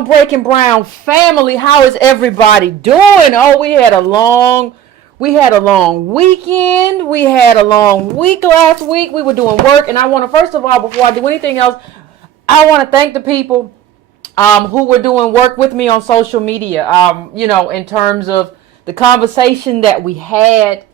Down Breaking Brown family. How is everybody doing? Oh, we had a long weekend. We had a long week last week. We were doing work, and I want to, first of all, before I do anything else, I want to thank the people who were doing work with me on social media. In terms of the conversation that we had.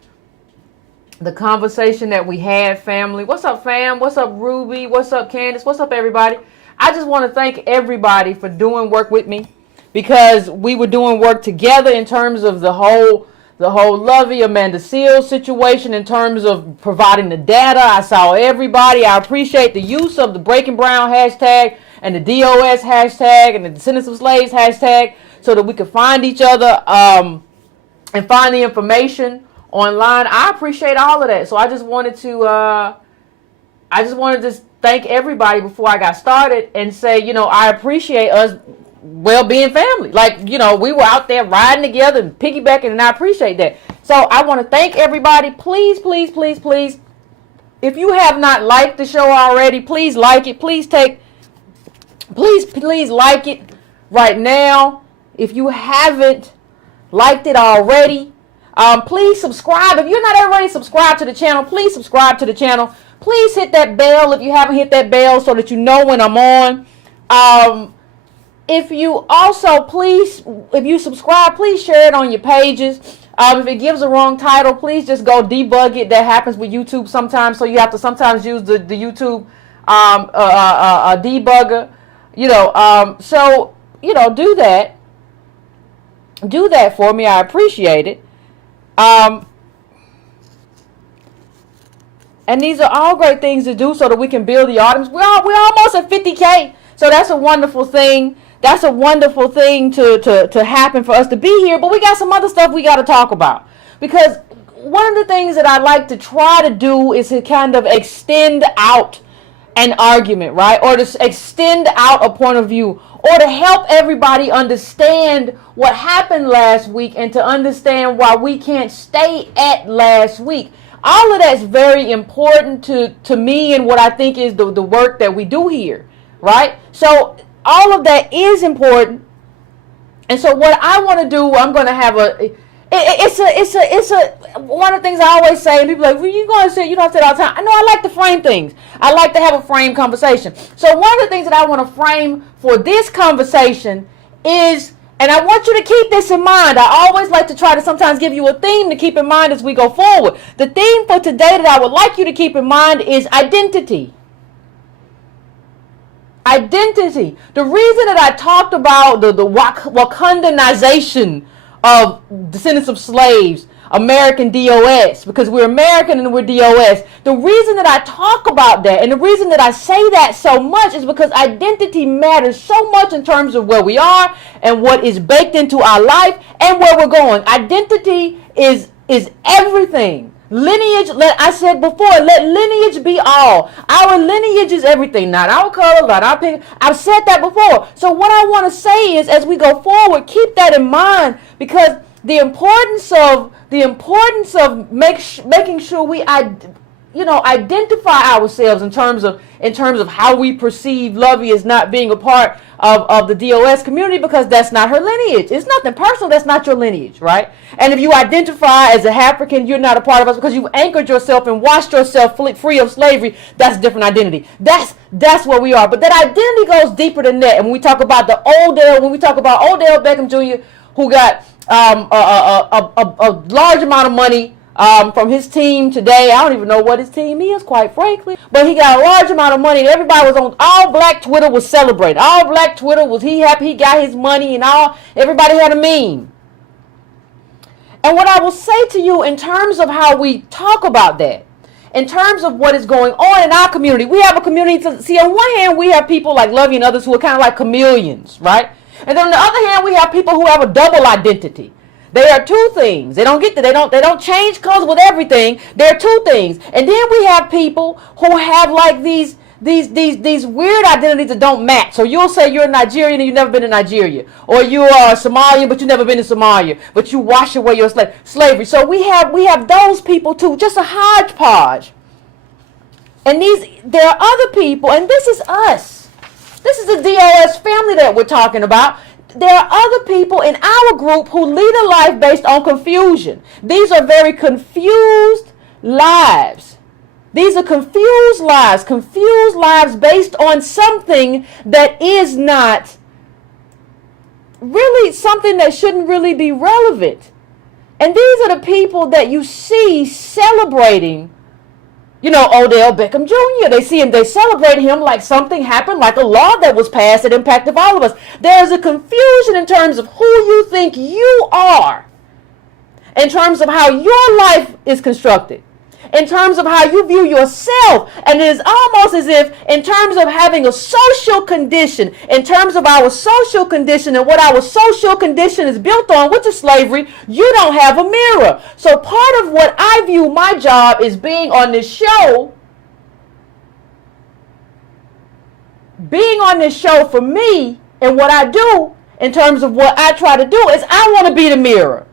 Family. What's up, fam? What's up, Ruby? What's up, Candace? What's up, everybody? I just want to thank everybody for doing work with me, because we were doing work together in terms of the whole Lovey Amanda Seals situation, in terms of providing the data. I saw everybody. I appreciate the use of the Breaking Brown hashtag and the DOS hashtag and the Descendants of Slaves hashtag, so that we could find each other and find the information online. I appreciate all of that. So I just wanted to thank everybody before I got started and say, I appreciate us being family. We were out there riding together and piggybacking, and I appreciate that. So I want to thank everybody. Please, please, please, please, if you have not liked the show already, please like it. Please like it right now. If you haven't liked it already, please subscribe. If you're not already subscribed to the channel, please subscribe to the channel. Please hit that bell if you haven't hit that bell, so that you know when I'm on. If you subscribe, please share it on your pages. If it gives a wrong title, please just go debug it. That happens with YouTube sometimes, so you have to sometimes use the YouTube debugger. Do that for me. I appreciate it. And these are all great things to do so that we can build the audience. We're almost at 50K, so that's a wonderful thing. That's a wonderful thing to happen for us to be here. But we got some other stuff we got to talk about, because one of the things that I like to try to do is to kind of extend out an argument, right? Or to extend out a point of view, or to help everybody understand what happened last week, and to understand why we can't stay at last week. All of that's very important to me and what I think is the work that we do here, right? So all of that is important. And so what I want to do, I'm going to have one of the things I always say, and people are like, well, you going to say, you don't say it all the time. I know, I like to frame things. I like to have a frame conversation. So one of the things that I want to frame for this conversation is, and I want you to keep this in mind. I always like to try to sometimes give you a theme to keep in mind as we go forward. The theme for today that I would like you to keep in mind is identity. Identity. The reason that I talked about the Wakandanization of Descendants of Slaves, American DOS, because we're American and we're DOS. The reason that I talk about that, and the reason that I say that so much, is because identity matters so much in terms of where we are and what is baked into our life and where we're going. Identity is everything. Lineage, I said before, let lineage be all. Our lineage is everything, not our color, not our pigment. I've said that before. So what I want to say is, as we go forward, keep that in mind, because the importance of making sure we identify ourselves in terms of how we perceive Lovey as not being a part of the DOS community, because that's not her lineage. It's nothing personal. That's not your lineage, right? And if you identify as a African, you're not a part of us because you've anchored yourself and washed yourself free of slavery. That's a different identity. That's where we are. But that identity goes deeper than that. And when we talk about Odell Beckham Jr., who got a large amount of money from his team today. I don't even know what his team is, quite frankly. But he got a large amount of money, and everybody was on, all black Twitter was celebrating. All black Twitter was, he happy he got his money, and everybody had a meme. And what I will say to you in terms of how we talk about that, in terms of what is going on in our community, we have a community, see, on one hand, we have people like Lovey and others who are kind of like chameleons, right? And then on the other hand, we have people who have a double identity. They are two things. They don't don't change colors with everything. They're two things. And then we have people who have like these weird identities that don't match. So you'll say you're Nigerian and you've never been to Nigeria, or you are Somalian but you've never been to Somalia, but you wash away your slavery. So we have those people too, just a hodgepodge. And there are other people, and this is us. This is the DOS family that we're talking about. There are other people in our group who lead a life based on confusion. These are very confused lives. These are confused lives based on something that is not really something that shouldn't really be relevant. And these are the people that you see celebrating, Odell Beckham Jr. They see him, they celebrate him like something happened, like a law that was passed that impacted all of us. There's a confusion in terms of who you think you are, in terms of how your life is constructed, in terms of how you view yourself. And it is almost as if, in terms of having a social condition, in terms of our social condition and what our social condition is built on, which is slavery, you don't have a mirror. So part of what I view my job is being on this show for me, and what I do in terms of what I try to do is I want to be the mirror.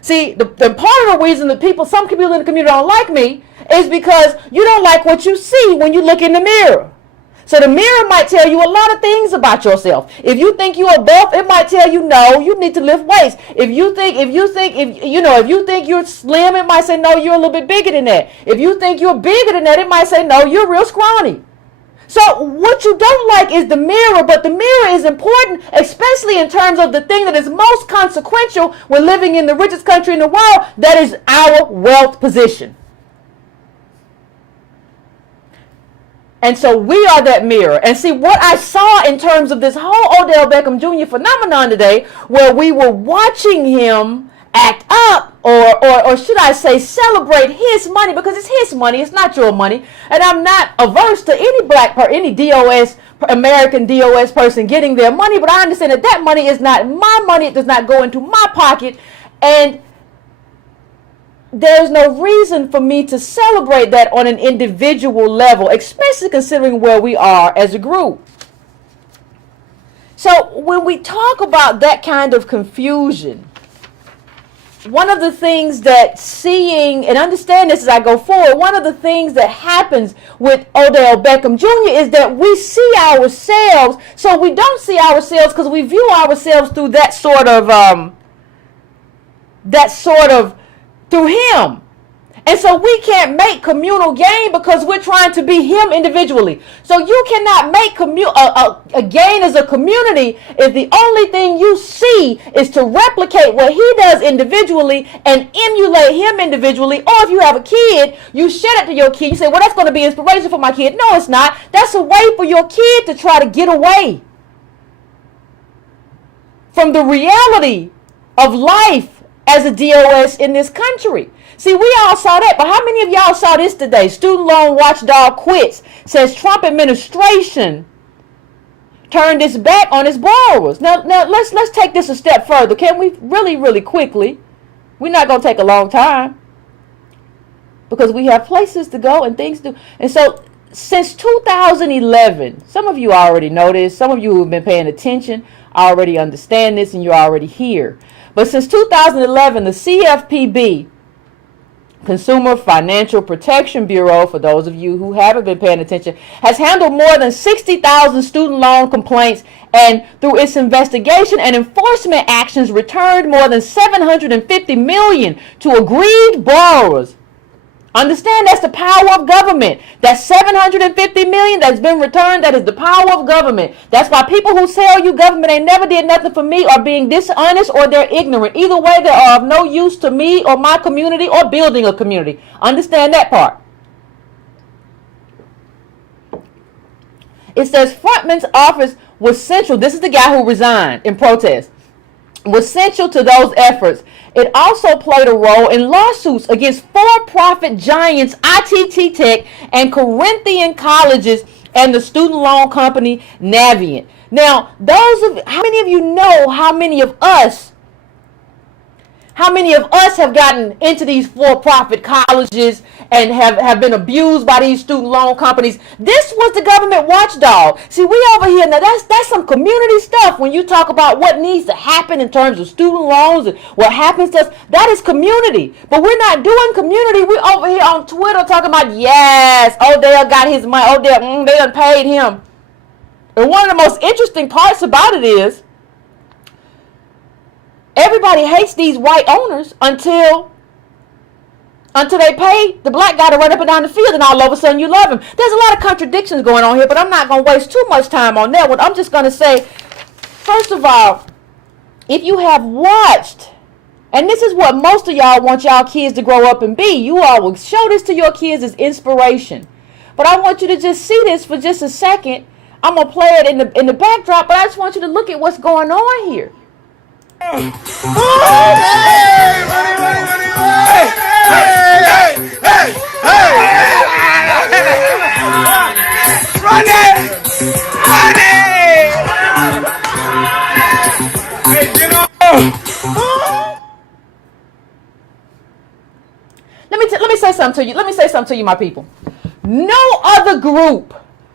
See, the part of the reason that some people in the community don't like me is because you don't like what you see when you look in the mirror. So the mirror might tell you a lot of things about yourself. If you think you're buff, it might tell you no, you need to lift weights. If you think you're slim, it might say no, you're a little bit bigger than that. If you think you're bigger than that, it might say no, you're real scrawny. So what you don't like is the mirror, but the mirror is important, especially in terms of the thing that is most consequential when living in the richest country in the world, that is our wealth position. And so we are that mirror. And see, what I saw in terms of this whole Odell Beckham Jr. phenomenon today, where we were watching him act up, or should I say celebrate his money, because it's his money, it's not your money. And I'm not averse to any DOS, American DOS person getting their money, but I understand that money is not my money, it does not go into my pocket, and there's no reason for me to celebrate that on an individual level, especially considering where we are as a group. So when we talk about that kind of confusion, one of the things that seeing, and understand this as I go forward, one of the things that happens with Odell Beckham Jr. is that we see ourselves, so we don't see ourselves because we view ourselves through that sort of through him. And so we can't make communal gain because we're trying to be him individually. So you cannot make a gain as a community if the only thing you see is to replicate what he does individually and emulate him individually. Or if you have a kid, you share it to your kid. You say, well, that's going to be inspiration for my kid. No, it's not. That's a way for your kid to try to get away from the reality of life as a DOS in this country. See, we all saw that, but how many of y'all saw this today? Student loan watchdog quits, says Trump administration turned its back on its borrowers. Now let's take this a step further. Can we really quickly? We're not going to take a long time because we have places to go and things to do. And so since 2011, some of you already know this. Some of you who have been paying attention already understand this and you're already here. But since 2011, the CFPB, Consumer Financial Protection Bureau, for those of you who haven't been paying attention, has handled more than 60,000 student loan complaints, and through its investigation and enforcement actions returned more than $750 million to aggrieved borrowers. Understand, that's the power of government. That $750 million that's been returned, that is the power of government. That's why people who tell you government ain't never did nothing for me are being dishonest or they're ignorant. Either way, they are of no use to me or my community or building a community. Understand that part. It says Frontman's office was central. This is the guy who resigned in protest. Was central to those efforts. It also played a role in lawsuits against for-profit giants ITT Tech and Corinthian colleges and the student loan company Navient. Now, how many of you know how many of us have gotten into these for-profit colleges and have been abused by these student loan companies? This was the government watchdog. See, we over here, now that's some community stuff. When you talk about what needs to happen in terms of student loans and what happens to us, that is community. But we're not doing community. We're over here on Twitter talking about, yes, Odell got his money. Odell, they done paid him. And one of the most interesting parts about it is everybody hates these white owners until they pay the black guy to run up and down the field, and all of a sudden you love him. There's a lot of contradictions going on here, but I'm not going to waste too much time on that one. I'm just going to say, first of all, if you have watched, and this is what most of y'all want y'all kids to grow up and be, you all will show this to your kids as inspiration. But I want you to just see this for just a second. I'm going to play it in the backdrop, but I just want you to look at what's going on here. Hey! Run it! Hey, get on! Let me say something to you. Let me say something to you, my people. No other group,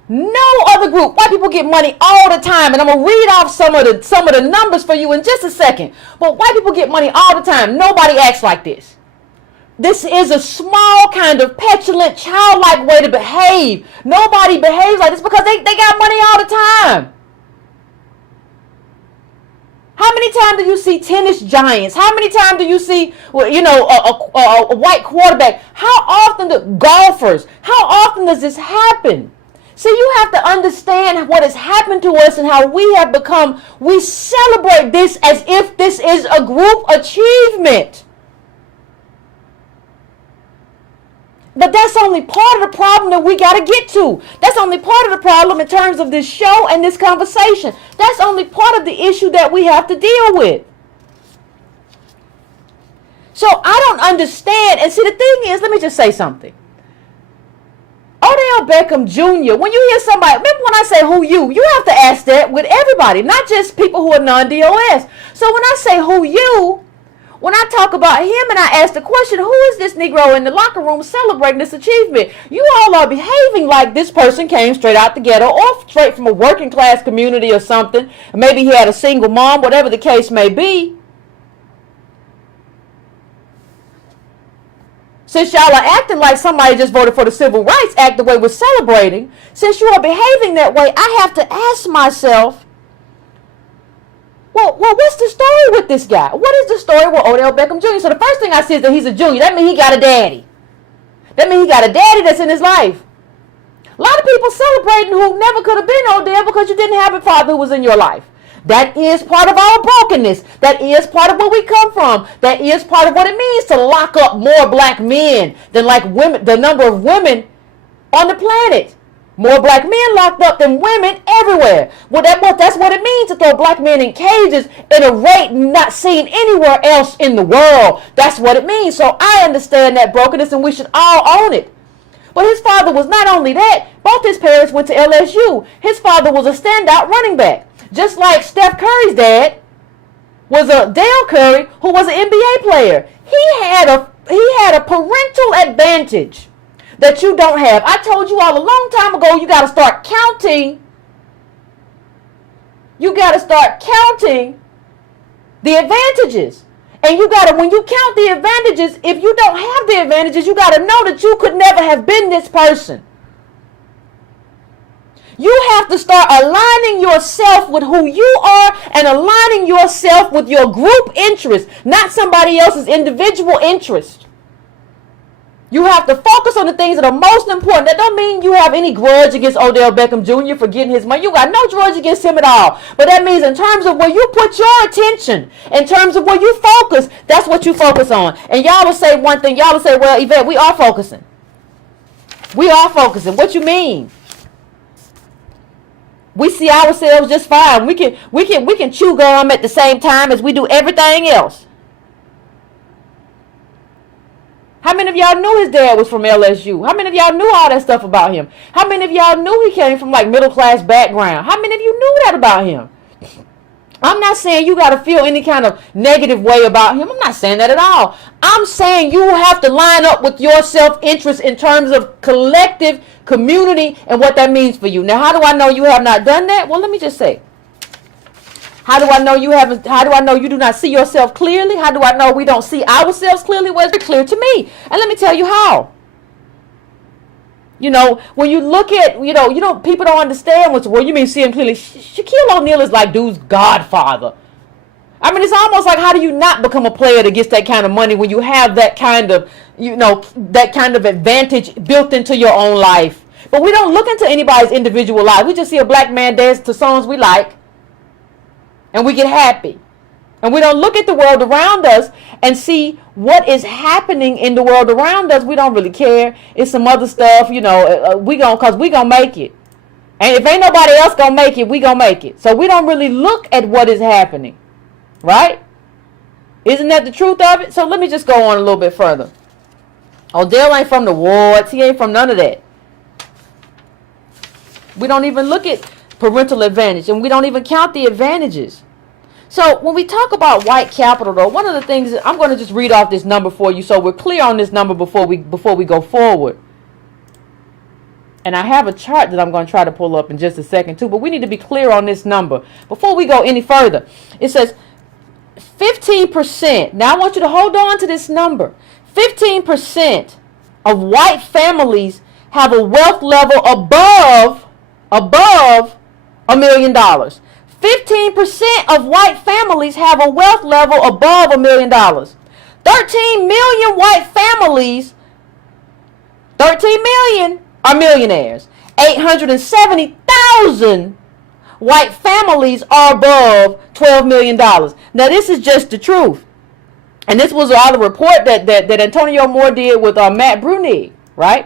white people get money all the time, and I'm gonna read off some of the numbers for you in just a second. But white people get money all the time. Nobody acts like this. This is a small, kind of petulant, childlike way to behave. Nobody behaves like this because they got money all the time. How many times do you see tennis giants? How many times do you see, a white quarterback? How often do golfers? How often does this happen? See, you have to understand what has happened to us and how we have become. We celebrate this as if this is a group achievement. But that's only part of the problem that we got to get to. That's only part of the problem in terms of this show and this conversation. That's only part of the issue that we have to deal with. So I don't understand. And see, the thing is, let me just say something. Odell Beckham Jr., when you hear somebody, remember when I say who you have to ask that with everybody, not just people who are non-DOS. So when I say who you, when I talk about him and I ask the question, who is this Negro in the locker room celebrating this achievement? You all are behaving like this person came straight out the ghetto or straight from a working class community or something. Maybe he had a single mom, whatever the case may be. Since y'all are acting like somebody just voted for the Civil Rights Act the way we're celebrating, since you are behaving that way, I have to ask myself, well, what's the story with this guy? What is the story with Odell Beckham Jr.? So the first thing I see is that he's a junior. That means he got a daddy. That means he got a daddy that's in his life. A lot of people celebrating who never could have been Odell because you didn't have a father who was in your life. That is part of our brokenness. That is part of where we come from. That is part of what it means to lock up more black men than like women, the number of women on the planet. More black men locked up than women everywhere. Well, that's what it means to throw black men in cages at a rate not seen anywhere else in the world. That's what it means. So I understand that brokenness and we should all own it. But his father was not only that, both his parents went to LSU. His father was a standout running back. Just like Steph Curry's dad was a Dale Curry who was an NBA player. He had a parental advantage that you don't have. I told you all a long time ago, you got to start counting. You got to start counting the advantages. And you got to, when you count the advantages, if you don't have the advantages, you got to know that you could never have been this person. You have to start aligning yourself with who you are and aligning yourself with your group interest, not somebody else's individual interest. You have to focus on the things that are most important. That don't mean you have any grudge against Odell Beckham Jr. for getting his money. You got no grudge against him at all. But that means in terms of where you put your attention, in terms of where you focus, that's what you focus on. And y'all will say one thing. Y'all will say, well, Yvette, we are focusing. We are focusing. What you mean? We see ourselves just fine. We can chew gum at the same time as we do everything else. How many of y'all knew his dad was from LSU? How many of y'all knew all that stuff about him? How many of y'all knew he came from like middle class background? How many of you knew that about him? I'm not saying you got to feel any kind of negative way about him. I'm not saying that at all. I'm saying you have to line up with your self-interest in terms of collective community and what that means for you. Now, how do I know you have not done that? Well, let me just say. How do I know you haven't? How do I know you do not see yourself clearly? How do I know we don't see ourselves clearly? Well, it's clear to me. And let me tell you how. When you look at, people don't understand what's, well, you mean see him clearly. Shaquille O'Neal is like dude's godfather. I mean, it's almost like, how do you not become a player that gets that kind of money when you have that kind of, that kind of advantage built into your own life? But we don't look into anybody's individual life. We just see a black man dance to songs we like, and we get happy. And we don't look at the world around us and see what is happening in the world around us. We don't really care. It's some other stuff, because we gonna make it. And if ain't nobody else gonna make it, we gonna make it. So we don't really look at what is happening. Right? Isn't that the truth of it? So let me just go on a little bit further. Odell ain't from the wards. He ain't from none of that. We don't even look at parental advantage, and we don't even count the advantages. So when we talk about white capital, though, one of the things, I'm going to just read off this number for you so we're clear on this number before we go forward. And I have a chart that I'm going to try to pull up in just a second too, but we need to be clear on this number before we go any further. It says 15%. Now I want you to hold on to this number. 15% of white families have a wealth level above $1 million. 15% of white families have a wealth level above $1 million. 13 million white families, 13 million are millionaires. 870,000 white families are above $12 million. Now, this is just the truth. And this was all the report that Antonio Moore did with Matt Bruni, right?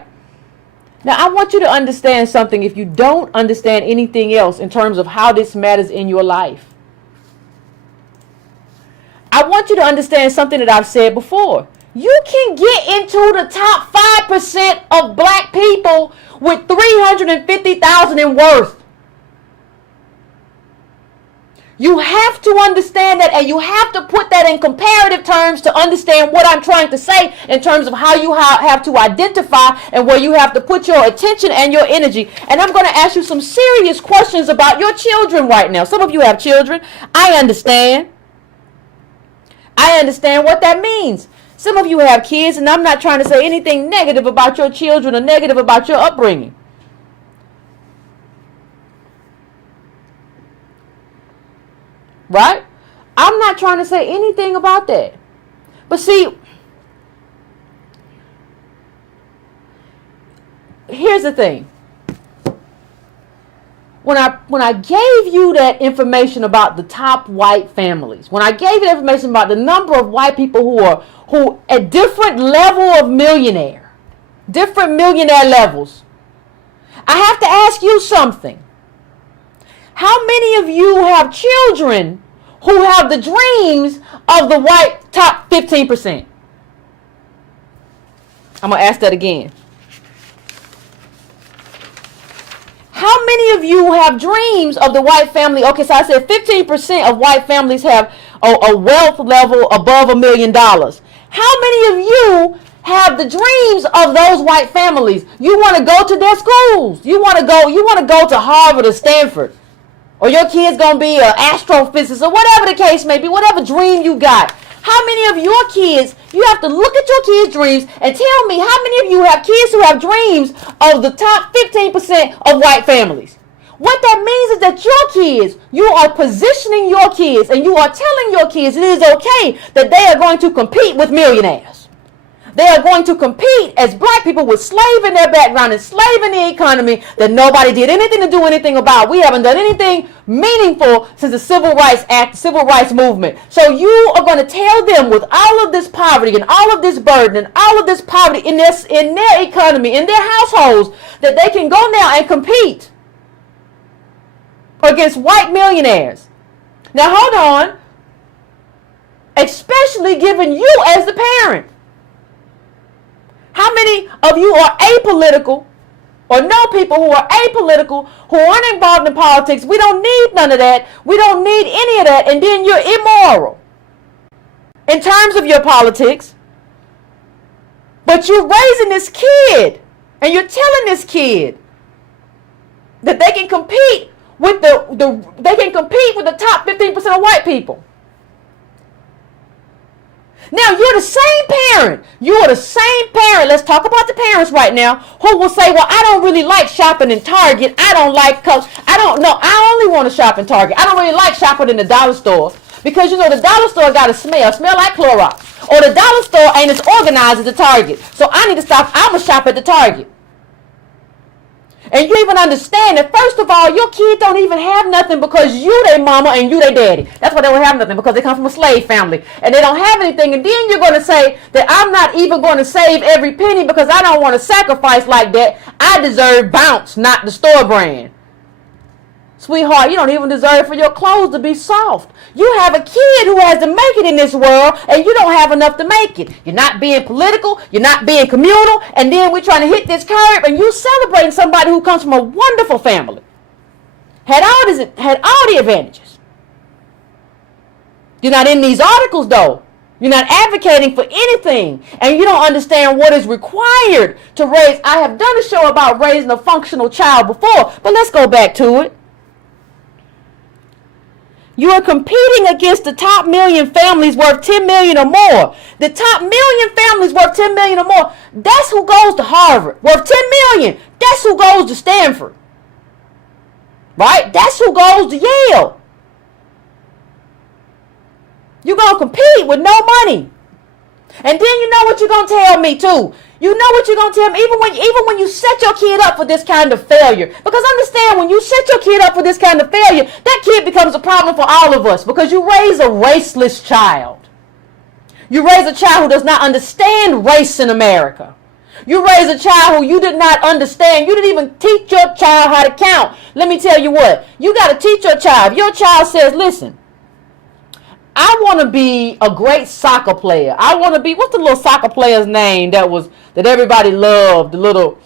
Now, I want you to understand something if you don't understand anything else in terms of how this matters in your life. I want you to understand something that I've said before. You can get into the top 5% of black people with $350,000 in worth. You have to understand that, and you have to put that in comparative terms to understand what I'm trying to say in terms of how you have to identify and where you have to put your attention and your energy. And I'm going to ask you some serious questions about your children right now. Some of you have children. I understand what that means. Some of you have kids, and I'm not trying to say anything negative about your children or negative about your upbringing. Right? I'm not trying to say anything about that. But see, here's the thing. When I gave you that information about the top white families, when I gave you information about the number of white people who at different level of millionaire, different millionaire levels, I have to ask you something. How many of you have children who have the dreams of the white top 15%? I'm going to ask that again. How many of you have dreams of the white family? Okay, so I said 15% of white families have a wealth level above $1 million. How many of you have the dreams of those white families? You want to go to their schools. You want to go to Harvard or Stanford. Or your kid's going to be an astrophysicist or whatever the case may be, whatever dream you got. How many of your kids, you have to look at your kids' dreams and tell me how many of you have kids who have dreams of the top 15% of white families. What that means is that your kids, you are positioning your kids and you are telling your kids it is okay that they are going to compete with millionaires. They are going to compete as black people with slave in their background and slave in the economy that nobody did anything to do anything about. We haven't done anything meaningful since the Civil Rights Act, Civil Rights Movement. So you are going to tell them with all of this poverty and all of this burden and all of this poverty in their economy, in their households, that they can go now and compete against white millionaires. Now hold on. Especially given you as the parent. How many of you are apolitical or know people who are apolitical, who aren't involved in politics? We don't need none of that. We don't need any of that. And then you're immoral in terms of your politics. But you're raising this kid and you're telling this kid that they can compete with the top 15% of white people. Now, you're the same parent. You are the same parent. Let's talk about the parents right now who will say, well, I don't really like shopping in Target. I don't like, because I don't know. I only want to shop in Target. I don't really like shopping in the dollar store because, you know, the dollar store got a smell like Clorox. Or the dollar store ain't as organized as the Target. So I need to stop. I'm going to shop at the Target. And you even understand that, first of all, your kids don't even have nothing because you their mama and you their daddy. That's why they don't have nothing, because they come from a slave family. And they don't have anything. And then you're going to say that I'm not even going to save every penny because I don't want to sacrifice like that. I deserve Bounce, not the store brand. Sweetheart, you don't even deserve for your clothes to be soft. You have a kid who has to make it in this world, and you don't have enough to make it. You're not being political. You're not being communal. And then we're trying to hit this curve, and you celebrating somebody who comes from a wonderful family. Had all the advantages. You're not in these articles, though. You're not advocating for anything, and you don't understand what is required to raise. I have done a show about raising a functional child before, but let's go back to it. You are competing against the top million families worth 10 million or more. The top million families worth 10 million or more. That's who goes to Harvard. Worth 10 million. That's who goes to Stanford. Right? That's who goes to Yale. You're going to compete with no money. And then you know what you're going to tell me too. You know what you're going to tell me, even when you set your kid up for this kind of failure. Because understand, when you set your kid up for this kind of failure, that kid becomes a problem for all of us. Because you raise a raceless child. You raise a child who does not understand race in America. You raise a child who you did not understand. You didn't even teach your child how to count. Let me tell you what. You got to teach your child. If your child says, listen, I want to be a great soccer player. I want to be, what's the little soccer player's name that everybody loved? The little,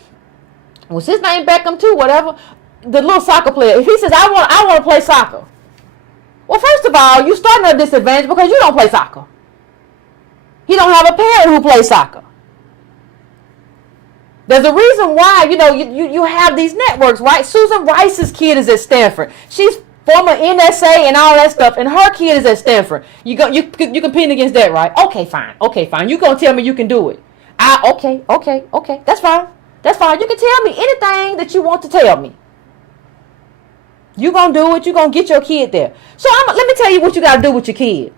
was his name Beckham too? Whatever. The little soccer player. If he says, I want to play soccer. Well, first of all, you're starting at a disadvantage because you don't play soccer. He don't have a parent who plays soccer. There's a reason why, you have these networks, right? Susan Rice's kid is at Stanford. She's former NSA and all that stuff, and her kid is at Stanford. You competing against that, right? Okay, fine. You gonna tell me you can do it? Okay. That's fine. You can tell me anything that you want to tell me. You gonna do it. You gonna get your kid there. So let me tell you what you gotta do with your kid.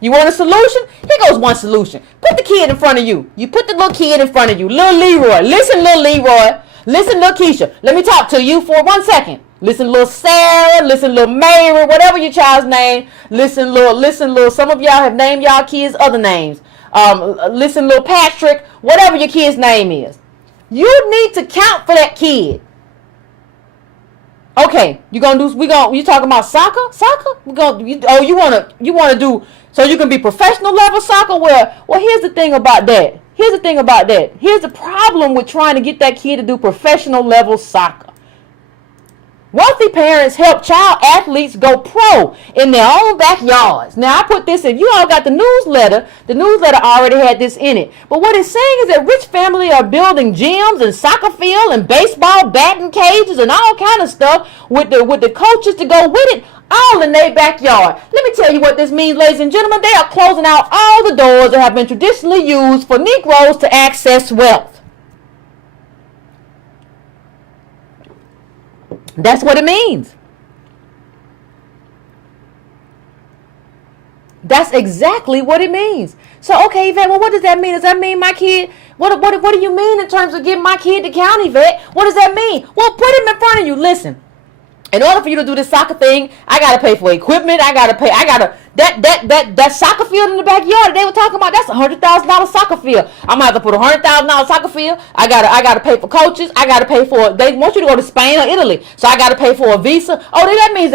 You want a solution? Here goes one solution. Put the kid in front of you. You put the little kid in front of you. Little Leroy. Listen, little Leroy. Listen, little Keisha. Let me talk to you for 1 second. Listen, little Sarah. Listen, little Mary. Whatever your child's name. Listen, little. Some of y'all have named y'all kids other names. Listen, little Patrick. Whatever your kid's name is. You need to count for that kid. Okay, you talking about soccer? You wanna do so you can be professional level soccer? Well, here's the thing about that. Here's the problem with trying to get that kid to do professional level soccer. Wealthy parents help child athletes go pro in their own backyards. Now, I put this, if you all got the newsletter already had this in it. But what it's saying is that rich families are building gyms and soccer field and baseball batting cages and all kind of stuff with the coaches to go with it, all in their backyard. Let me tell you what this means, ladies and gentlemen. They are closing out all the doors that have been traditionally used for Negroes to access wealth. That's what it means. That's exactly what it means. So, okay, Yvette, well, what does that mean? Does that mean my kid, what do you mean in terms of getting my kid to count, Yvette? What does that mean? Well, put him in front of you. Listen, in order for you to do this soccer thing, I got to pay for equipment. That soccer field in the backyard they were talking about, that's $100,000 soccer field. I'm going to have to put $100,000 soccer field. I got to pay for coaches. I got to pay for, they want you to go to Spain or Italy. So I got to pay for a visa. Oh, that means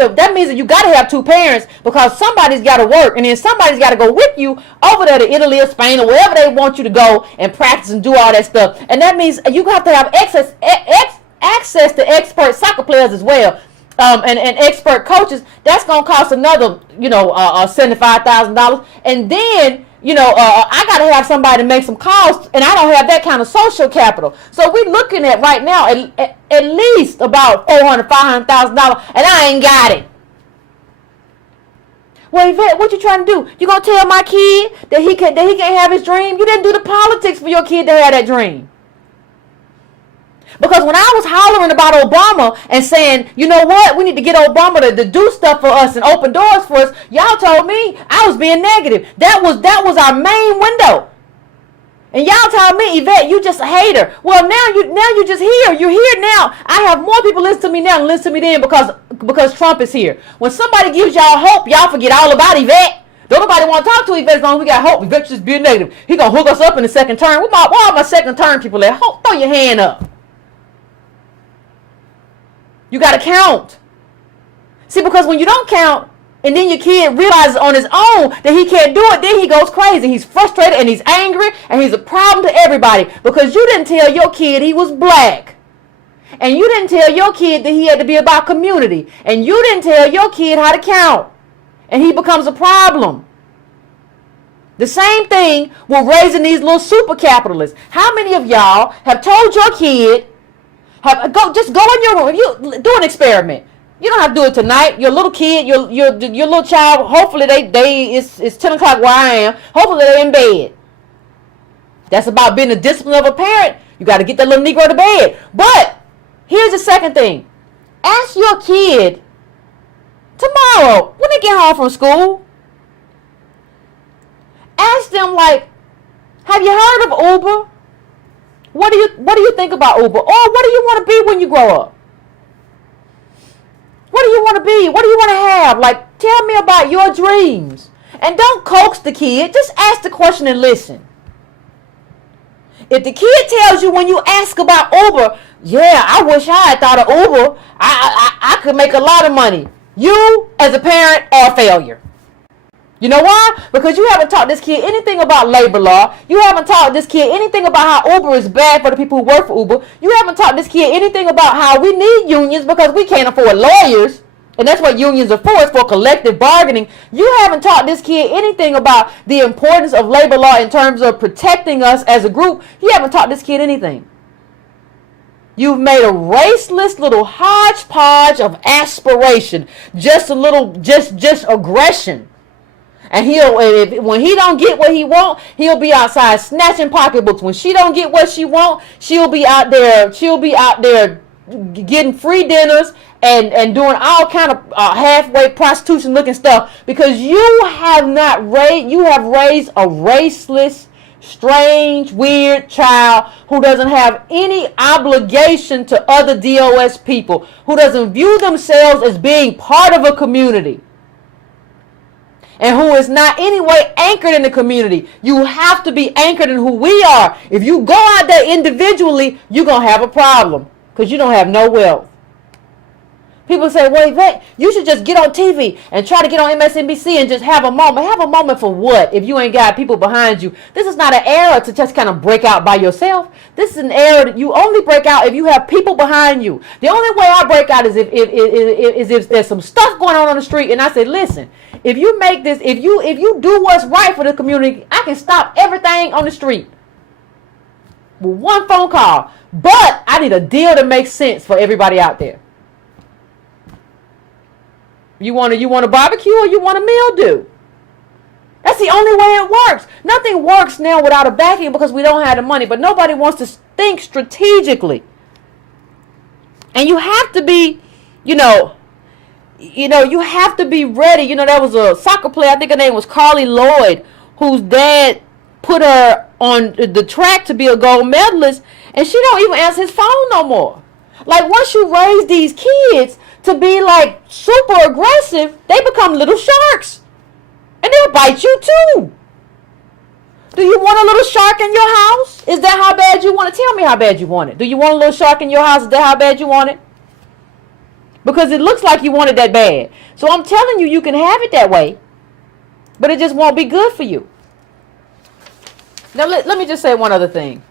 that you got to have two parents because somebody's got to work and then somebody's got to go with you over there to Italy or Spain or wherever they want you to go and practice and do all that stuff. And that means you have to have access to expert soccer players as well. And expert coaches. That's gonna cost another, $75,000. And then, I gotta have somebody to make some calls, and I don't have that kind of social capital. So we're looking at right now at least about $400,000, $500,000, and I ain't got it. Well, Yvette, what you trying to do? You gonna tell my kid that he can't have his dream? You didn't do the politics for your kid to have that dream. Because when I was hollering about Obama and saying, you know what, we need to get Obama to do stuff for us and open doors for us, y'all told me I was being negative. That was our main window. And y'all told me, Yvette, you just a hater. Well, now you just here. You're here now. I have more people listen to me now than listen to me then because Trump is here. When somebody gives y'all hope, y'all forget all about Yvette. Don't nobody want to talk to Yvette as long as we got hope. Yvette just being negative. He gonna hook us up in the second term. Where all my second term people at? Throw your hand up. You got to count. See, because when you don't count, and then your kid realizes on his own that he can't do it, then he goes crazy. He's frustrated and he's angry and he's a problem to everybody because you didn't tell your kid he was black. And you didn't tell your kid that he had to be about community. And you didn't tell your kid how to count. And he becomes a problem. The same thing with raising these little super capitalists. How many of y'all have told your kid, just go in your room, you do an experiment. You don't have to do it tonight. Your little kid, your little child, hopefully it's 10 o'clock where I am. Hopefully they're in bed. That's about being the discipline of a parent. You got to get that little Negro to bed. But here's the second thing. Ask your kid tomorrow when they get home from school. Ask them, like, have you heard of Uber? What do you think about Uber? Or what do you want to be when you grow up? What do you want to be? What do you want to have? Like, tell me about your dreams. And don't coax the kid. Just ask the question and listen. If the kid tells you when you ask about Uber, yeah, I wish I had thought of Uber. I could make a lot of money. You, as a parent, are a failure. You know why? Because you haven't taught this kid anything about labor law. You haven't taught this kid anything about how Uber is bad for the people who work for Uber. You haven't taught this kid anything about how we need unions because we can't afford lawyers. And that's what unions are for. It's for collective bargaining. You haven't taught this kid anything about the importance of labor law in terms of protecting us as a group. You haven't taught this kid anything. You've made a raceless little hodgepodge of aspiration. Just a little, just aggression. And when he don't get what he want, he'll be outside snatching pocketbooks. When she don't get what she want, she'll be out there getting free dinners and doing all kind of halfway prostitution looking stuff because you have raised a raceless, strange, weird child who doesn't have any obligation to other DOS people, who doesn't view themselves as being part of a community. And who is not anyway anchored in the community. You have to be anchored in who we are. If you go out there individually, you're going to have a problem because you don't have no wealth. People say, well, Yvette, you should just get on TV and try to get on MSNBC and just have a moment. Have a moment for what if you ain't got people behind you? This is not an era to just kind of break out by yourself. This is an era that you only break out if you have people behind you. The only way I break out is if there's some stuff going on the street and I say, listen, if you make this, if you do what's right for the community, I can stop everything on the street with one phone call. But I need a deal that makes sense for everybody out there. You want a barbecue or you want a mildew? That's the only way it works. Nothing works now without a backing because we don't have the money. But nobody wants to think strategically. And you have to be, you have to be ready. There was a soccer player, I think her name was Carly Lloyd, whose dad put her on the track to be a gold medalist, and she don't even answer his phone no more. Like, once you raise these kids to be like super aggressive, they become little sharks. And they'll bite you too. Do you want a little shark in your house? Is that how bad you want it? Tell me how bad you want it. Do you want a little shark in your house? Is that how bad you want it? Because it looks like you want it that bad. So I'm telling you, you can have it that way. But it just won't be good for you. Now let me just say one other thing.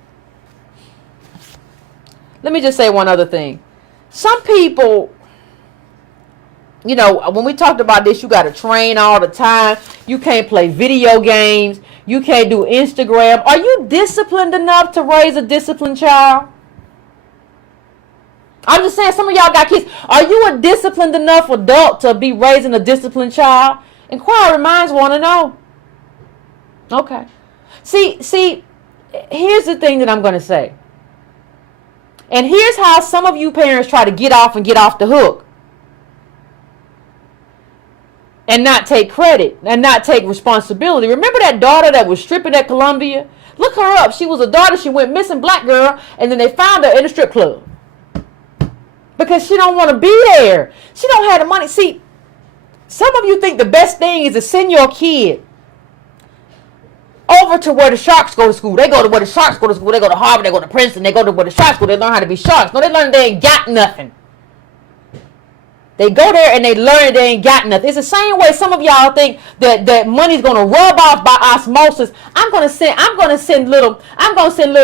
Some people, when we talked about this, you got to train all the time. You can't play video games. You can't do Instagram. Are you disciplined enough to raise a disciplined child? I'm just saying, some of y'all got kids. Are you a disciplined enough adult to be raising a disciplined child? Inquiring minds want to know. Okay. See, here's the thing that I'm going to say. And here's how some of you parents try to get off the hook. And not take credit and not take responsibility. Remember that daughter that was stripping at Columbia? Look her up. She was a daughter. She went missing, black girl, and then they found her in a strip club. Because she don't want to be there. She don't have the money. See, some of you think the best thing is to send your kid over to where the sharks go to school. They go to where the sharks go to school. They go to Harvard. They go to Princeton. They go to where the sharks go. They learn how to be sharks. No, they learn they ain't got nothing. They go there and they learn they ain't got nothing. It's the same way some of y'all think that money's gonna rub off by osmosis. I'm gonna send little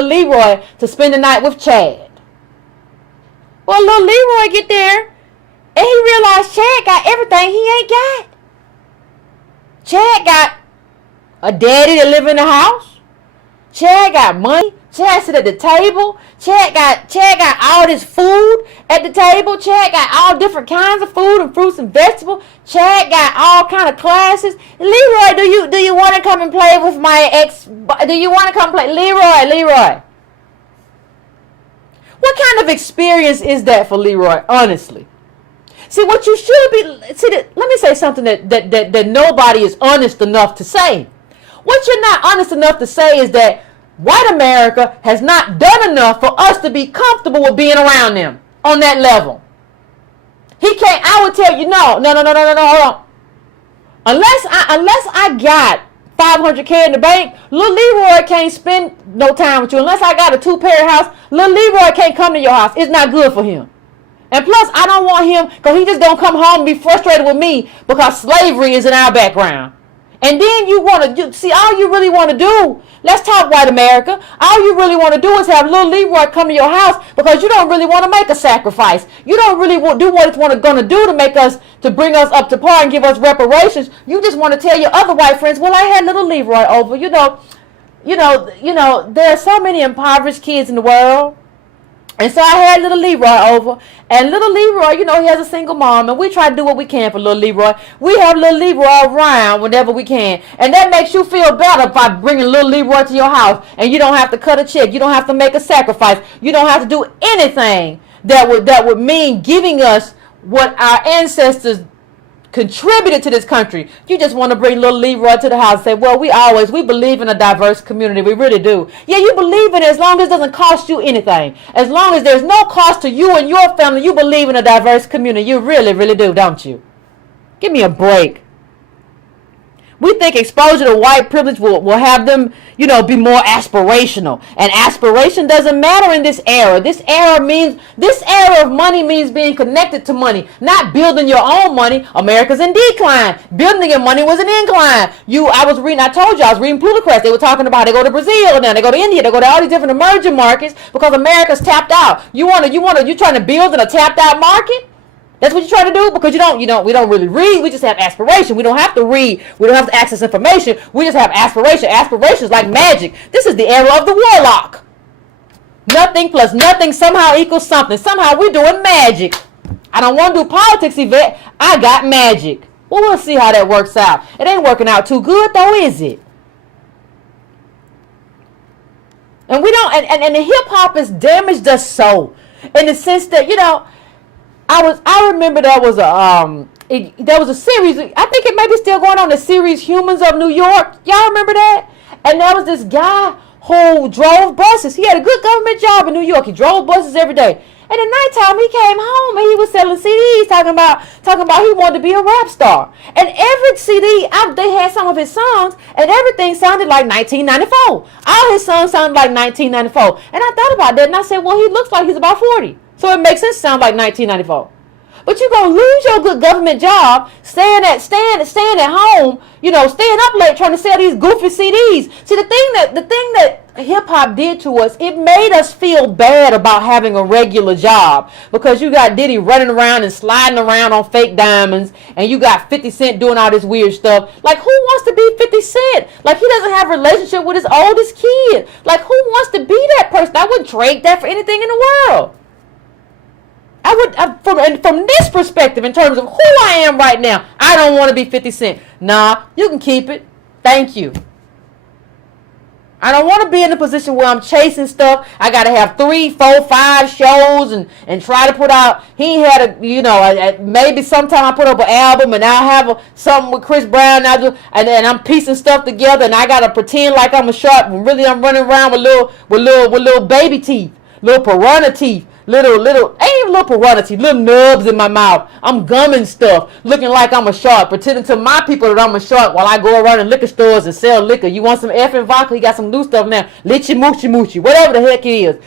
Leroy to spend the night with Chad. Well, little Leroy get there and he realized Chad got everything he ain't got. Chad got a daddy that live in the house. Chad got money. Chad sit at the table. Chad got all this food at the table. Chad got all different kinds of food and fruits and vegetables. Chad got all kind of classes. Leroy, do you want to come and play with my ex? Do you want to come play? Leroy. What kind of experience is that for Leroy, honestly? See, what you should be, let me say something that nobody is honest enough to say. What you're not honest enough to say is that white America has not done enough for us to be comfortable with being around them on that level. He can't, I would tell you, no, hold on. Unless I got $500K in the bank, little Leroy can't spend no time with you. Unless I got a 2-parent house, little Leroy can't come to your house. It's not good for him. And plus, I don't want him, because he just don't come home and be frustrated with me because slavery is in our background. And then you want to see, all you really want to do, let's talk white America, all you really want to do is have little Leroy come to your house because you don't really want to make a sacrifice. You don't really do what it's going to do to bring us up to par and give us reparations. You just want to tell your other white friends, well, I had little Leroy over. You know, there are so many impoverished kids in the world. And so I had little Leroy over, and little Leroy, he has a single mom, and we try to do what we can for little Leroy. We have little Leroy around whenever we can, and that makes you feel better by bringing little Leroy to your house, and you don't have to cut a check, you don't have to make a sacrifice, you don't have to do anything that would mean giving us what our ancestors contributed to this country. You just want to bring little Leroy to the house and say, well, we believe in a diverse community. We really do. Yeah, you believe in it as long as it doesn't cost you anything. As long as there's no cost to you and your family, you believe in a diverse community. You really, really do, don't you? Give me a break. We think exposure to white privilege will have them, be more aspirational. And aspiration doesn't matter in this era. This era of money means being connected to money, not building your own money. America's in decline. Building your money was an incline. I told you, I was reading Plutocrats. They were talking about they go to Brazil now, they go to India, they go to all these different emerging markets because America's tapped out. You're trying to build in a tapped out market? That's what you're trying to do? Because we don't really read. We just have aspiration. We don't have to read. We don't have to access information. We just have aspiration. Aspiration is like magic. This is the era of the warlock. Nothing plus nothing somehow equals something. Somehow we're doing magic. I don't want to do politics, Yvette. I got magic. Well, we'll see how that works out. It ain't working out too good, though, is it? And we don't. And the hip hop has damaged us so, in the sense that I remember there was a series, I think it may be still going on, the series Humans of New York. Y'all remember that? And there was this guy who drove buses. He had a good government job in New York. He drove buses every day. And at nighttime he came home and he was selling CDs talking about he wanted to be a rap star. And every CD, they had some of his songs and everything sounded like 1994. All his songs sounded like 1994. And I thought about that and I said, well, he looks like he's about 40. So it makes sense to sound like 1994. But you're going to lose your good government job staying at home, staying up late trying to sell these goofy CDs. See, the thing that hip-hop did to us, it made us feel bad about having a regular job. Because you got Diddy running around and sliding around on fake diamonds, and you got 50 Cent doing all this weird stuff. Like, who wants to be 50 Cent? Like, he doesn't have a relationship with his oldest kid. Like, who wants to be that person? I wouldn't trade that for anything in the world. From this perspective, in terms of who I am right now, I don't want to be 50 Cent. Nah, you can keep it. Thank you. I don't want to be in a position where I'm chasing stuff. I got to have 3, 4, 5 shows and try to put out. He had maybe sometime I put up an album and I'll have something with Chris Brown. And I'm piecing stuff together and I got to pretend like I'm a shark when really I'm running around with little baby teeth, little piranha teeth. Little, ain't even little piranha teeth, little nubs in my mouth. I'm gumming stuff, looking like I'm a shark, pretending to my people that I'm a shark while I go around in liquor stores and sell liquor. You want some effing vodka? You got some new stuff now. Litchi moochie moochie, whatever the heck it is.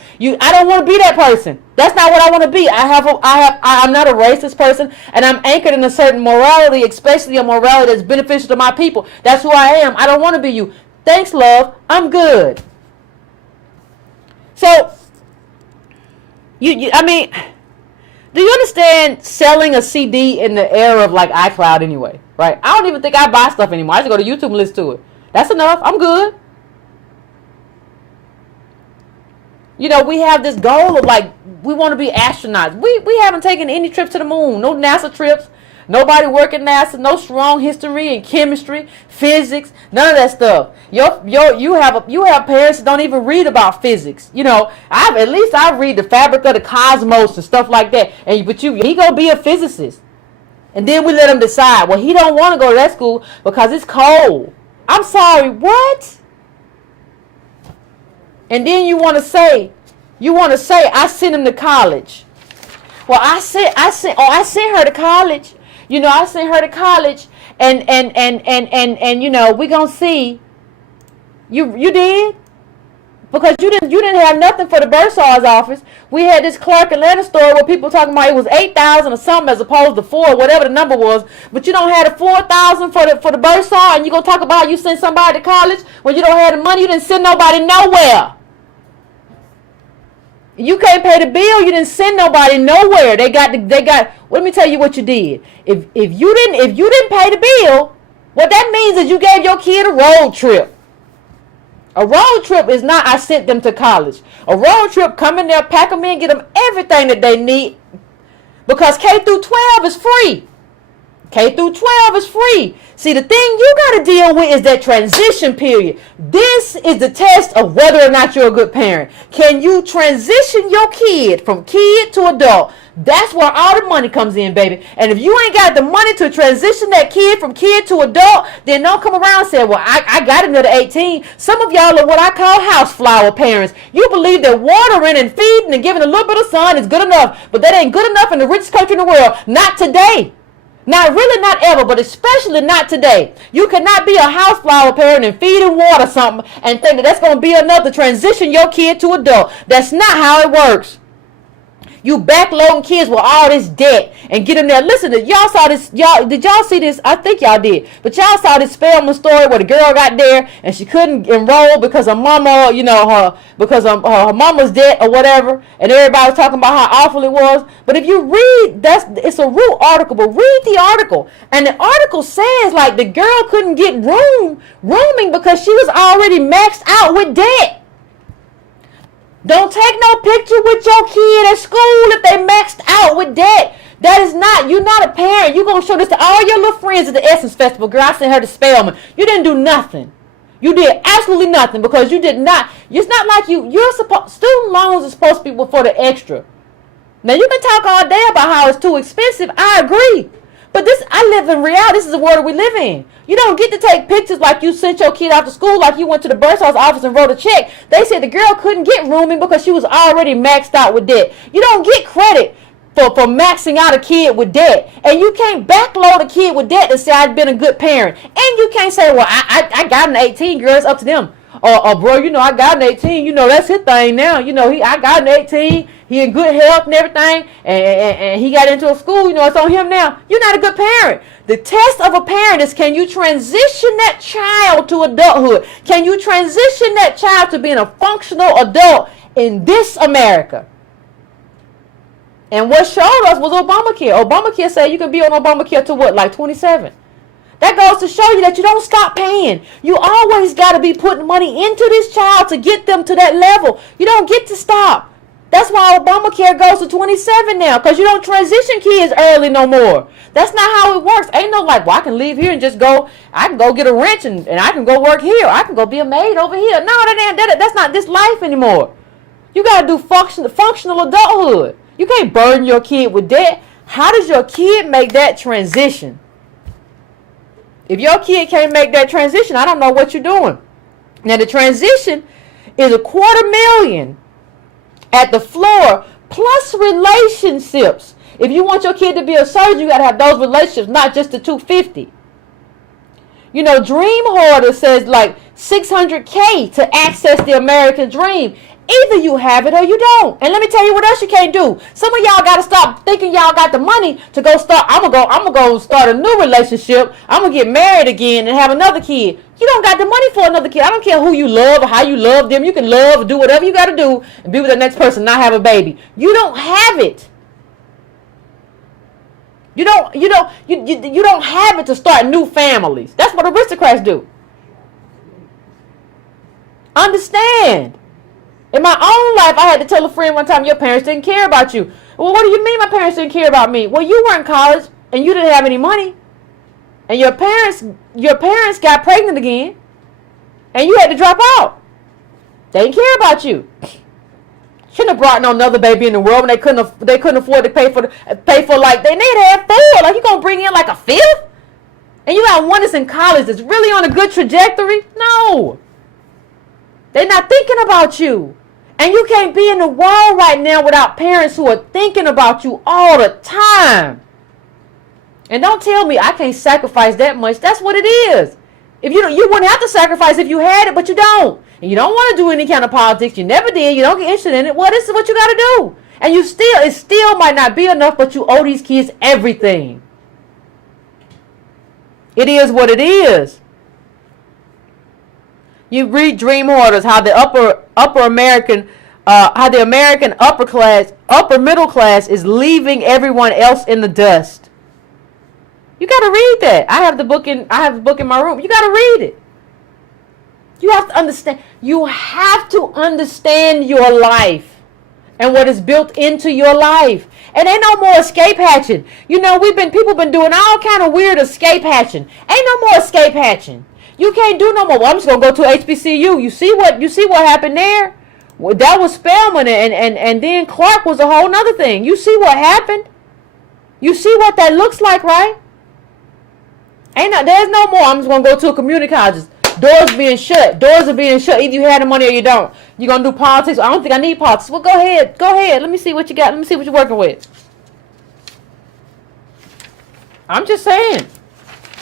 I don't want to be that person. That's not what I want to be. I'm not a racist person, and I'm anchored in a certain morality, especially a morality that's beneficial to my people. That's who I am. I don't want to be you. Thanks, love. I'm good. So, do you understand selling a CD in the era of like iCloud anyway, right? I don't even think I buy stuff anymore. I just go to YouTube and listen to it. That's enough. I'm good. We have this goal of like, we want to be astronauts. We haven't taken any trips to the moon. No NASA trips. Nobody working NASA. No strong history and chemistry, physics, none of that stuff. You have parents that don't even read about physics. At least I read the fabric of the cosmos and stuff like that. He gonna be a physicist, and then we let him decide. Well, he don't want to go to that school because it's cold. I'm sorry, what? And then you want to say, I sent him to college. Well, I sent her to college. I sent her to college, and we gonna see. You did, because you didn't have nothing for the bursar's office. We had this Clark Atlanta story where people talking about it was 8,000 or something as opposed to 4, whatever the number was. But you don't have the 4,000 for the bursar, and you gonna talk about how you sent somebody to college when you don't have the money. You didn't send nobody nowhere. You can't pay the bill. You didn't send nobody nowhere. They got. Let me tell you what you did. If you didn't pay the bill, what that means is you gave your kid a road trip. A road trip is not I sent them to college. A road trip, come in there, pack them in, get them everything that they need, because K through 12 is free. K through 12 is free. See, the thing you got to deal with is that transition period. This is the test of whether or not you're a good parent. Can you transition your kid from kid to adult? That's where all the money comes in, baby. And if you ain't got the money to transition that kid from kid to adult, then don't come around and say, well, I got another 18. Some of y'all are what I call house flower parents. You believe that watering and feeding and giving a little bit of sun is good enough, but that ain't good enough in the richest country in the world. Not today. Not really, not ever, but especially not today. You cannot be a houseflower parent and feed and water something and think that that's going to be enough to transition your kid to adult. That's not how it works. You backloading kids with all this debt and get them there. Listen, y'all saw this. Did y'all see this? I think y'all did. But y'all saw this Spelman story where the girl got there and she couldn't enroll because her mama, because her mama's debt or whatever. And everybody was talking about how awful it was. But if you read, it's a real article. But read the article. And the article says like the girl couldn't get rooming because she was already maxed out with debt. Don't take no picture with your kid at school if they maxed out with debt. That is not, you're not a parent. You're going to show this to all your little friends at the Essence Festival. Girl, I sent her to Spelman. You didn't do nothing. You did absolutely nothing because you did not. It's not like student loans are supposed to be for the extra. Now, you can talk all day about how it's too expensive. I agree. But I live in reality. This is the world we live in. You don't get to take pictures like you sent your kid out to school, like you went to the bursar's office and wrote a check. They said the girl couldn't get rooming because she was already maxed out with debt. You don't get credit for maxing out a kid with debt. And you can't backload a kid with debt and say I've been a good parent. And you can't say, well, I got an 18, girl, it's up to them. Or bro, I got an 18, that's his thing now. I got an 18, he in good health and everything, and he got into a school, it's on him now. You're not a good parent. The test of a parent is, can you transition that child to adulthood? Can you transition that child to being a functional adult in this America? And what showed us was Obamacare. Obamacare said you can be on Obamacare to what, like 27? That goes to show you that you don't stop paying. You always got to be putting money into this child to get them to that level. You don't get to stop. That's why Obamacare goes to 27 now, because you don't transition kids early no more. That's not how it works. Ain't no like, well, I can leave here and just go, I can go get a wrench and I can go work here. I can go be a maid over here. No, that's not this life anymore. You got to do functional adulthood. You can't burden your kid with debt. How does your kid make that transition? If your kid can't make that transition, I don't know what you're doing. Now, the transition is $250,000 at the floor, plus relationships. If you want your kid to be a surgeon, you got to have those relationships, not just the $250,000. You know, Dream Hoarder says like $600K to access the American dream. Either you have it or you don't. And let me tell you what else you can't do. Some of y'all got to stop thinking y'all got the money to go start. I'm gonna go start a new relationship. I'm gonna get married again and have another kid. You don't got the money for another kid. I don't care who you love or how you love them. You can love or do whatever you got to do and be with the next person, not have a baby. You don't have it. You don't have it to start new families. That's what aristocrats do. Understand. In my own life, I had to tell a friend one time, your parents didn't care about you. Well, what do you mean my parents didn't care about me? Well, you were in college and you didn't have any money. And your parents got pregnant again and you had to drop out. They didn't care about you. Shouldn't have brought no another baby in the world when they couldn't afford to pay for like they need to have 4. Like, you gonna bring in like a 5th? And you got one that's in college that's really on a good trajectory? No. They're not thinking about you. And you can't be in the world right now without parents who are thinking about you all the time. And don't tell me I can't sacrifice that much. That's what it is. If you wouldn't have to sacrifice if you had it, but you don't. And you don't want to do any kind of politics. You never did. You don't get interested in it. Well, this is what you got to do. And it still might not be enough, but you owe these kids everything. It is what it is. You read Dream Hoarders, how the American upper middle class is leaving everyone else in the dust. You got to read that. I have the book in my room. You got to read it. You have to understand. You have to understand your life and what is built into your life. And ain't no more escape hatching. You know, people been doing all kind of weird escape hatching. Ain't no more escape hatching. You can't do no more. Well, I'm just gonna go to HBCU. You see what happened there? Well, that was Spelman, and then Clark was a whole nother thing. You see what happened? You see what that looks like, right? There's no more. I'm just gonna go to a community college. Doors are being shut. Either you have the money or you don't. You're gonna do politics. I don't think I need politics. Well, go ahead. Let me see what you got. Let me see what you're working with. I'm just saying.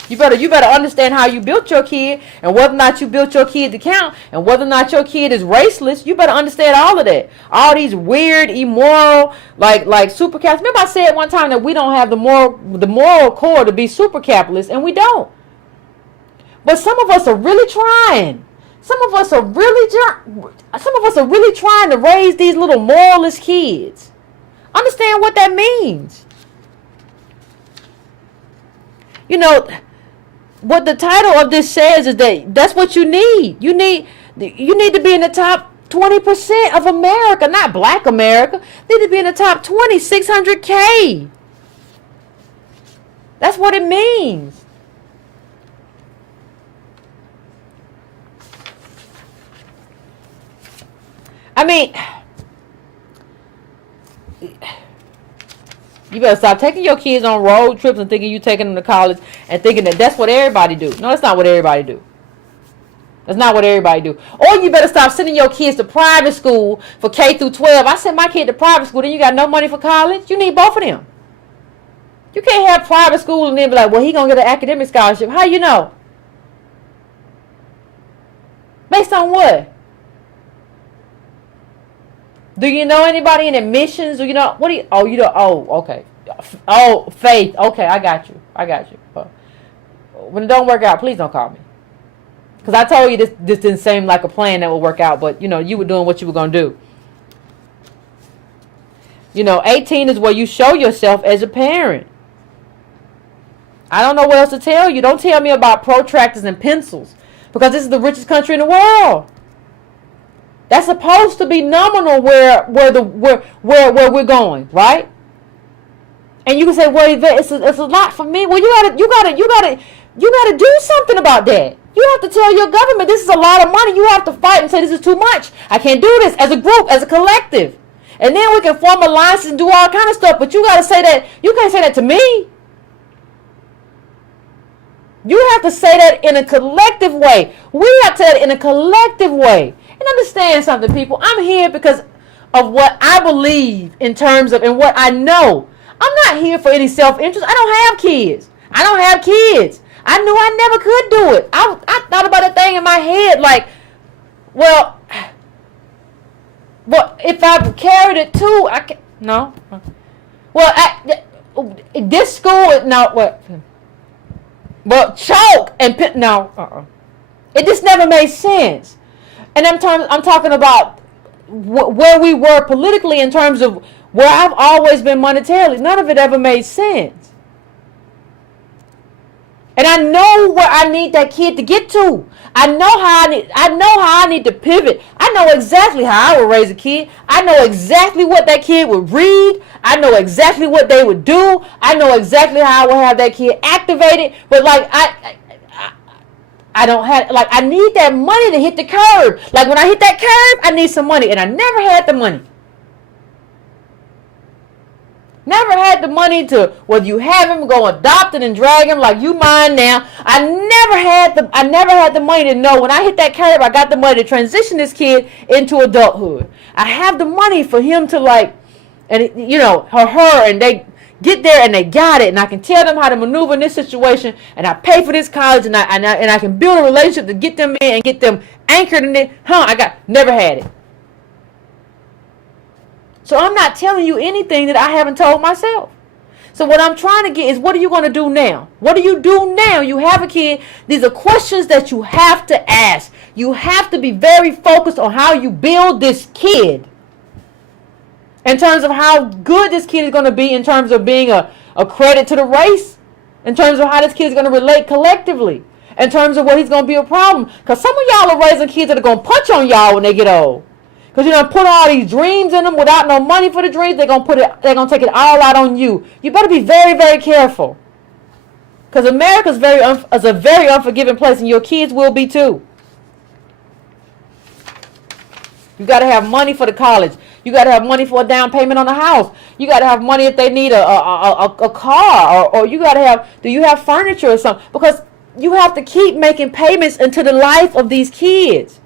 You better understand how you built your kid and whether or not you built your kid to count and whether or not your kid is raceless. You better understand all of that. All these weird, immoral, like super capitalists. Remember I said one time that we don't have the moral core to be super capitalists, and we don't. But some of us are really trying. Some of us are really trying to raise these little moralist kids. Understand what that means. You know, what the title of this says is that's what you need. You need to be in the top 20% of America, not black America. You need to be in the top 20, $600K. That's what it means. I mean, you better stop taking your kids on road trips and thinking you taking them to college and thinking that's what everybody do. No, that's not what everybody do. That's not what everybody do. Or you better stop sending your kids to private school for K through 12. I sent my kid to private school, then you got no money for college. You need both of them. You can't have private school and then be like, well, he gonna get an academic scholarship. How you know? Based on what? Do you know anybody in admissions? Do you know what do you? Oh, you know. Oh, okay. Oh, Faith. Okay, I got you. When it don't work out, please don't call me. Because I told you this didn't seem like a plan that would work out, but you know you were doing what you were gonna do. You know, 18 is where you show yourself as a parent. I don't know what else to tell you. Don't tell me about protractors and pencils, because this is the richest country in the world. That's supposed to be nominal where we're going, right? And you can say, well, Yvette, it's a lot for me. Well, you gotta do something about that. You have to tell your government this is a lot of money. You have to fight and say this is too much. I can't do this as a group, as a collective. And then we can form alliances and do all kind of stuff. But you gotta say that. You can't say that to me. You have to say that in a collective way. We have to say that in a collective way. And understand something, people. I'm here because of what I believe in terms of and what I know. I'm not here for any self-interest. I don't have kids. I don't have kids. I knew I never could do it. I thought about a thing in my head like, well, if I carried it too, I can no. Well, this school no what? Well, choke and no. It just never made sense. And I'm talking about where we were politically in terms of where I've always been monetarily. None of it ever made sense. And I know where I need that kid to get to. I know how I need to pivot. I know exactly how I would raise a kid. I know exactly what that kid would read. I know exactly what they would do. I know exactly how I would have that kid activated. But like I don't have, like, I need that money to hit the curb. Like, when I hit that curb, I need some money. And I never had the money. Never had the money to, whether you have him, go adopt it and drag him like you mine now. I never had the money to know when I hit that curb, I got the money to transition this kid into adulthood. I have the money for him to, like, and you know, her, and they get there and they got it, and I can tell them how to maneuver in this situation, and I pay for this college, and I can build a relationship to get them in and get them anchored in it. Never had it. So I'm not telling you anything that I haven't told myself. So what I'm trying to get is, what are you going to do now? What do you do now? You have a kid. These are questions that you have to ask. You have to be very focused on how you build this kid. In terms of how good this kid is going to be, in terms of being a credit to the race, in terms of how this kid is going to relate collectively, in terms of what he's going to be a problem. Because some of y'all are raising kids that are going to punch on y'all when they get old. Because you're going to put all these dreams in them without no money for the dreams. They're going to take it all out on you. You better be very, very careful. Because America is a very unforgiving place, and your kids will be too. You got to have money for the college. You got to have money for a down payment on a house. You got to have money if they need a car, or you got to have, do you have furniture or something? Because you have to keep making payments into the life of these kids.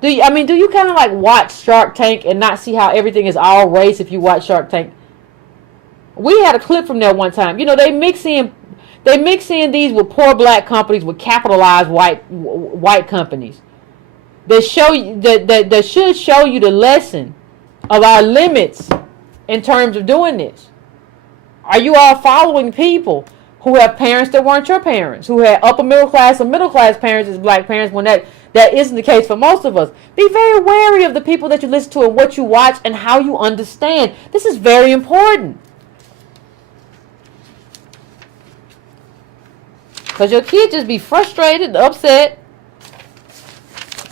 Do you kind of like watch Shark Tank and not see how everything is all race if you watch Shark Tank? We had a clip from there one time. You know, they mix in these with poor black companies with capitalized white companies. That should show you the lesson of our limits in terms of doing this. Are you all following people who have parents that weren't your parents, who had upper middle class or middle class parents as black parents, when that isn't the case for most of us? Be very wary of the people that you listen to and what you watch and how you understand. This is very important. Because your kid just be frustrated, upset,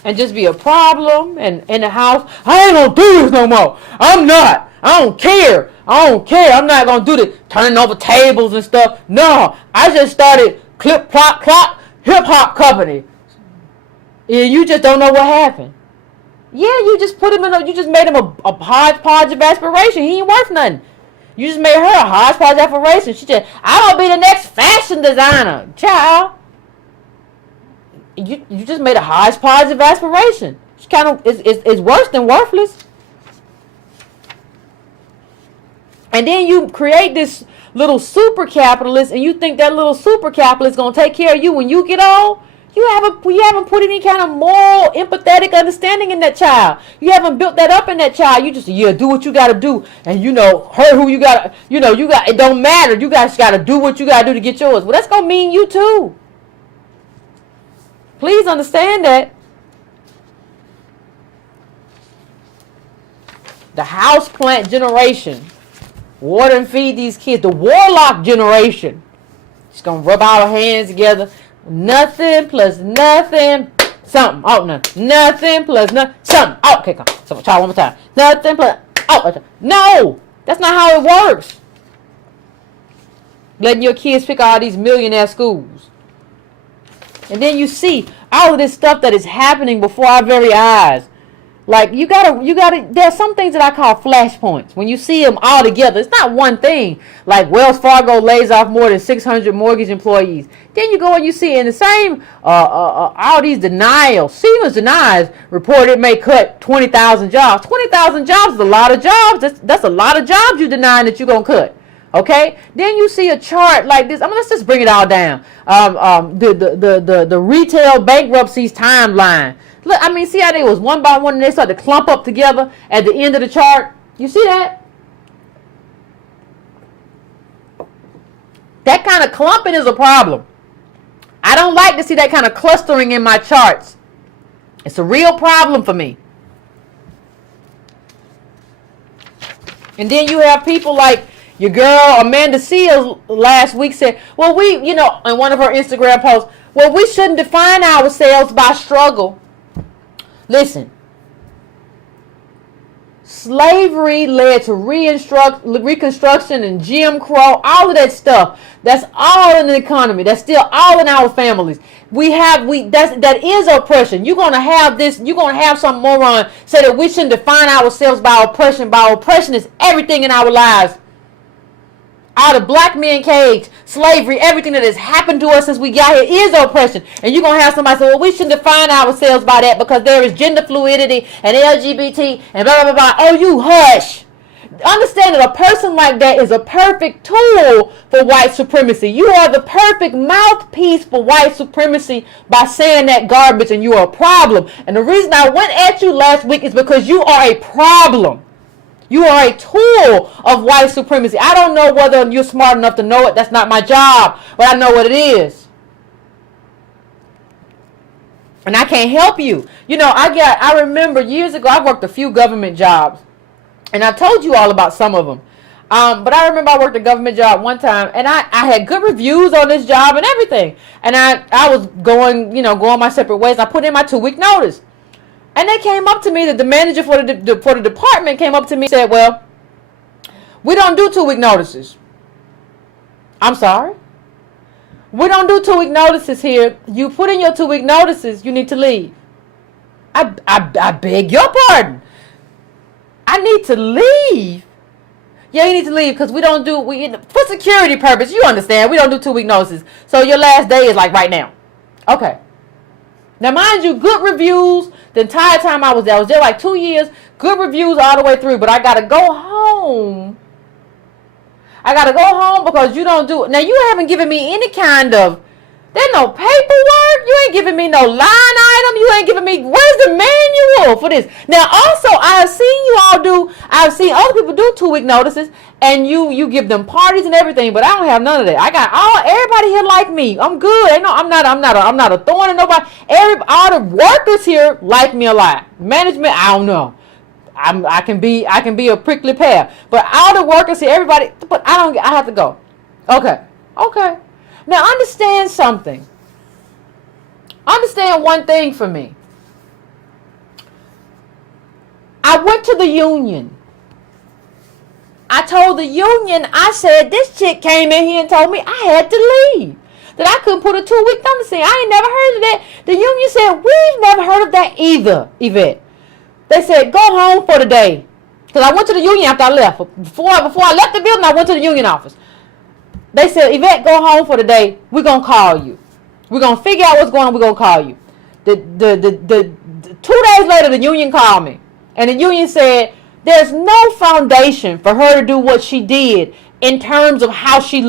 and just be a problem, and in the house, I ain't gonna do this no more. I'm not. I don't care. I'm not gonna do this. Turning over tables and stuff. No, I just started Clip Clop Clop Hip Hop Company. And you just don't know what happened. Yeah, you just made him a hodgepodge of aspiration. He ain't worth nothing. You just made her a hodgepodge of aspiration. She just, I want to be the next fashion designer. Child. You just made a hodgepodge of aspiration. It's kind of, it's worse than worthless. And then you create this little super capitalist, and you think that little super capitalist is going to take care of you when you get old. You haven't put any kind of moral, empathetic understanding in that child. You haven't built that up in that child. You just, do what you got to do. And hurt who you got to, it don't matter. You guys got to do what you got to do to get yours. Well, that's going to mean you too. Please understand that. The houseplant generation. Water and feed these kids. The warlock generation. Just going to rub our hands together. Nothing plus nothing, something. Oh, no. Nothing plus nothing, something. Oh, okay, come. So try one more time. Nothing plus, oh, okay. No, that's not how it works. Letting your kids pick all these millionaire schools. And then you see all of this stuff that is happening before our very eyes. Like, you gotta, there's some things that I call flashpoints. When you see them all together, it's not one thing. Like, Wells Fargo lays off more than 600 mortgage employees. Then you go and you see in the same, all these denials. Siemens denies, reported it may cut 20,000 jobs. 20,000 jobs is a lot of jobs. That's a lot of jobs you denying that you're going to cut. Okay, then you see a chart like this. Let's just bring it all down. The retail bankruptcies timeline. Look, I mean, see how they was one by one and they started to clump up together at the end of the chart? You see that? That kind of clumping is a problem. I don't like to see that kind of clustering in my charts. It's a real problem for me. And then you have people like your girl Amanda Seals last week said, well, we, in one of her Instagram posts, well, we shouldn't define ourselves by struggle. Listen, slavery led to reconstruction and Jim Crow, all of that stuff. That's all in the economy. That's still all in our families. That is oppression. You're gonna have this. You're gonna have some moron say that we shouldn't define ourselves by oppression. By oppression is everything in our lives. All the black men cage, slavery, everything that has happened to us since we got here is oppression. And you're going to have somebody say, well, we shouldn't define ourselves by that because there is gender fluidity and LGBT and blah, blah, blah, blah. Oh, you hush. Understand that a person like that is a perfect tool for white supremacy. You are the perfect mouthpiece for white supremacy by saying that garbage, and you are a problem. And the reason I went at you last week is because you are a problem. You are a tool of white supremacy. I don't know whether you're smart enough to know it. That's not my job. But I know what it is. And I can't help you. I remember years ago, I worked a few government jobs. And I told you all about some of them. But I remember I worked a government job one time. And I had good reviews on this job and everything. And I was going my separate ways. I put in my 2-week notice. And they came up to me, that the manager for the department came up to me and said, well, we don't do 2-week notices. I'm sorry? We don't do 2-week notices here. You put in your 2-week notices, you need to leave. I beg your pardon. I need to leave. Yeah, you need to leave because we don't do, for security purpose, you understand, we don't do 2-week notices. So your last day is like right now. Okay. Now, mind you, good reviews the entire time I was there. I was there like 2 years. Good reviews all the way through. But I got to go home. I got to go home because you don't do it. Now, you haven't given me any kind of, there's no paperwork. You ain't giving me no line item. You ain't giving me, where's the manual for this? Now, also, I've seen other people do 2-week notices. And you give them parties and everything, but I don't have none of that. I got everybody here like me. I'm good. I'm not a thorn in nobody. All the workers here like me a lot. Management, I don't know. I can be a prickly pear, but all the workers here, everybody. But I have to go. Okay. Now understand something. Understand one thing for me. I went to the union. I told the union, I said, this chick came in here and told me I had to leave. That I couldn't put a 2-week notice in. I ain't never heard of that. The union said, we've never heard of that either, Yvette. They said, go home for the day. Because I went to the union after I left. Before I left the building, I went to the union office. They said, Yvette, go home for the day. We're going to call you. We're going to figure out what's going on. We're going to call you. The 2 days later, the union called me. And the union said, there's no foundation for her to do what she did in terms of how she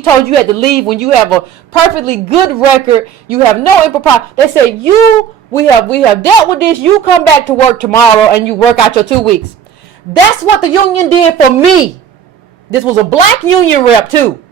told you had to leave when you have a perfectly good record. You have no impropriety. They said, we have dealt with this. You come back to work tomorrow and you work out your 2 weeks. That's what the union did for me. This was a black union rep too,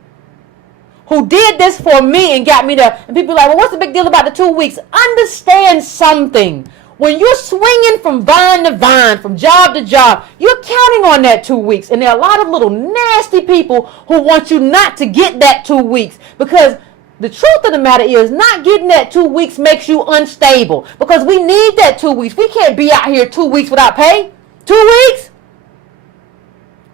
who did this for me and got me there. And people are like, well, what's the big deal about the 2 weeks? Understand something. When you're swinging from vine to vine, from job to job, you're counting on that 2 weeks. And there are a lot of little nasty people who want you not to get that 2 weeks. Because The truth of the matter is not getting that 2 weeks makes you unstable, because we need that 2 weeks. We can't be out here 2 weeks without pay. 2 weeks?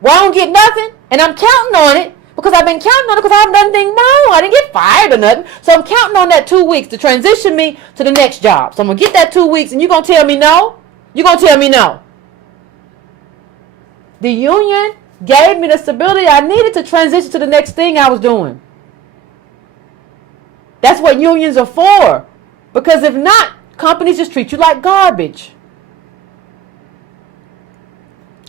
Well, I don't get nothing, and I'm counting on it because I've been counting on it because I haven't done anything wrong. I didn't get fired or nothing. So I'm counting on that 2 weeks to transition me to the next job. So I'm going to get that 2 weeks, and you're going to tell me no? You're going to tell me no. The union gave me the stability I needed to transition to the next thing I was doing. That's what unions are for. Because if not, companies just treat you like garbage.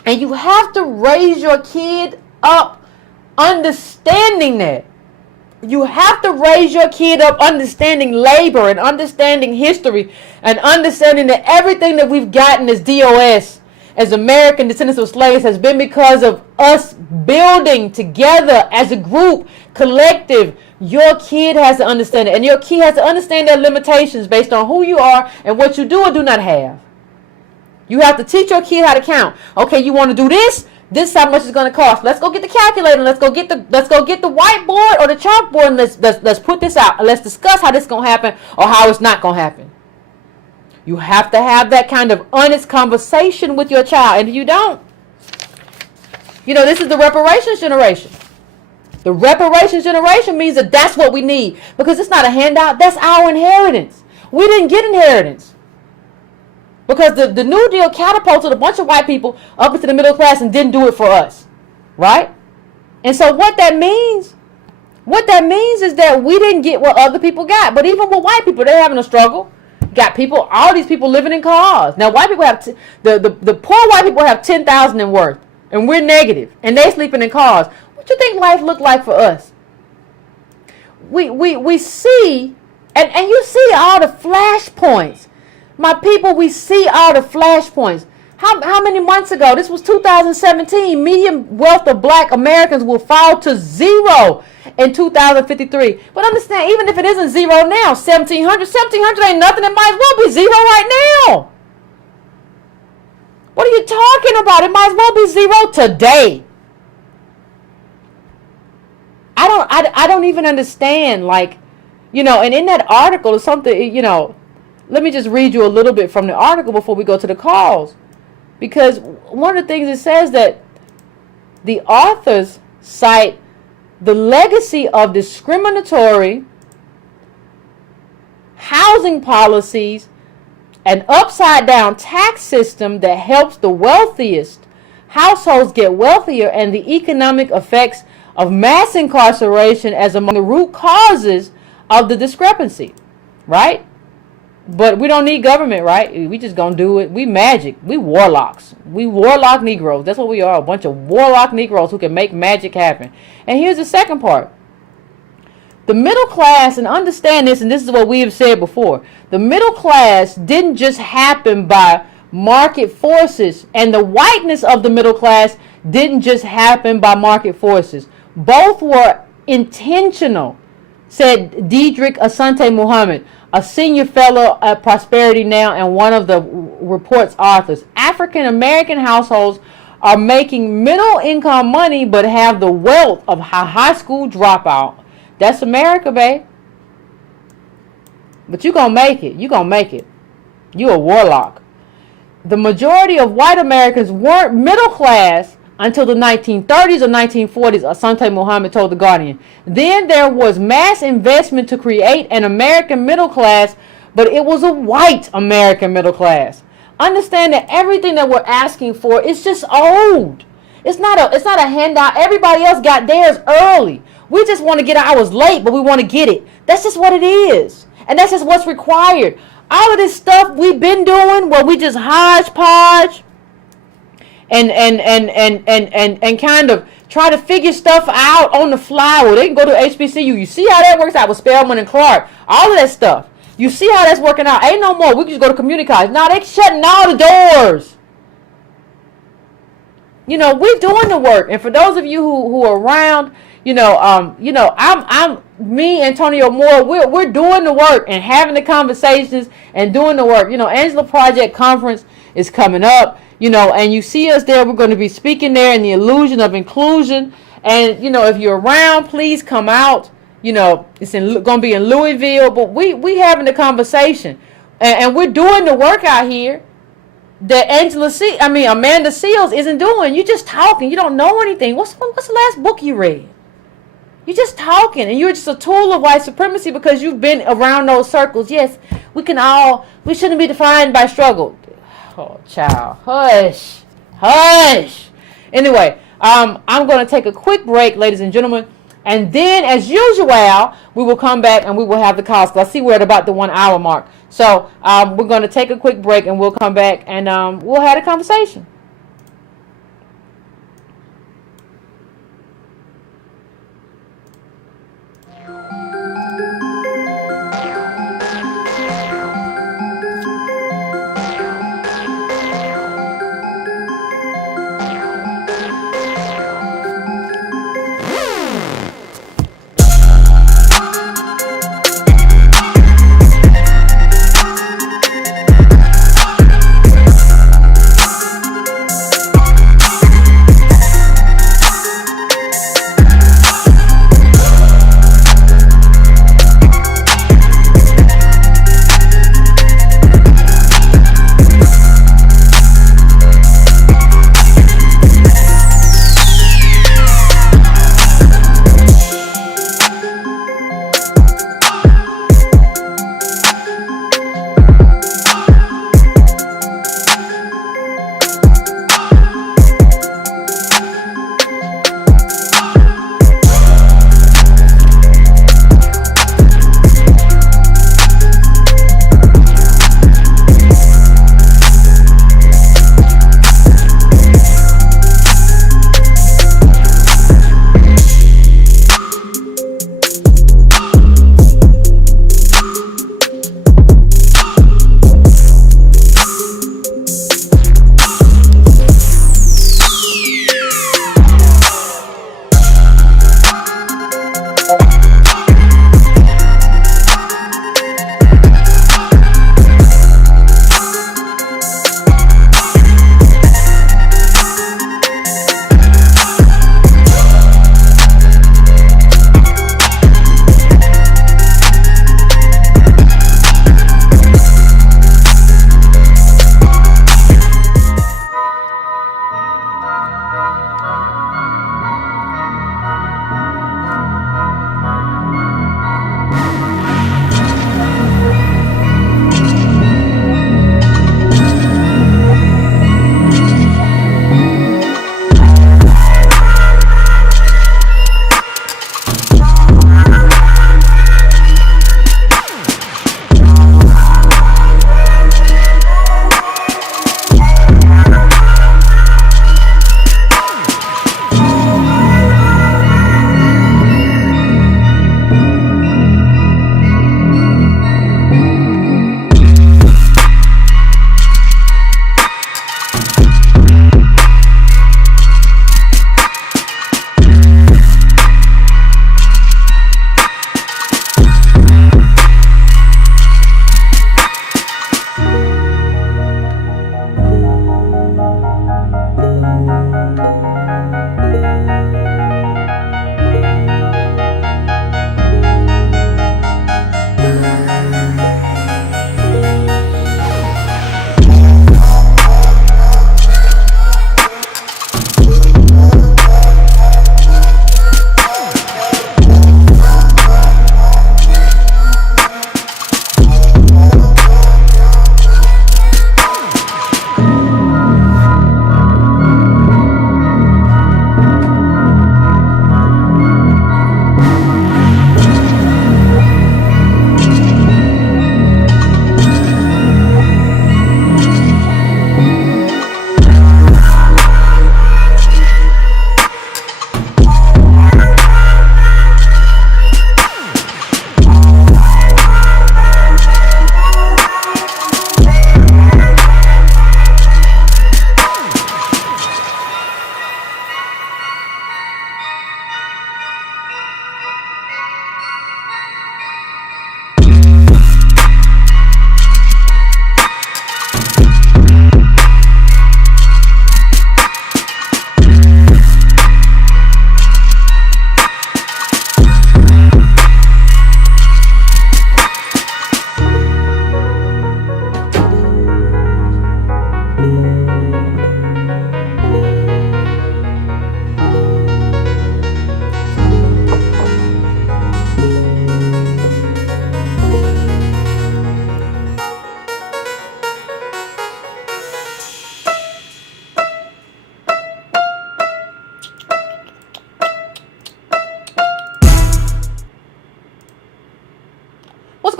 And you have to raise your kid up understanding that. You have to raise your kid up understanding labor and understanding history and understanding that everything that we've gotten as DOS, as American descendants of slaves, has been because of us building together as a group, collective. Your kid has to understand it. And your kid has to understand their limitations based on who you are and what you do or do not have. You have to teach your kid how to count. Okay, you want to do this? This is how much it's going to cost. Let's go get the calculator. Let's go get the whiteboard or the chalkboard, and let's put this out. And let's discuss how this is going to happen or how it's not going to happen. You have to have that kind of honest conversation with your child. And if you don't, this is the reparations generation. The reparations generation means that that's what we need, because it's not a handout. That's our inheritance. We didn't get inheritance. Because the New Deal catapulted a bunch of white people up into the middle class and didn't do it for us. Right? And so what that means is that we didn't get what other people got. But even with white people, they're having a struggle. Got all these people living in cars. Now white people have, the poor white people have 10,000 in worth. And we're negative. And they sleeping in cars. What do you think life looked like for us? We see, and you see all the flashpoints. My people, we see all the flashpoints. How many months ago? This was 2017. Median wealth of black Americans will fall to zero in 2053. But understand, even if it isn't zero now, 1700 ain't nothing. It might as well be zero right now. What are you talking about? It might as well be zero today. I don't even understand, and in that article is something, let me just read you a little bit from the article before we go to the calls. Because one of the things it says that the authors cite the legacy of discriminatory housing policies, an upside down tax system that helps the wealthiest households get wealthier, and the economic effects of mass incarceration as among the root causes of the discrepancy. Right? But we don't need government, right? We just gonna do it. We magic. We warlocks. We warlock Negroes. That's what we are. A bunch of warlock Negroes who can make magic happen. And here's the second part. The middle class, and understand this, and this is what we have said before. The middle class didn't just happen by market forces, and the whiteness of the middle class didn't just happen by market forces. Both were intentional, said Diedrich Asante Muhammad, a senior fellow at Prosperity Now and one of the report's authors. African American households are making middle income money but have the wealth of a high school dropout. That's America, babe. But you're going to make it. You're going to make it. You're a warlock. The majority of white Americans weren't middle class until the 1930s or 1940s, Asante Muhammad told The Guardian. Then there was mass investment to create an American middle class, but it was a white American middle class. Understand that everything that we're asking for is just old. It's not a handout. Everybody else got theirs early. We just want to get ours late, but we want to get it. That's just what it is. And that's just what's required. All of this stuff we've been doing where we just hodgepodge and kind of try to figure stuff out on the fly. Well, they can go to HBCU. You see how that works out with Spelman and Clark. All of that stuff. You see how that's working out. Ain't no more. We can just go to community college. Now they shutting all the doors. We're doing the work. And for those of you who are around, I'm me, Antonio Moore, we're doing the work and having the conversations and doing the work. Angela Project Conference is coming up. And you see us there. We're going to be speaking there in the illusion of inclusion. And, if you're around, please come out. it's going to be in Louisville, but we having the conversation, and we're doing the work out here that Amanda Seals isn't doing. You're just talking. You don't know anything. What's the last book you read? You're just talking, and you're just a tool of white supremacy because you've been around those circles. Yes, we shouldn't be defined by struggle. Oh, child, hush. Anyway, I'm going to take a quick break, ladies and gentlemen. And then, as usual, we will come back and we will have the calls. I see we're at about the 1 hour mark. So we're going to take a quick break and we'll come back and we'll have a conversation.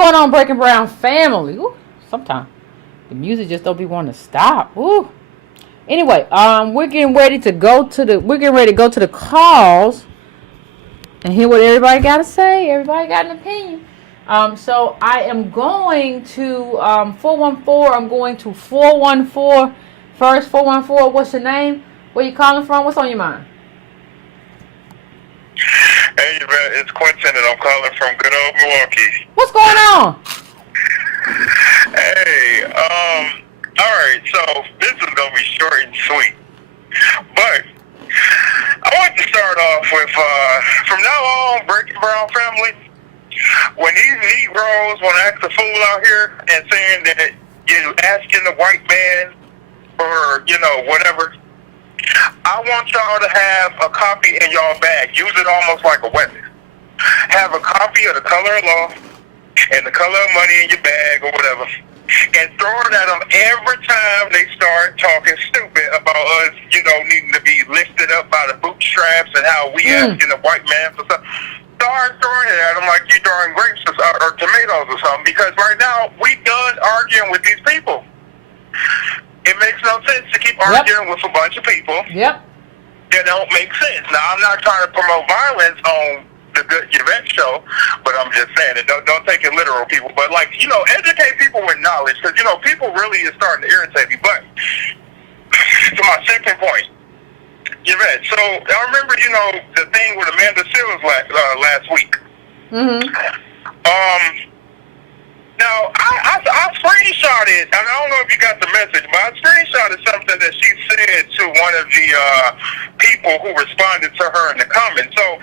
going on, Breaking Brown family? Ooh, sometimes the music just don't be wanting to stop. Ooh. Anyway, we're getting ready to go to the calls and hear what everybody got to say. Everybody got an opinion. So I am going to 414. I'm going to 414 first. 414. What's your name? Where you calling from? What's on your mind? Hey, Yvette, it's Quentin, and I'm calling from good old Milwaukee. What's going on? Hey, all right, so this is going to be short and sweet. But I want to start off with, from now on, Breaking Brown family, when these Negroes want to act a fool out here and saying that you're asking the white man for, whatever, I want y'all to have a copy in y'all bag. Use it almost like a weapon. Have a copy of the color of law and the color of money in your bag or whatever, and throw it at them every time they start talking stupid about us, needing to be lifted up by the bootstraps and how we asking the white man for something. Start throwing it at them like you're throwing grapes or tomatoes or something, because right now we done arguing with these people. It makes no sense to keep arguing with a bunch of people. Yep. That don't make sense. Now, I'm not trying to promote violence on the Good Yvette show, but I'm just saying it. Don't take it literal, people. But, educate people with knowledge, because, people really is starting to irritate me. But to my second point, Yvette, so I remember, the thing with Amanda Seals last week. Mm-hmm. Now, I screenshotted, and I don't know if you got the message, but I screenshotted something that she said to one of the people who responded to her in the comments. So,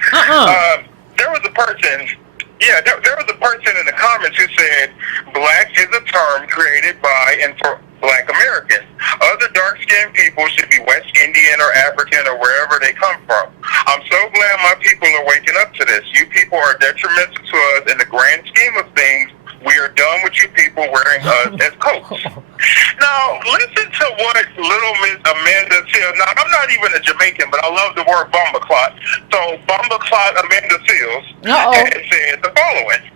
there was a person in the comments who said, black is a term created by and for black Americans. Other dark-skinned people should be West Indian or African or wherever they come from. I'm so glad my people are waking up to this. You people are detrimental to us in the grand scheme of things. We are done with you people wearing us as coats. Now, listen to what little Miss Amanda Seals. Now, I'm not even a Jamaican, but I love the word bumbleclot. So, bumbleclot Amanda Seals said the following.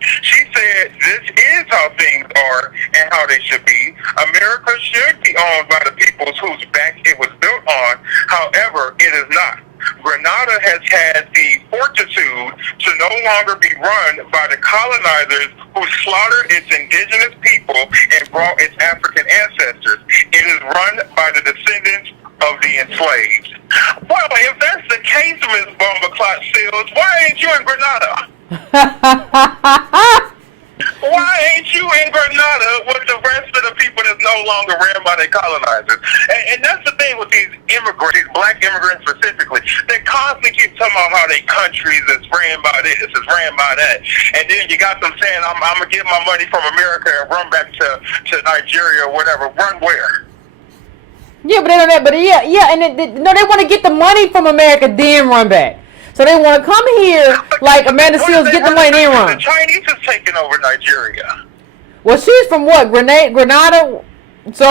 She said, this is how things are and how they should be. America should be owned by the peoples whose back it was built on. However, it is not. Grenada has had the fortitude to no longer be run by the colonizers who slaughtered its indigenous people and brought its African ancestors. It is run by the descendants of the enslaved. Well, if that's the case, Ms. Bumbleclot Seals, why ain't you in Grenada? Why ain't you in Grenada with the rest of the people that's no longer ran by their colonizers? And that's the thing with these immigrants, these black immigrants specifically. They constantly keep talking about how their countries is ran by this, is ran by that. And then you got them saying, I'm going to get my money from America and run back to Nigeria or whatever. Run where? Yeah, but they don't have, and they want to get the money from America, then run back. So they want to come here like Amanda Seals, get the money, then run. The Chinese is taking over Nigeria. Well, she's from what? Grenada? So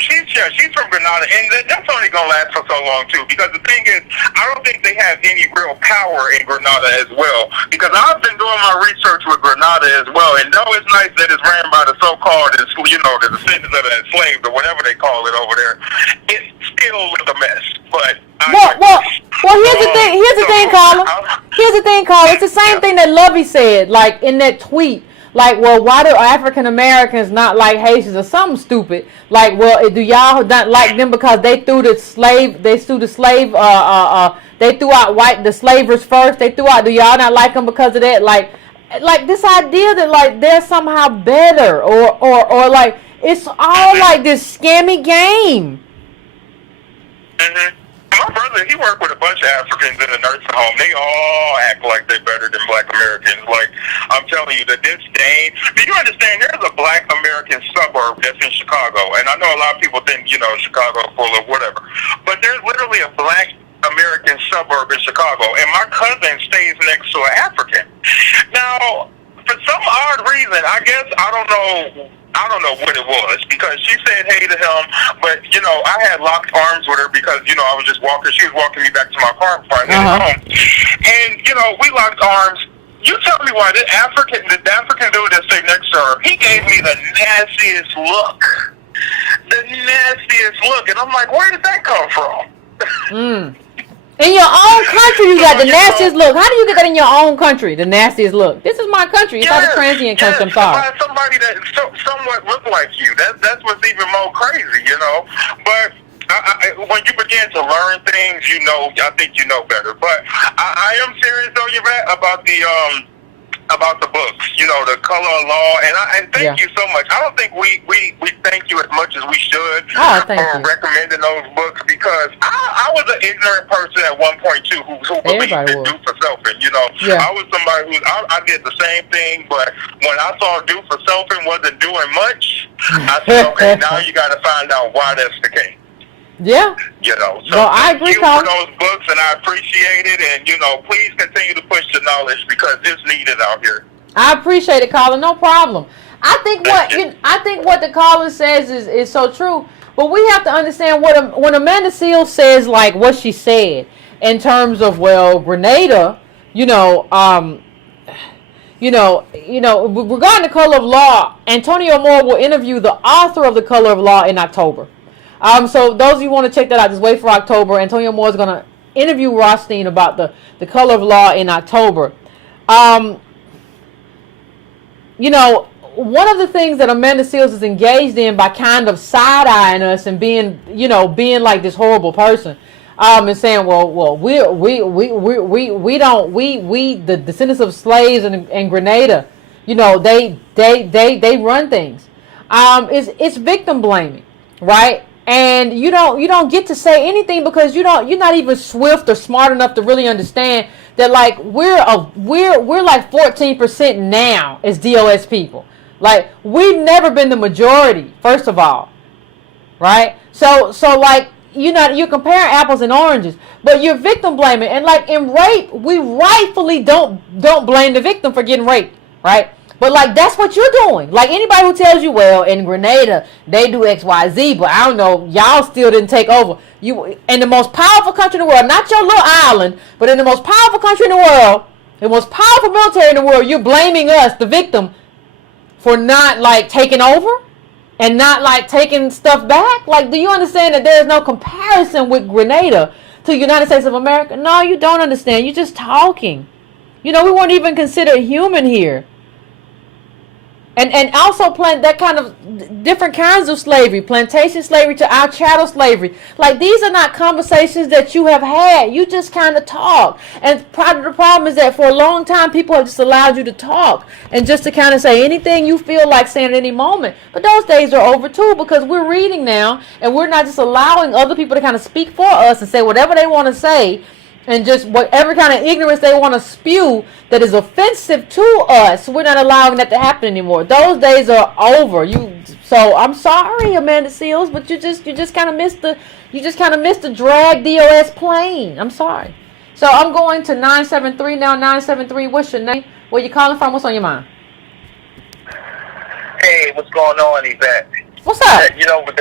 she's from Grenada, and that's only gonna last for so long too. Because the thing is, I don't think they have any real power in Grenada as well. Because I've been doing my research with Grenada as well, and though it's nice that it's ran by the so-called, the descendants of the enslaved or whatever they call it over there, it's still a mess. But well, here's the thing. Here's the thing, Carla. It's the same thing that Lovey said, like in that tweet. Like, well, why do African Americans not like Haitians or something stupid? Like, well, do y'all not like them because they threw the slavers first? They threw out, do y'all not like them because of that? Like this idea that like they're somehow better or like it's all like this scammy game. Mm-hmm. My brother, he worked with a bunch of Africans in a nursing home. They all act like they're better than black Americans. Like, I'm telling you, the disdain. Do you understand? There's a black American suburb that's in Chicago. And I know a lot of people think, Chicago full of whatever. But there's literally a black American suburb in Chicago. And my cousin stays next to an African. Now, for some odd reason, I guess, I don't know what it was, because she said hey to him, but I had locked arms with her because I was just walking. She was walking me back to my car before I got home, and we locked arms. You tell me why the African dude that sitting next to her, he gave me the nastiest look. The nastiest look. And I'm like, where did that come from? In your own country, you got the nastiest look. How do you get that in your own country, the nastiest look? This is my country. It's not a transient country. I'm sorry. By somebody that somewhat look like you. That's what's even more crazy, you know. But when you begin to learn things, you know, I think you know better. But I am serious though, Yvette, about the books, you know, the color of law, and thank you so much. I don't think we thank you as much as we should for recommending those books, because I was an ignorant person at one point too, who believed in do for selfing. You know, I was somebody who I did the same thing, but when I saw do for selfing wasn't doing much, I said, okay, now you got to find out why that's the case. Yeah. You know, so well, I agree, thank you for those books, and I appreciate it. And, you know, please continue to push the knowledge, because it's needed out here. I appreciate it, caller. No problem. I think what the caller says is so true. But we have to understand when Amanda Seales says like what she said in terms of, well, Grenada, regarding the color of law, Antonio Moore will interview the author of the color of law in October. So those of you who want to check that out, just wait for October. Antonio Moore is going to interview Rothstein about the color of law in October. One of the things that Amanda Seales is engaged in by kind of side-eyeing us and being like this horrible person, and saying, the descendants of slaves in Grenada, they run things. It's victim blaming, right? And you don't get to say anything because you're not even swift or smart enough to really understand that, like, we're like 14% now as DOS people. Like, we've never been the majority, first of all, right? So like, you're comparing apples and oranges, but you're victim blaming. And like in rape, we rightfully don't blame the victim for getting raped, right? But like, that's what you're doing. Like, anybody who tells you, well, in Grenada they do XYZ, but I don't know, y'all still didn't take over. You in the most powerful country in the world, not your little island, but in the most powerful country in the world, the most powerful military in the world, you're blaming us, the victim, for not like taking over and not like taking stuff back. Like, do you understand that there is no comparison with Grenada to the United States of America? No, you don't understand. You're just talking. We weren't even considered human here. And also that kind of different kinds of slavery, plantation slavery to our chattel slavery. Like, these are not conversations that you have had. You just kind of talk. And part of the problem is that for a long time, people have just allowed you to talk and just to kind of say anything you feel like saying at any moment. But those days are over too, because we're reading now, and we're not just allowing other people to kind of speak for us and say whatever they want to say, and just whatever kind of ignorance they want to spew that is offensive to us. We're not allowing that to happen anymore. Those days are over. So I'm sorry, Amanda Seales, but you just kind of missed the drag DOS plane. I'm sorry. So I'm going to 973 now. 973. What's your name? Where you calling from? What's on your mind? Hey, what's going on, Yvette? What's up? With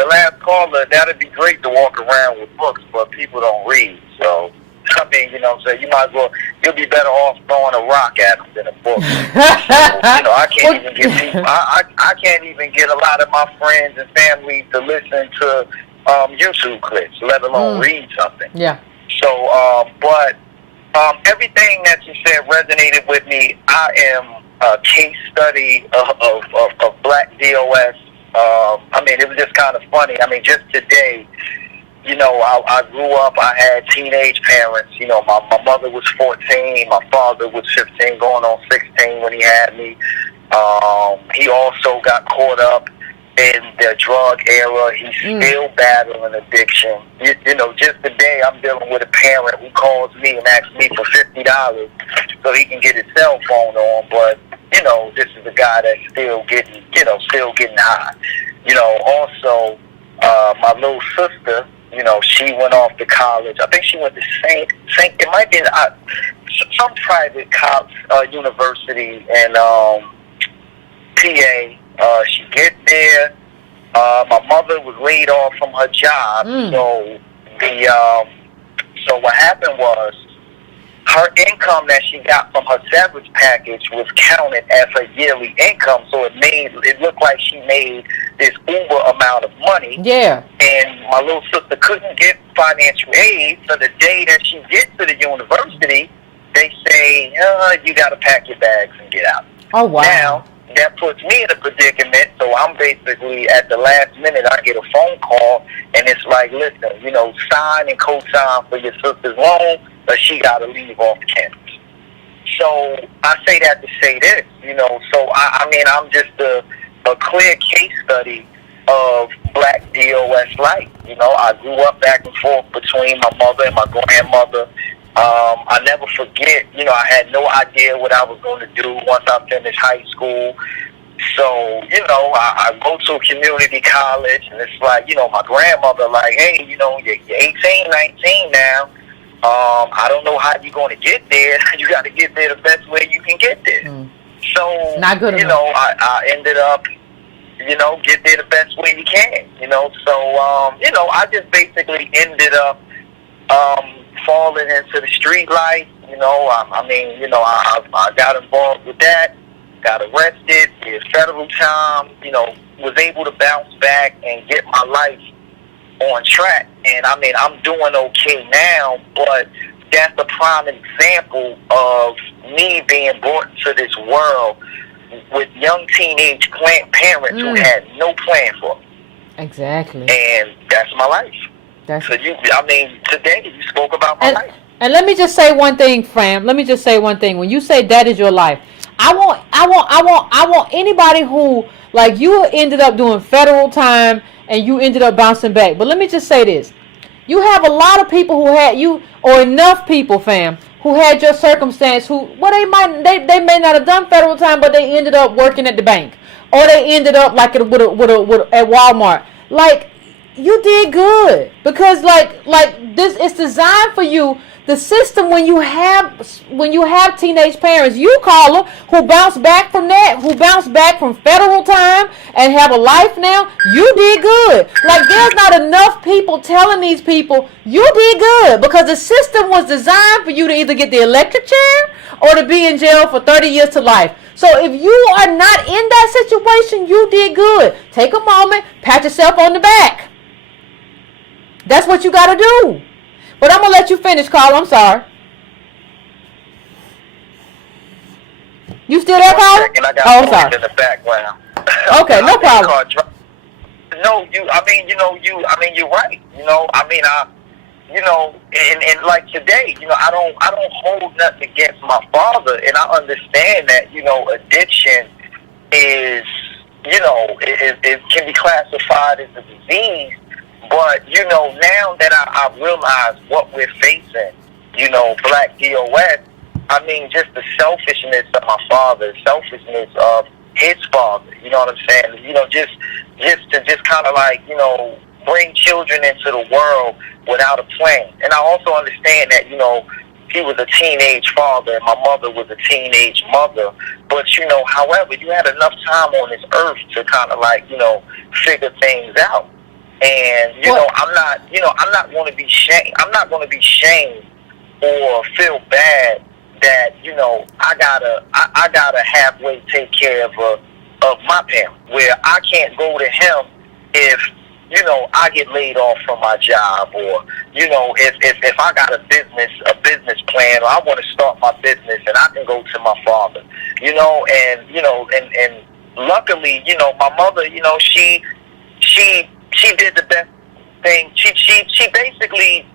the last caller, that'd be great to walk around with books, but people don't read. So, I mean, so you might as well, you'll be better off throwing a rock at them than a book. So, I can't even get people, I can't even get a lot of my friends and family to listen to YouTube clips, let alone read something. Yeah. So, but everything that you said resonated with me. I am a case study of Black DOS. I mean, it was just kind of funny. I mean, just today, I grew up, I had teenage parents. My mother was 14, my father was 15, going on 16 when he had me. He also got caught up in the drug era. He's still battling addiction. Just today, I'm dealing with a parent who calls me and asks me for $50 so he can get his cell phone on, but this is a guy that's still getting high. Also, my little sister, she went off to college. I think she went to Saint. It might be some private university in PA. She get there. My mother was laid off from her job. So what happened was, her income that she got from her severance package was counted as her yearly income, so it looked like she made this uber amount of money. Yeah. And my little sister couldn't get financial aid, so the day that she gets to the university, they say, you got to pack your bags and get out. Oh, wow. Now, that puts me in a predicament, so I'm basically, at the last minute, I get a phone call, and it's like, listen, sign and co-sign for your sister's loan, but she got to leave off campus. So I say that to say this, so I mean, I'm just a clear case study of Black DOS life. I grew up back and forth between my mother and my grandmother. I never forget, I had no idea what I was going to do once I finished high school. So, I go to a community college, and it's like, my grandmother like, hey, you're 18, 19 now. I don't know how you're going to get there. You got to get there the best way you can get there. So, not good enough. I ended up, get there the best way you can, So, I just basically ended up falling into the street life. I got involved with that, got arrested, did federal time, was able to bounce back and get my life on track. And I'm doing okay now, but that's a prime example of me being brought into this world with young teenage parents who had no plan for me. Exactly. And that's my life. Today you spoke about my life. And let me just say one thing, fam. Let me just say one thing. When you say that is your life, I want anybody who, like, you ended up doing federal time and you ended up bouncing back. But let me just say this. You have a lot of people who had you, or enough people, fam, who had your circumstance, they may not have done federal time, but they ended up working at the bank. Or they ended up like at Walmart. Like, you did good. Because like this, it's designed for you. The system, when you have teenage parents, you call them, who bounce back from that, who bounce back from federal time and have a life now, you did good. Like, there's not enough people telling these people, you did good, because the system was designed for you to either get the electric chair or to be in jail for 30 years to life. So if you are not in that situation, you did good. Take a moment, pat yourself on the back. That's what you got to do. But I'm going to let you finish, Carl. I'm sorry. You still there, Carl? I'm sorry. In the background. Okay, no problem. No, you're right. And like today, I don't hold nothing against my father, and I understand that, addiction is, it can be classified as a disease. But, now that I realize what we're facing, Black DOS, just the selfishness of my father, selfishness of his father, you know what I'm saying? Just kind of like, bring children into the world without a plan. And I also understand that, he was a teenage father and my mother was a teenage mother. But, however, you had enough time on this earth to kind of like, figure things out. And I'm not going to be shamed. I'm not going to be shamed or feel bad that I gotta halfway take care of my parent, where I can't go to him if I get laid off from my job, or if I got a business plan, or I want to start my business, and I can go to my father, and luckily, my mother, she did the best thing. She basically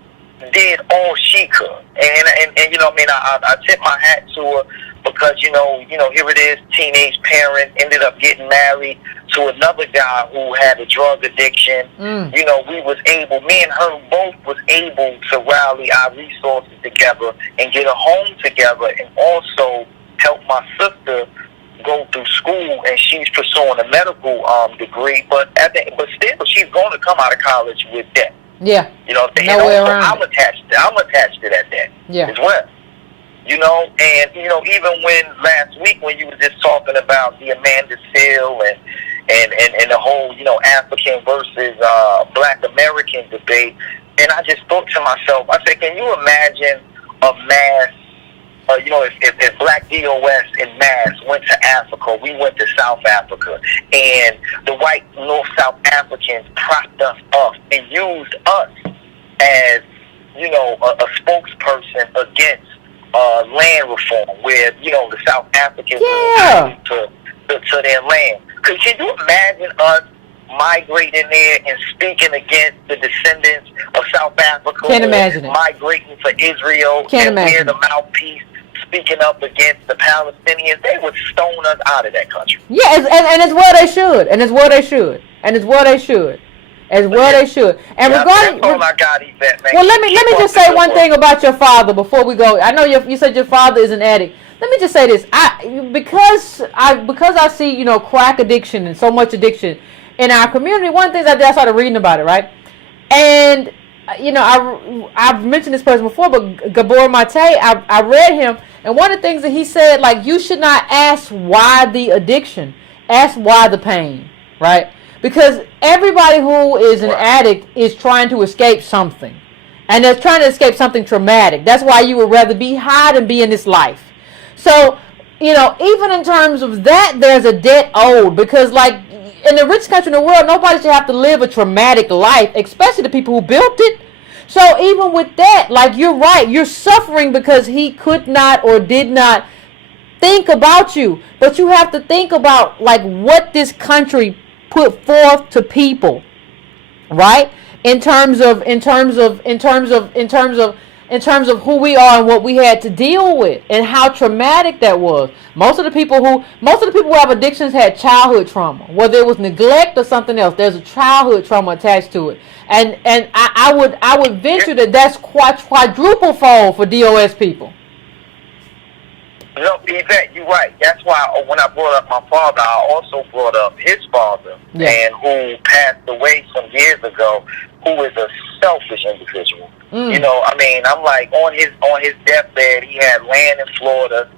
did all she could, and I tip my hat to her, because here it is, teenage parent, ended up getting married to another guy who had a drug addiction. Me and her both was able to rally our resources together and get a home together, and also help my sister go through school, and she's pursuing a medical degree, but still she's going to come out of college with debt. Yeah. No way around. I'm attached to that debt as well. And even when last week when you were just talking about the Amanda Seal and the whole African versus Black American debate, and I just thought to myself, I said, can you imagine a mass if Black DOS in mass went to Africa, we went to South Africa, and the white North-South Africans propped us up and used us as, a spokesperson against land reform, where, the South Africans were to their land. Because can you imagine us migrating there and speaking against the descendants of South Africa? Can't imagine it. Migrating for Israel. Can't imagine we're the mouthpiece speaking up against the Palestinians. They would stone us out of that country. Yeah, and it's what they should. And it's what they should. And it's what they should. As well they should. And regarding, that's all I got, Yvette, man. Well, let me just say one thing about your father before we go. I know you said your father is an addict. Let me just say this. Because I see, crack addiction and so much addiction in our community. One of the things I started reading about it, right? And I've mentioned this person before, but Gabor Mate, I read him, and one of the things that he said, like, you should not ask why the addiction, ask why the pain, right? Because everybody who is an addict is trying to escape something. And they're trying to escape something traumatic. That's why you would rather be high than be in this life. So, even in terms of that, there's a debt owed. Because, like, in the richest country in the world, nobody should have to live a traumatic life, especially the people who built it. So, even with that, like, you're right. You're suffering because he could not or did not think about you. But you have to think about, like, what this country put forth to people, right? In terms of who we are and what we had to deal with and how traumatic that was. Most of the people who have addictions had childhood trauma, whether it was neglect or something else. There's a childhood trauma attached to it, and I would venture that that's quadruple fold for DOS people. No, Yvette, you're right. That's why when I brought up my father, I also brought up his father, and who passed away some years ago, who is a selfish individual. I'm like, on his deathbed, he had land in Florida,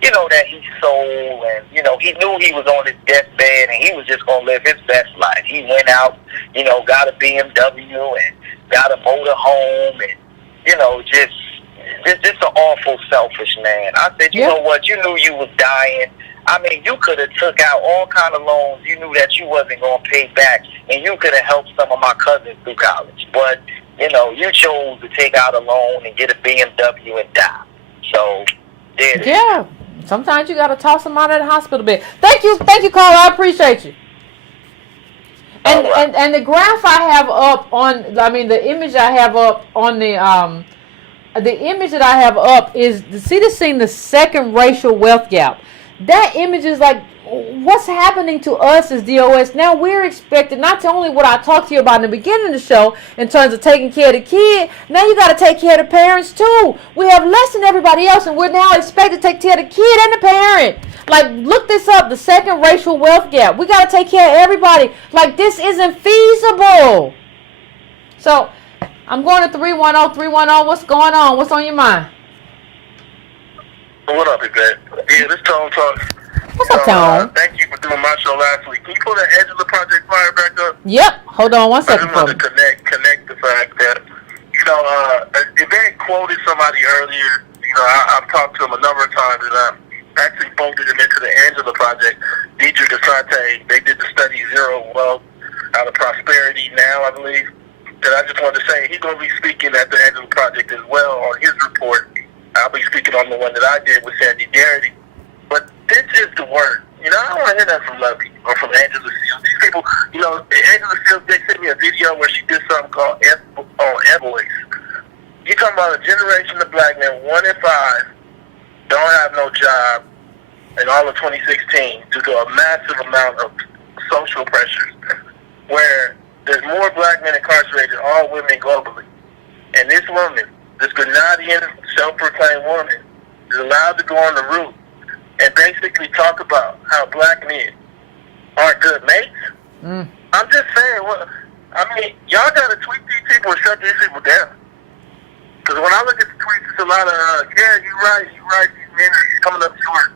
that he sold, and, he knew he was on his deathbed, and he was just going to live his best life. He went out, got a BMW, and got a motor home, and, just an awful selfish man. I said, you know what? You knew you was dying. I mean, you could have took out all kind of loans you knew that you wasn't going to pay back, and you could have helped some of my cousins through college. But, you chose to take out a loan and get a BMW and die. So, there it is. Yeah. Sometimes you got to toss them out of the hospital bed. Thank you, Carl. I appreciate you. And the graph I have up on, the image I have up on the image that I have up is, the second racial wealth gap. That image is like, what's happening to us as DOS? Now we're expected, not only what I talked to you about in the beginning of the show, in terms of taking care of the kid, now you got to take care of the parents too. We have less than everybody else, and we're now expected to take care of the kid and the parent. Like, look this up, the second racial wealth gap. We got to take care of everybody. Like, this isn't feasible. So, I'm going to 310. What's going on? What's on your mind? What up, Yvette? Yeah, this Tone Talks. What's up, Tone? Thank you for doing my show last week. Can you pull that Angela Project flyer back up? Yep. Hold on one second I just wanted to connect the fact that, Yvette quoted somebody earlier. I've talked to him a number of times, and I actually folded him into the Angela Project. Deidre DeSante, they did the study Zero Wealth Out of Prosperity Now, I believe. And I just wanted to say he's going to be speaking at the Angela Project as well on his report. I'll be speaking on the one that I did with Sandy Garrity. But this is the word. I don't want to hear that from Lovey or from Angela Seals. These people, Angela Seals, they sent me a video where she did something called Voice. You're talking about a generation of black men, 1 in 5, don't have no job in all of 2016 due to a massive amount of social pressures, where there's more black men incarcerated than all women globally. And this woman, this Grenadian self-proclaimed woman, is allowed to go on the route and basically talk about how black men aren't good mates. I'm just saying, y'all got to tweet these people and shut these people down. Because when I look at the tweets, it's a lot of, you're right, these men are coming up short.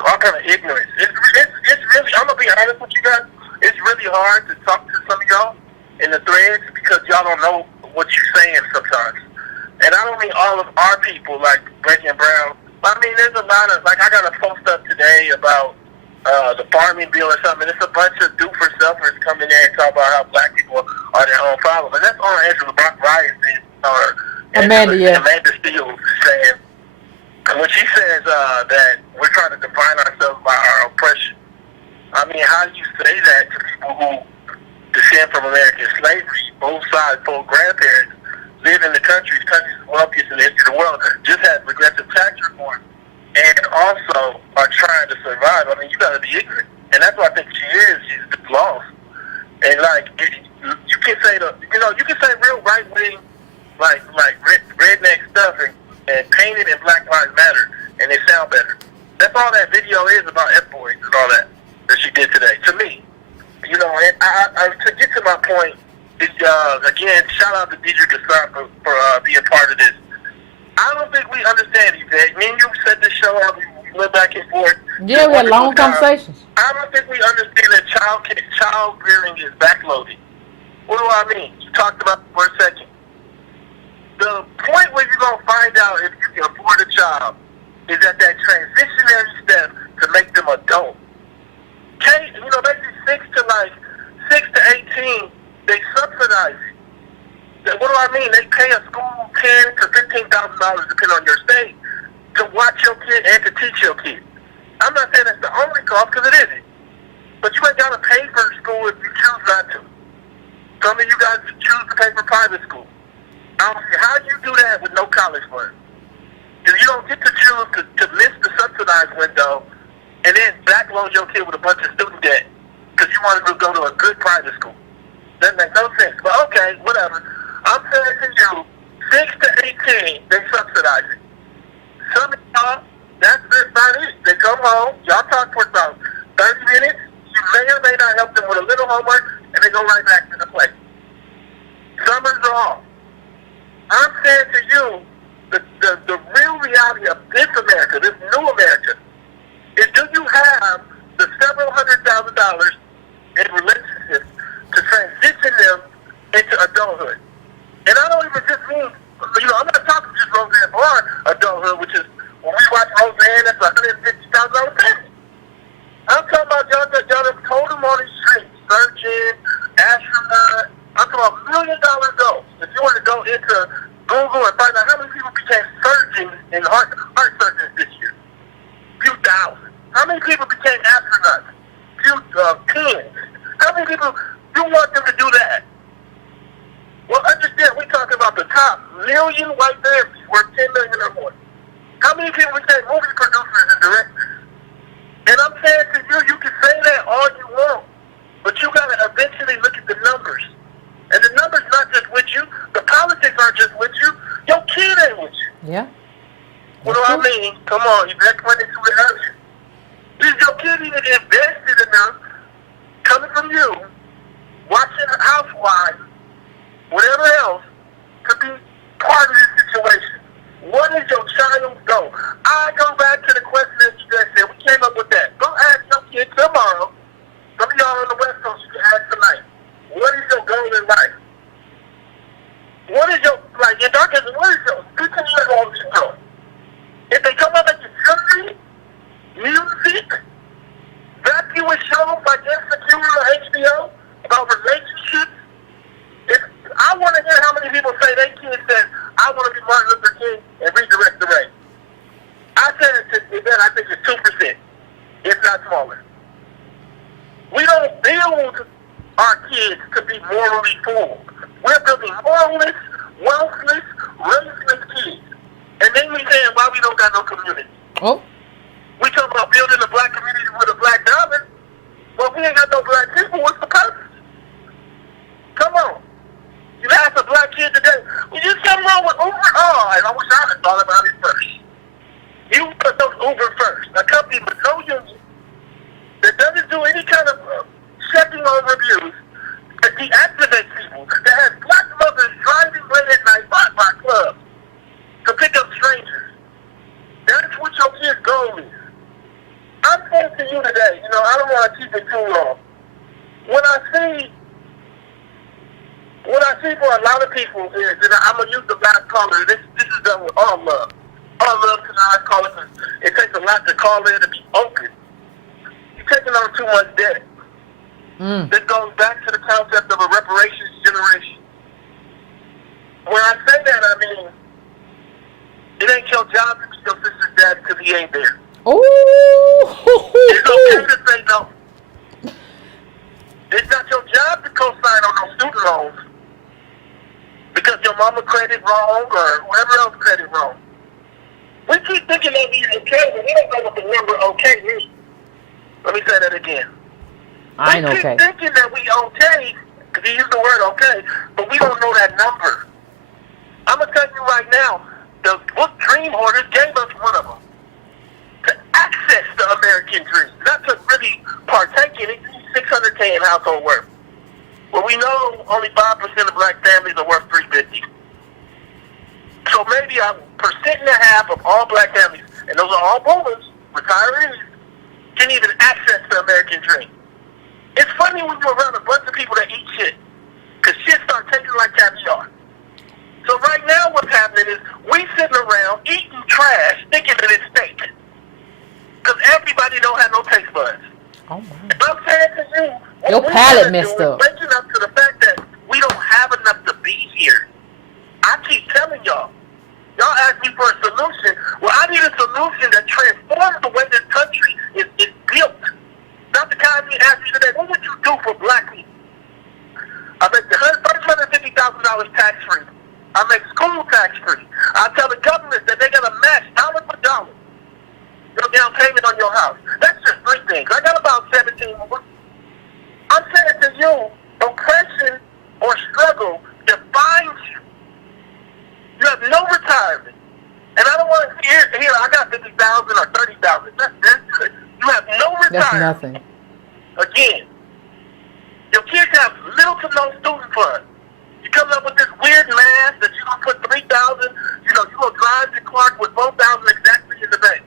All kind of ignorance. It's really, I'm going to be honest with you guys, it's really hard to talk to some of y'all in the threads because y'all don't know what you're saying sometimes. And I don't mean all of our people like Breaking Brown I mean, there's a lot of, like, I got a post up today about the farming bill or something. It's a bunch of do-for-selfers coming there and talk about how black people are their own problem. And that's all Angela Ryan or Amanda, yeah. Amanda Steele saying. When she says that we're trying to define ourselves by our oppression, I mean, how do you say that to people who descend from American slavery, both sides, both grandparents, live in the country's wealthiest in the history of the world, just had regressive tax reform, and also are trying to survive? I mean, you got to be ignorant, and that's what I think she is. She's just lost. And like, you can say you can say real right wing, like redneck stuff, and paint it in Black Lives Matter, and they sound better. That's all that video is about F-boys and all that she did today. To me, and to get to my point, is again, shout out to Deidre Gassar for being part of this. I don't think we understand, Yvette. Me and you set this show up, we went back and forth. Yeah, we had long conversations. I don't think we understand that child rearing is backloaded. What do I mean? You talked about it for a second. The point where you're going to find out if you can afford a child is at that transitionary step to make them adult. Okay, maybe 6 to 18, they subsidize it. What do I mean? They pay a school $10,000 to $15,000, depending on your state, to watch your kid and to teach your kid. I'm not saying it's the only cost, because it isn't. But you ain't got to pay for school if you choose not to. Some of you guys choose to pay for private school. I don't see how you do that with no college fund. Because you don't get to choose to miss the subsidized window and then backload your kid with a bunch of student debt because you wanted to go to a good private school. That makes no sense. But okay, whatever. I'm saying to you, 6 to 18, they subsidize it. Some of y'all, that's not it. They come home, y'all talk for about 30 minutes, you may or may not help them with a little homework, and they go right back to the play. Summers are off. I'm saying to you, the real reality of this America, this new America, is do you have the several $100,000 in relationships to transition them into adulthood? And I don't even just mean, I'm not talking just Roseanne Barr adulthood, which is, when we watch Roseanne, that's $150,000 family. I'm talking about y'all that told them on the street, surgeon, astronaut. I'm talking about $1 million goals. If you want to go into Google and find out how many people became surgeons and heart surgeons this year, few thousand. How many people became astronauts? Few tens. How many people you want them to do that? Well, understand, we're talking about the top million white families worth $10 million or more. How many people became movie producers and directors? And I'm saying to you, you can say that all you want, but you got to eventually look at the numbers. And the numbers not just with you. The politics aren't just with you. Your kid ain't with you. Yeah. What do I mean? Come on, you better point into it earlier. Is your kid even invested enough, coming from you, watching Housewives, whatever else, to be part of this situation? What is your child's goal? I go back to the question that you just said. We came up with that. Go ask your kid tomorrow. Some of y'all on the West Coast, you can ask tonight. What is your goal in life? What is your, your darkest, what is your 15 years old goal? If they come up at the jewelry, music, vacuous shows like Insecure or HBO about relationships, I want to hear how many people say they kids said, I want to be Martin Luther King and redirect the race. I said it to Yvette, I think it's 2%, if not smaller. We don't build our kids to be morally fooled. We're building moralless, wealthless, raceless kids. And then we saying why we don't got no community. Oh. We talk about building a black community with a black dollar. Well, if we ain't got no black people, what's the purpose? Come on. You ask a black kid today, well, you something wrong with Uber? Oh, and I wish I had thought about it first. You put those Uber first. A company with no union that doesn't do any kind of checking on reviews, that deactivates people, that has black mothers driving late at night by clubs to pick up strangers. That's what your kid's goal is. I'm saying to you today, I don't want to keep it too long. What I see for a lot of people is, and I'm going to use the last caller, this is done with all love. I love tonight calling because it takes a lot to call in to be open. You're taking on too much debt. This goes back to the concept of a reparations generation. When I say that, I mean, it ain't your job to be your sister's dad because he ain't there. Oh, It's okay to say no. It's not your job to co-sign on those student loans because your mama credit wrong or whoever else credit wrong. We keep thinking that we're okay, but we don't know what the number okay means. Let me say that again. I ain't we okay. keep thinking that we okay, because you use the word okay, but we don't know that number. I'm going to tell you right now, the book Dream Hoarders gave us one of them. To access the American dream, not to really partake in it, $600K in household worth. Well, we know only 5% of black families are worth $350. So maybe a 1.5% of all black families, and those are all boomers, retirees, can even access the American dream. It's funny when you're around a bunch of people that eat shit, because shit starts tasting like caviar. So right now what's happening is we sitting around eating trash thinking that it's steak. Because everybody don't have no taste buds. Oh my. And I'm saying to you, Your what we palate gotta messed do is up. waking up to the fact that we don't have enough to be here. I keep telling y'all. Y'all ask me for a solution. Well, I need a solution that transforms the way this country is built. Dr. Cosby asked me today, what would you do for black people? I make the first $150,000 tax free. I make school tax free. I tell the government that they got to match dollar for dollar your down payment on your house. That's just 3 things. I got about 17 more. I'm saying to you, oppression or struggle defines you. You have no retirement. And I don't want to hear I got 50,000 or 30,000. That's good. You have no retirement. That's nothing. Again, your kids have little to no student funds. You come up with this weird math that you're going to put 3,000, you're going to drive to Clark with 4,000 exactly in the bank.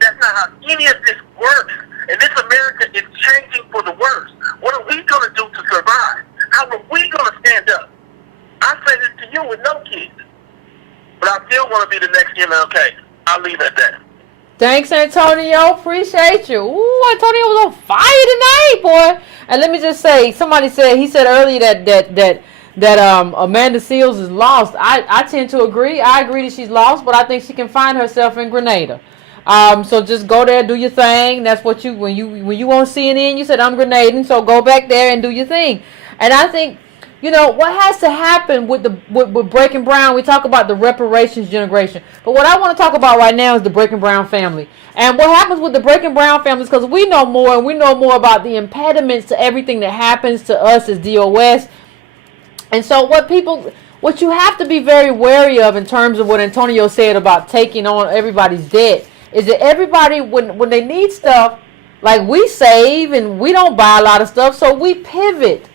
That's not how any of this works. And this America is changing for the worse. What are we going to do to survive? How are we going to stand up? I say this to you with no kids. But I still want to be the next MLK. I'll leave it at that. Thanks, Antonio. Appreciate you. Ooh, Antonio was on fire tonight, boy. And let me just say, he said earlier that Amanda Seals is lost. I tend to agree. I agree that she's lost, but I think she can find herself in Grenada. So just go there, do your thing. That's what when you on CNN, you said I'm grenading, so go back there and do your thing. And I think, what has to happen with Breaking Brown, we talk about the reparations generation. But what I want to talk about right now is the Breaking Brown family. And what happens with the Breaking Brown families, because we know more, and we know more about the impediments to everything that happens to us as DOS. And so what you have to be very wary of in terms of what Antonio said about taking on everybody's debt is that everybody, when they need stuff, like we save and we don't buy a lot of stuff, so we pivot.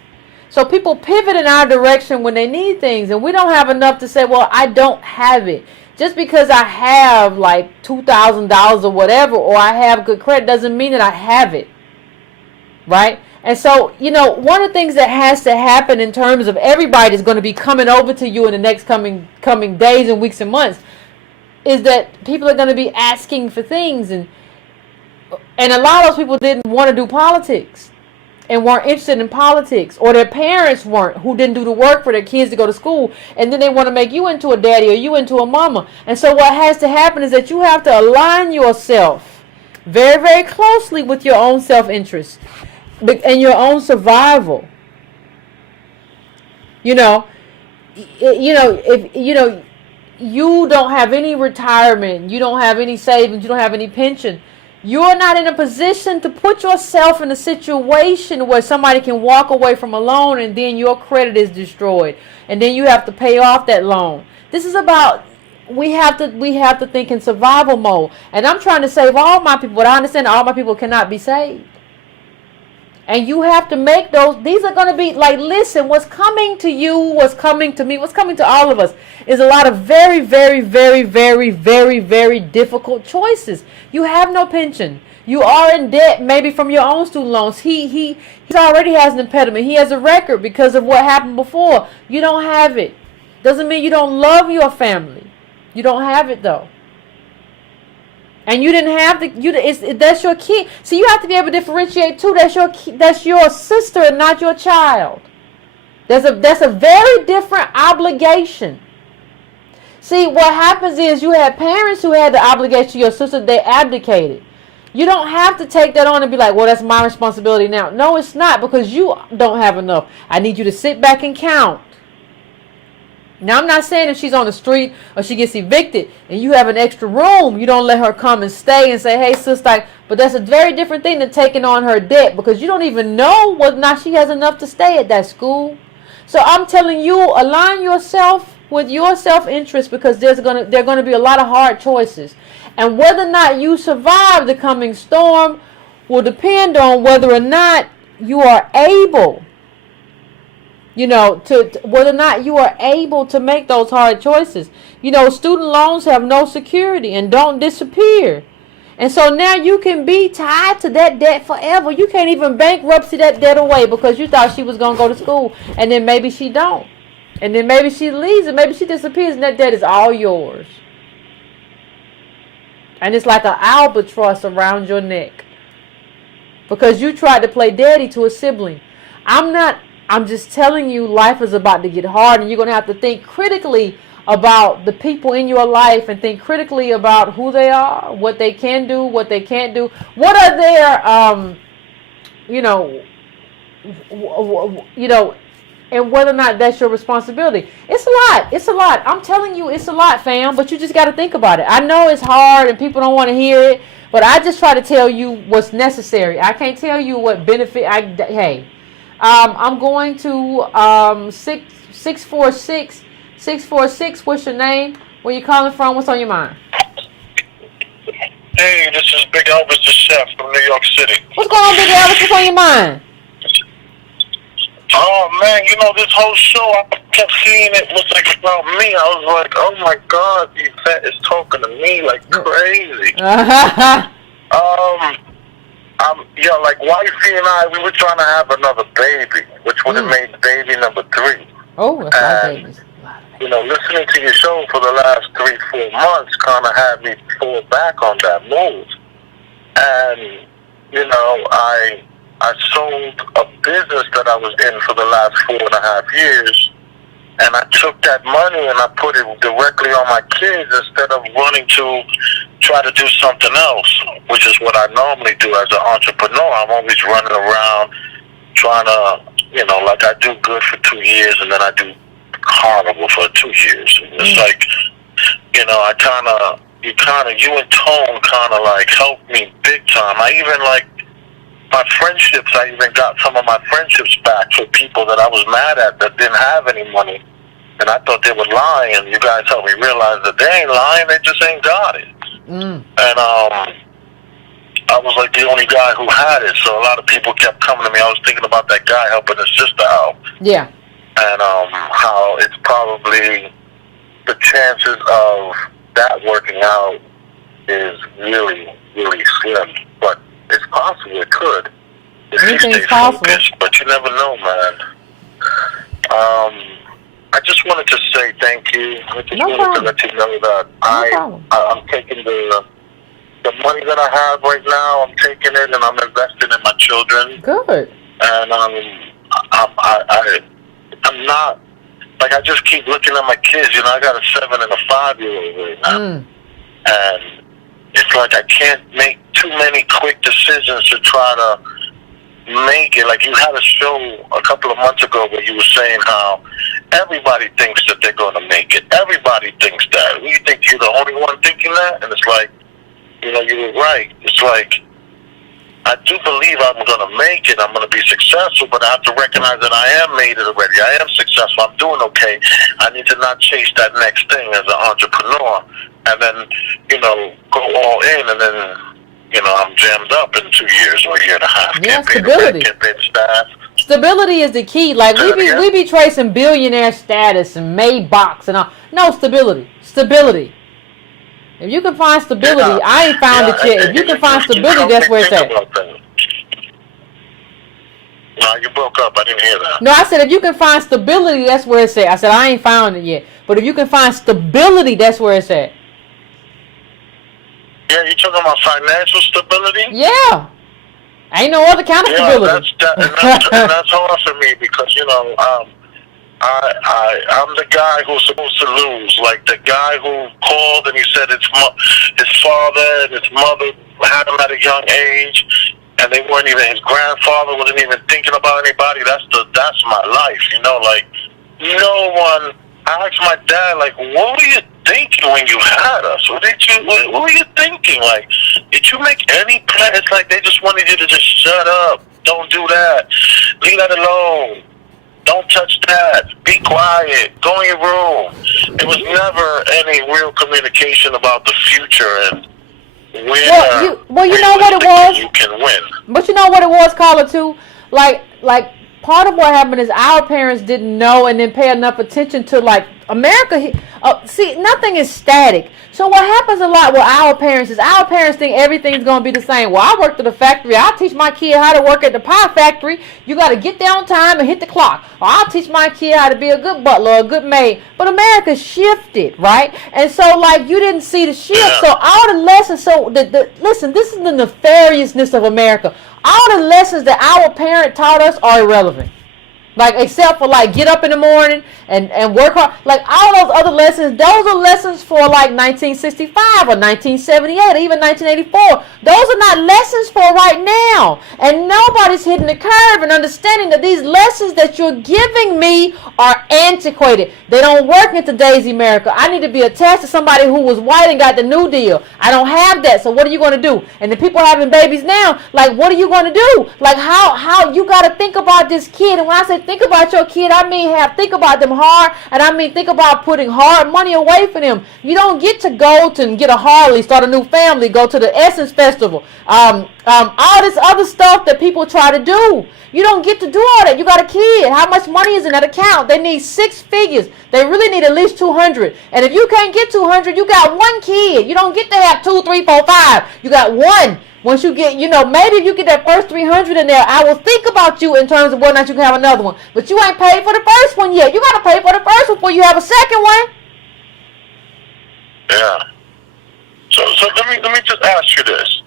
So people pivot in our direction when they need things, and we don't have enough to say, well, I don't have it. Just because I have like $2,000 or whatever, or I have good credit, doesn't mean that I have it. Right? And so, one of the things that has to happen in terms of everybody is going to be coming over to you in the next coming days and weeks and months is that people are going to be asking for things. And a lot of those people didn't want to do politics and weren't interested in politics, or their parents weren't, who didn't do the work for their kids to go to school. And then they want to make you into a daddy or you into a mama. And so what has to happen is that you have to align yourself very, very closely with your own self-interest and your own survival. If you don't have any retirement, you don't have any savings, you don't have any pension, you're not in a position to put yourself in a situation where somebody can walk away from a loan and then your credit is destroyed and then you have to pay off that loan. This is about, we have to think in survival mode. And I'm trying to save all my people, but I understand all my people cannot be saved. And you have to make these are going to be like, listen, what's coming to you, what's coming to me, what's coming to all of us is a lot of very, very, very, very, very, very difficult choices. You have no pension. You are in debt, maybe from your own student loans. He already has an impediment. He has a record because of what happened before. You don't have it. Doesn't mean you don't love your family. You don't have it though. And you didn't have that's your kid. So you have to be able to differentiate too. That's your sister and not your child. That's a very different obligation. See, what happens is you had parents who had the obligation to your sister. They abdicated. You don't have to take that on and be like, well, that's my responsibility now. No, it's not, because you don't have enough. I need you to sit back and count. Now, I'm not saying if she's on the street or she gets evicted and you have an extra room, you don't let her come and stay and say, hey, sister, but that's a very different thing than taking on her debt, because you don't even know whether or not she has enough to stay at that school. So I'm telling you, align yourself with your self-interest, because there are going to be a lot of hard choices. And whether or not you survive the coming storm will depend on whether or not you are able, to whether or not you are able to make those hard choices. Student loans have no security and don't disappear. And so now you can be tied to that debt forever. You can't even bankruptcy that debt away because you thought she was going to go to school, and then maybe she don't. And then maybe she leaves, and maybe she disappears, and that debt is all yours. And it's like an albatross around your neck because you tried to play daddy to a sibling. I'm just telling you, life is about to get hard, and you're going to have to think critically about the people in your life and think critically about who they are, what they can do, what they can't do. What are their, and whether or not that's your responsibility. It's a lot. I'm telling you, it's a lot, fam, but you just got to think about it. I know it's hard and people don't want to hear it, but I just try to tell you what's necessary. I can't tell you what benefit. I'm going to 646. 646, what's your name? Where you calling from? What's on your mind? Hey, this is Big Elvis the Chef from New York City. What's going on, Big Elvis? What's on your mind? Oh, man, this whole show, I kept seeing it was like about me. I was like, oh, my God, Yvette is talking to me like crazy. Like wifey and I, we were trying to have another baby, which would have made baby number 3. Oh, that's a lot of babies. Listening to your show for the last 3-4 months kind of had me fall back on that move. And, I sold a business that I was in for the last 4.5 years, and I took that money and I put it directly on my kids instead of running to try to do something else, which is what I normally do as an entrepreneur. I'm always running around trying to, like I do good for 2 years and then I do horrible for 2 years. It's like, you and Tone kind of like helped me big time. I even my friendships, I even got some of my friendships back for people that I was mad at that didn't have any money. And I thought they were lying, and you guys helped me realize that they ain't lying, they just ain't got it. And I was like the only guy who had it, so a lot of people kept coming to me. I was thinking about that guy helping his sister out. Yeah. And how it's probably the chances of that working out is really, really slim. But it's possible it could. Anything's possible. But you never know, man. I just wanted to say thank you. I just wanted to let you know that I'm taking the money that I have right now, I'm taking it and I'm investing in my children. Good. And I'm not, I just keep looking at my kids. I got a 7 and a 5-year-old right now. And it's like I can't make too many quick decisions to try to make it. Like you had a show a couple of months ago where you were saying how everybody thinks that they're going to make it. Everybody thinks that. You think you're the only one thinking that? And it's like, you were right. It's like, I do believe I'm going to make it. I'm going to be successful, but I have to recognize that I am made it already. I am successful. I'm doing okay. I need to not chase that next thing as an entrepreneur and then, go all in and then, I'm jammed up in 2 years or a year and a half. Yeah, stability. Can't pay the staff. Stability is the key. Like we be tracing billionaire status and Maybachs and all. No, stability. If you can find stability, I ain't found it yet. If you can find stability, that's where it's at. No, you broke up. I didn't hear that. No, I said if you can find stability, that's where it's at. I said I ain't found it yet. But if you can find stability, that's where it's at. Yeah, you talking about financial stability? Yeah. Ain't no other kind of stability. And that's hard for me because, you know, I'm the guy who's supposed to lose. Like the guy who called and he said his father and his mother had him at a young age, and they weren't even, his grandfather wasn't even thinking about anybody. That's my life, you know. Like no one. I asked my dad, like, what were you thinking when you had us? What were you thinking? Like, did you make any plans? It's like they just wanted you to just shut up. Don't do that. Leave that alone. Don't touch that. Be quiet. Go in your room. It was never any real communication about the future and where you know what it was? You can win. But you know what it was, Carla, too? Like part of what happened is our parents didn't know and didn't pay enough attention to, like, America. See, nothing is static. So what happens a lot with our parents is our parents think everything's going to be the same. Well, I worked at a factory. I'll teach my kid how to work at the pie factory. You got to get there on time and hit the clock. Or I'll teach my kid how to be a good butler or a good maid. But America shifted, right? And so, like, you didn't see the shift. So all the lessons, listen, this is the nefariousness of America. All the lessons that our parent taught us are irrelevant. Like, except for, like, get up in the morning and work hard. Like, all those other lessons, those are lessons for, like, 1965 or 1978 or even 1984. Those are not lessons for right now. And nobody's hitting the curve and understanding that these lessons that you're giving me are antiquated. They don't work in today's America. I need to be attached to somebody who was white and got the New Deal. I don't have that. So what are you going to do? And the people having babies now, like, what are you going to do? Like, how you got to think about this kid. And when I say think about your kid, I mean think about them hard, and I mean think about putting hard money away for them. You don't get to go to and get a Harley, start a new family, go to the Essence Festival, all this other stuff that people try to do. You don't get to do all that. You got a kid. How much money is in that account? They need 6 figures. They really need at least 200. And if you can't get 200, you got one kid. You don't get to have 2, 3, 4, 5. You got one. Once you get, maybe if you get that first 300 in there, I will think about you in terms of whether or not you can have another one. But you ain't paid for the first one yet. You got to pay for the first one before you have a second one. Yeah. So let me just ask you this.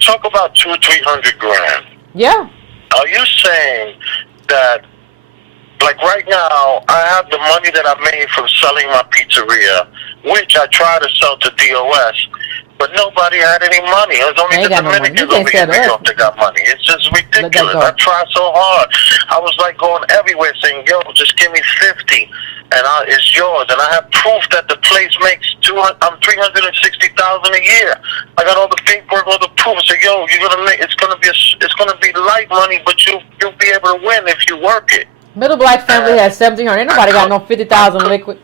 Talk about 200-300 grand. Yeah. Are you saying that, like right now, I have the money that I made from selling my pizzeria, which I try to sell to DOS, but nobody had any money. It was only the Dominicans over here in New York that got money. It's just ridiculous. I tried so hard. I was like going everywhere saying, yo, just give me 50 and it's yours. And I have proof that the place makes $360,000 a year. I got all the paperwork, all the proof. So yo, it's gonna be light money, but you'll be able to win if you work it. Middle black family has 1,700. Ain't nobody got no 50,000 liquid.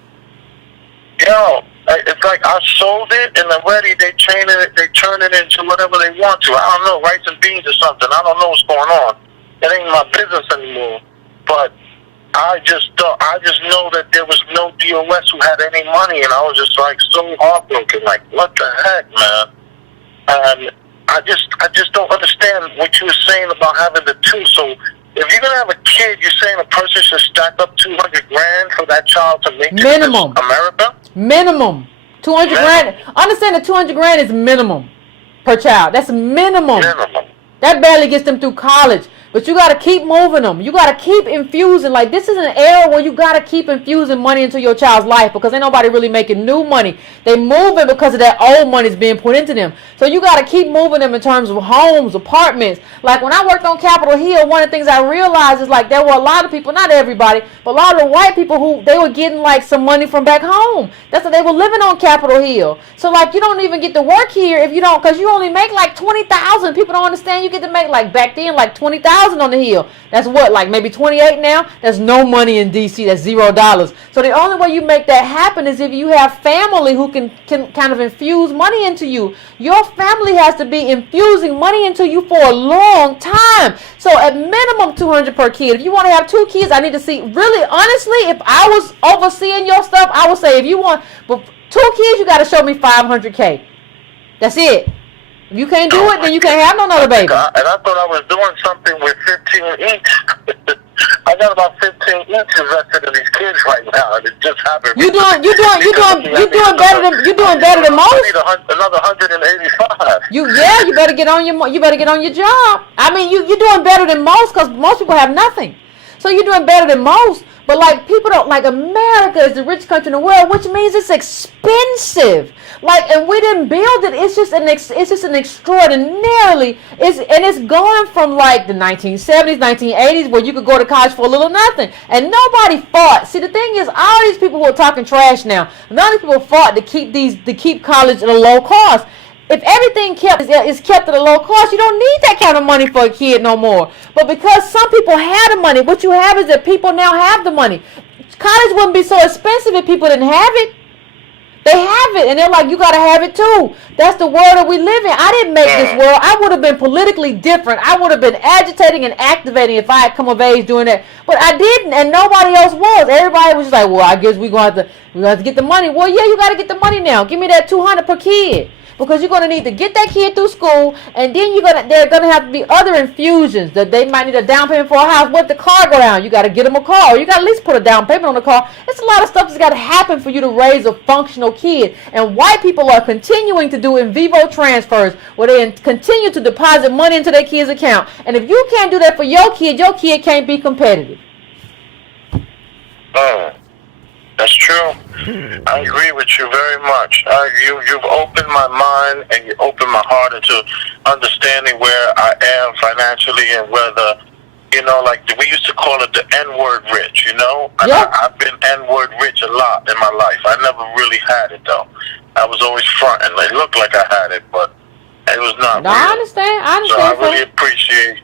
Yo, it's like I sold it and already they turn it into whatever they want to. I don't know, rice and beans or something. I don't know what's going on. It ain't my business anymore. But I just know that there was no DOS who had any money, and I was just like so heartbroken. Like, what the heck, man? And I just don't understand what you were saying about having the two. So if you're gonna have a kid, you're saying a person should stack up 200 grand for that child to make it in America? Minimum. 200 grand. Understand that 200 grand is minimum per child. That's minimum. That barely gets them through college. But you got to keep moving them. You got to keep infusing. Like, this is an era where you got to keep infusing money into your child's life because ain't nobody really making new money. They moving because of that old money is being put into them. So you got to keep moving them in terms of homes, apartments. Like, when I worked on Capitol Hill, one of the things I realized is, like, there were a lot of people, not everybody, but a lot of the white people who, they were getting, like, some money from back home. That's what they were living on Capitol Hill. So, like, you don't even get to work here if you don't, because you only make, like, 20,000. People don't understand you get to make, like, back then, like, 20,000 on the hill. That's what, like maybe 28 now? There's no money in DC. That's $0. So the only way you make that happen is if you have family who can kind of infuse money into you. Your family has to be infusing money into you for a long time. So at minimum 200 per kid. If you want to have 2 kids, I need to see, really honestly, if I was overseeing your stuff, I would say if you want 2 kids, you got to show me $500K. That's it. If you can't do it, then you can't have no other baby. And I thought I was doing something with 15 each. I got about 15 each invested in these kids right now, and it just happened. You doing better than most. I need another 185. God. You better get on your job. I mean, you're doing better than most because most people have nothing. So you're doing better than most. But like people don't like America is the richest country in the world, which means it's expensive. Like, and we didn't build it. It's just an extraordinarily it's going from like the 1970s, 1980s where you could go to college for a little nothing, and nobody fought. See, the thing is, all these people who are talking trash now, none of these people fought to keep college at a low cost. If everything is kept at a low cost, you don't need that kind of money for a kid no more. But because some people have the money, what you have is that people now have the money. College wouldn't be so expensive if people didn't have it. They have it, and they're like, you got to have it too. That's the world that we live in. I didn't make this world. I would have been politically different. I would have been agitating and activating if I had come of age doing that. But I didn't, and nobody else was. Everybody was just like, well, I guess we're going to have to get the money. Well, yeah, you got to get the money now. Give me that $200 per kid. Because you're going to need to get that kid through school, and then there are going to have to be other infusions that they might need a down payment for a house. What if the car go down? You got to get them a car, or you got to at least put a down payment on the car. It's a lot of stuff that's got to happen for you to raise a functional kid. And white people are continuing to do in vivo transfers where they continue to deposit money into their kid's account. And if you can't do that for your kid can't be competitive. That's true. I agree with you very much. You've opened my mind and you opened my heart into understanding where I am financially and whether, like we used to call it the N-word rich, And Yeah. I've been N-word rich a lot in my life. I never really had it, though. I was always fronting. It looked like I had it, but it was not No, real. I understand. So I really appreciate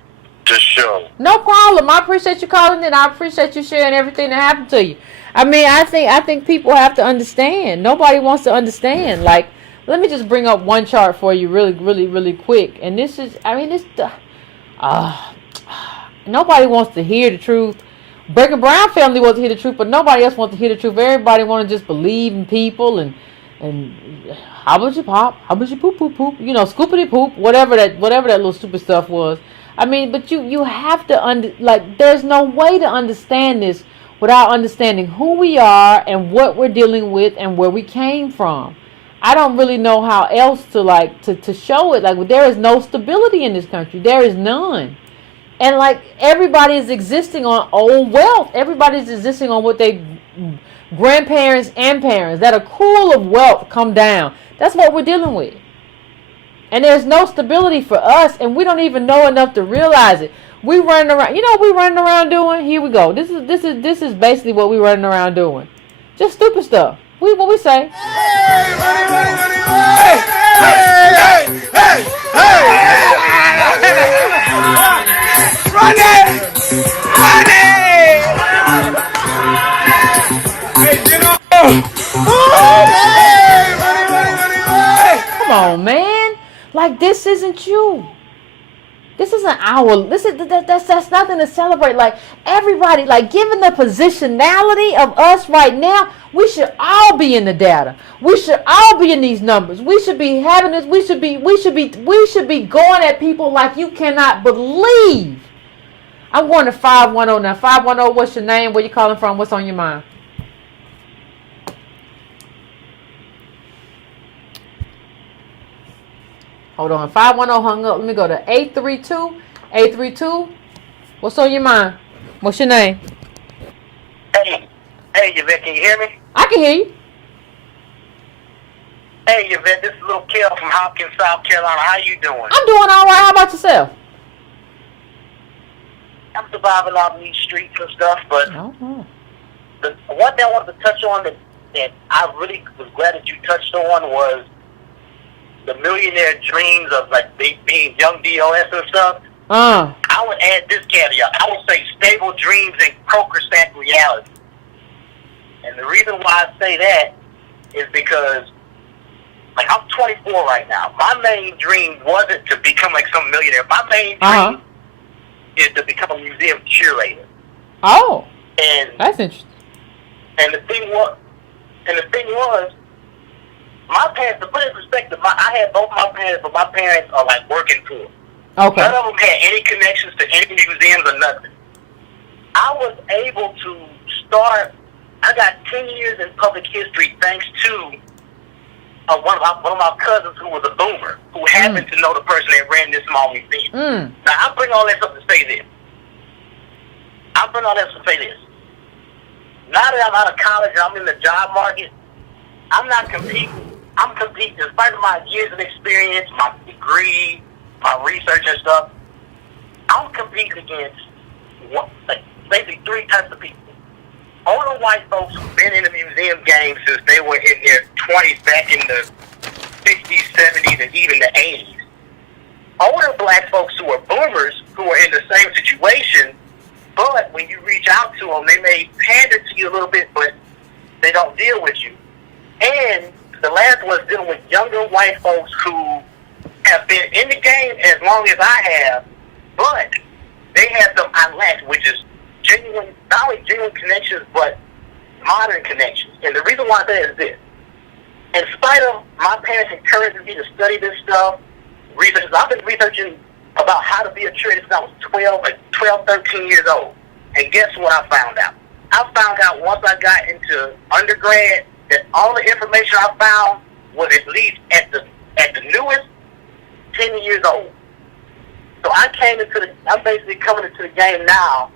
the show. No problem. I appreciate you calling in. I appreciate you sharing everything that happened to you. I mean, I think people have to understand. Nobody wants to understand. Like, let me just bring up one chart for you really, really, really quick. And this is, nobody wants to hear the truth. Breaking Brown family wants to hear the truth, but nobody else wants to hear the truth. Everybody want to just believe in people and how much you pop, how much you poop, scoopity poop, whatever that little stupid stuff was. I mean, but you have to there's no way to understand this without understanding who we are and what we're dealing with and where we came from. I don't really know how else to show it. Like, there is no stability in this country. There is none. And like, everybody is existing on old wealth. Everybody's existing on what they grandparents and parents that accrual of wealth come down. That's what we're dealing with. And there's no stability for us, and we don't even know enough to realize it. We running around. You know what we running around doing? Here we go. This is basically what we running around doing. Just stupid stuff. What we say? Hey, money. Hey. Run it. Hey, get on. Come on, man. Like, this isn't you. This isn't that's nothing to celebrate. Like, everybody, like, given the positionality of us right now, we should all be in the data. We should all be in these numbers. We should be having this. We should be going at people like you cannot believe. I'm going to 510 now. 510, what's your name? Where you calling from? What's on your mind? Hold on. 510 hung up. Let me go to 832. 832. What's on your mind? What's your name? Hey, Yvette, can you hear me? I can hear you. Hey, Yvette, this is Little Kel from Hopkins, South Carolina. How you doing? I'm doing all right. How about yourself? I'm surviving out in these streets and stuff, but the one thing I wanted to touch on that I really was glad that you touched on was the millionaire dreams of like being young DOS and stuff. I would add this caveat. I would say stable dreams and crocker-stack reality. And the reason why I say that is because, like, I'm 24 right now. My main dream wasn't to become like some millionaire. My main dream is to become a museum curator. Oh, and that's interesting. And the thing was, my parents, to put it in perspective, I had both my parents, but my parents are like working poor. Okay. None of them had any connections to any museums or nothing. I was able to start. I got 10 years in public history thanks to one of my cousins who was a boomer, who happened to know the person that ran this small museum. Now, I bring all that up to say this. Now that I'm out of college and I'm in the job market, I'm not competing. I'm competing in spite of my years of experience, my degree, my research and stuff. I'm competing against basically three types of people. Older white folks who've been in the museum game since they were in their 20s, back in the 60s, 70s, and even the 80s. Older black folks who are boomers, who are in the same situation, but when you reach out to them, they may pander to you a little bit, but they don't deal with you. And the last one is dealing with younger white folks who have been in the game as long as I have, but they have some I lack, which is genuine, not only genuine connections, but modern connections. And the reason why that is this. In spite of my parents encouraging me to study this stuff, I've been researching about how to be a trader since I was 12, 13 years old. And guess what I found out? I found out once I got into undergrad that all the information I found was at least at the newest 10 years old. So I'm basically coming into the game now,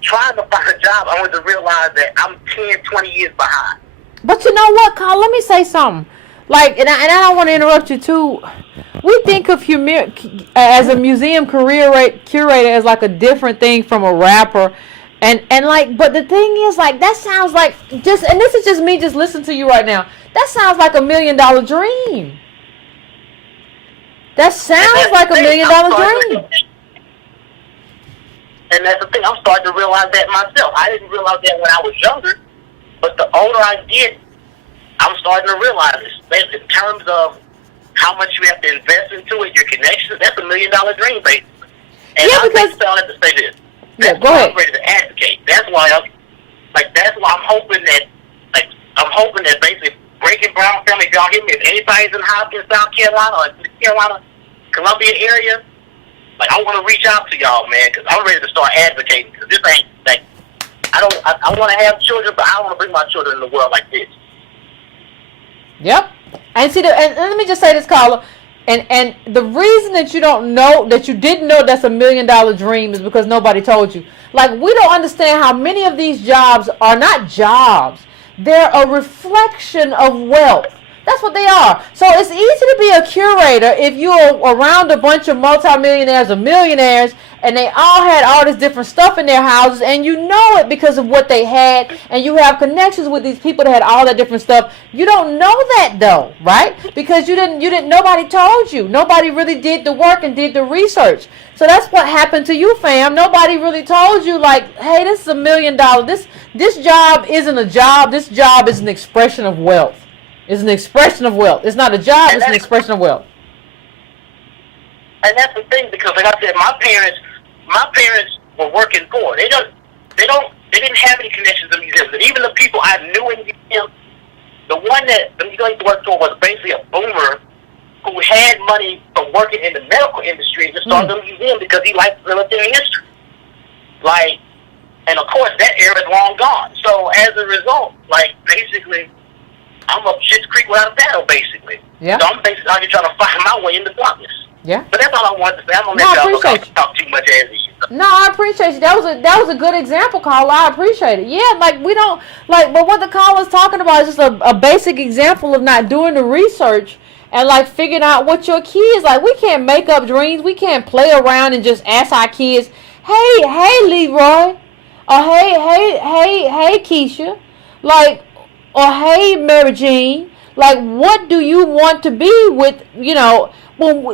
trying to find a job, only to realize that I'm 10, 20 years behind. But you know what, Carl? Let me say something. Like, and I don't want to interrupt you too. We think of as a museum curator as like a different thing from a rapper, and like, but the thing is, like, that sounds like and this is just me just listening to you right now. That sounds like $1 million dream. That sounds like $1 million dream. And that's the thing, I'm starting to realize that myself. I didn't realize that when I was younger, but the older I get, I'm starting to realize this. In terms of how much you have to invest into it, your connections, that's $1 million dream, basically. And yeah, I think I have to say this. That's go why ahead. I'm ready to advocate. That's why I'm hoping that basically Breaking Brown family, if y'all hear me, if anybody's in Hopkins, South Carolina, or North Carolina, Columbia area, like, I want to reach out to y'all, man, because I'm ready to start advocating. Because this ain't, like, I want to have children, but I don't want to bring my children in the world like this. Yep. And see, and let me just say this, Carla. And the reason that you didn't know that's $1 million dream is because nobody told you. Like, we don't understand how many of these jobs are not jobs. They're a reflection of wealth. That's what they are. So it's easy to be a curator if you're around a bunch of multimillionaires or millionaires and they all had all this different stuff in their houses, and you know it because of what they had, and you have connections with these people that had all that different stuff. You don't know that though, right? Because nobody told you. Nobody really did the work and did the research. So that's what happened to you, fam. Nobody really told you, like, hey, this is $1 million. This job isn't a job. This job is an expression of wealth. It's an expression of wealth. It's not a job, it's an expression of wealth. And that's the thing, because like I said, my parents were working poor. They didn't have any connections to museums. And even the people I knew in museums, the one that I'm going to work for was basically a boomer who had money from working in the medical industry and just started a museum because he liked military history. Like, and of course that era is long gone. So as a result, like, basically, I'm up Shit's Creek without a paddle, basically. Yeah. So I'm basically out here trying to find my way in the darkness. Yeah. But that's all I wanted to say. I'm gonna let y'all talk too much as you. No, I appreciate you. That was a good example, Carla. I appreciate it. Yeah, like, we don't like, but what the Carla's talking about is just a basic example of not doing the research and like figuring out what your kids like. We can't make up dreams. We can't play around and just ask our kids, hey Leroy, or hey Keisha, like, or hey Mary Jean, like, what do you want to be with, when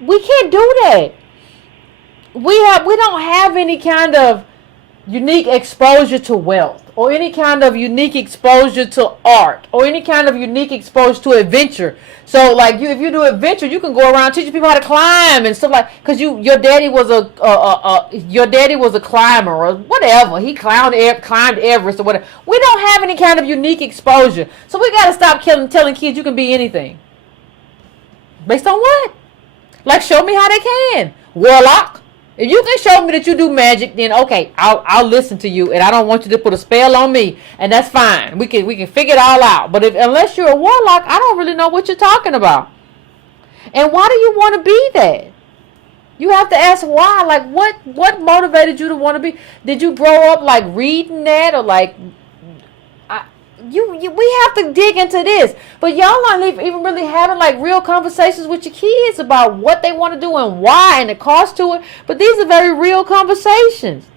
we can't do that. We don't have any kind of unique exposure to wealth, or any kind of unique exposure to art, or any kind of unique exposure to adventure. So, like, if you do adventure, you can go around teaching people how to climb and stuff, like, because your daddy was a climber or whatever. He climbed Everest or whatever. We don't have any kind of unique exposure, so we got to stop telling kids you can be anything. Based on what? Like, show me how they can. Warlock. If you can show me that you do magic, then okay, I'll listen to you, and I don't want you to put a spell on me, and that's fine. We can figure it all out. But unless you're a warlock, I don't really know what you're talking about. And why do you want to be that? You have to ask why. Like, what motivated you to want to be? Did you grow up like reading that, or like? We have to dig into this, but y'all aren't even really having like real conversations with your kids about what they want to do and why and the cost to it. But these are very real conversations.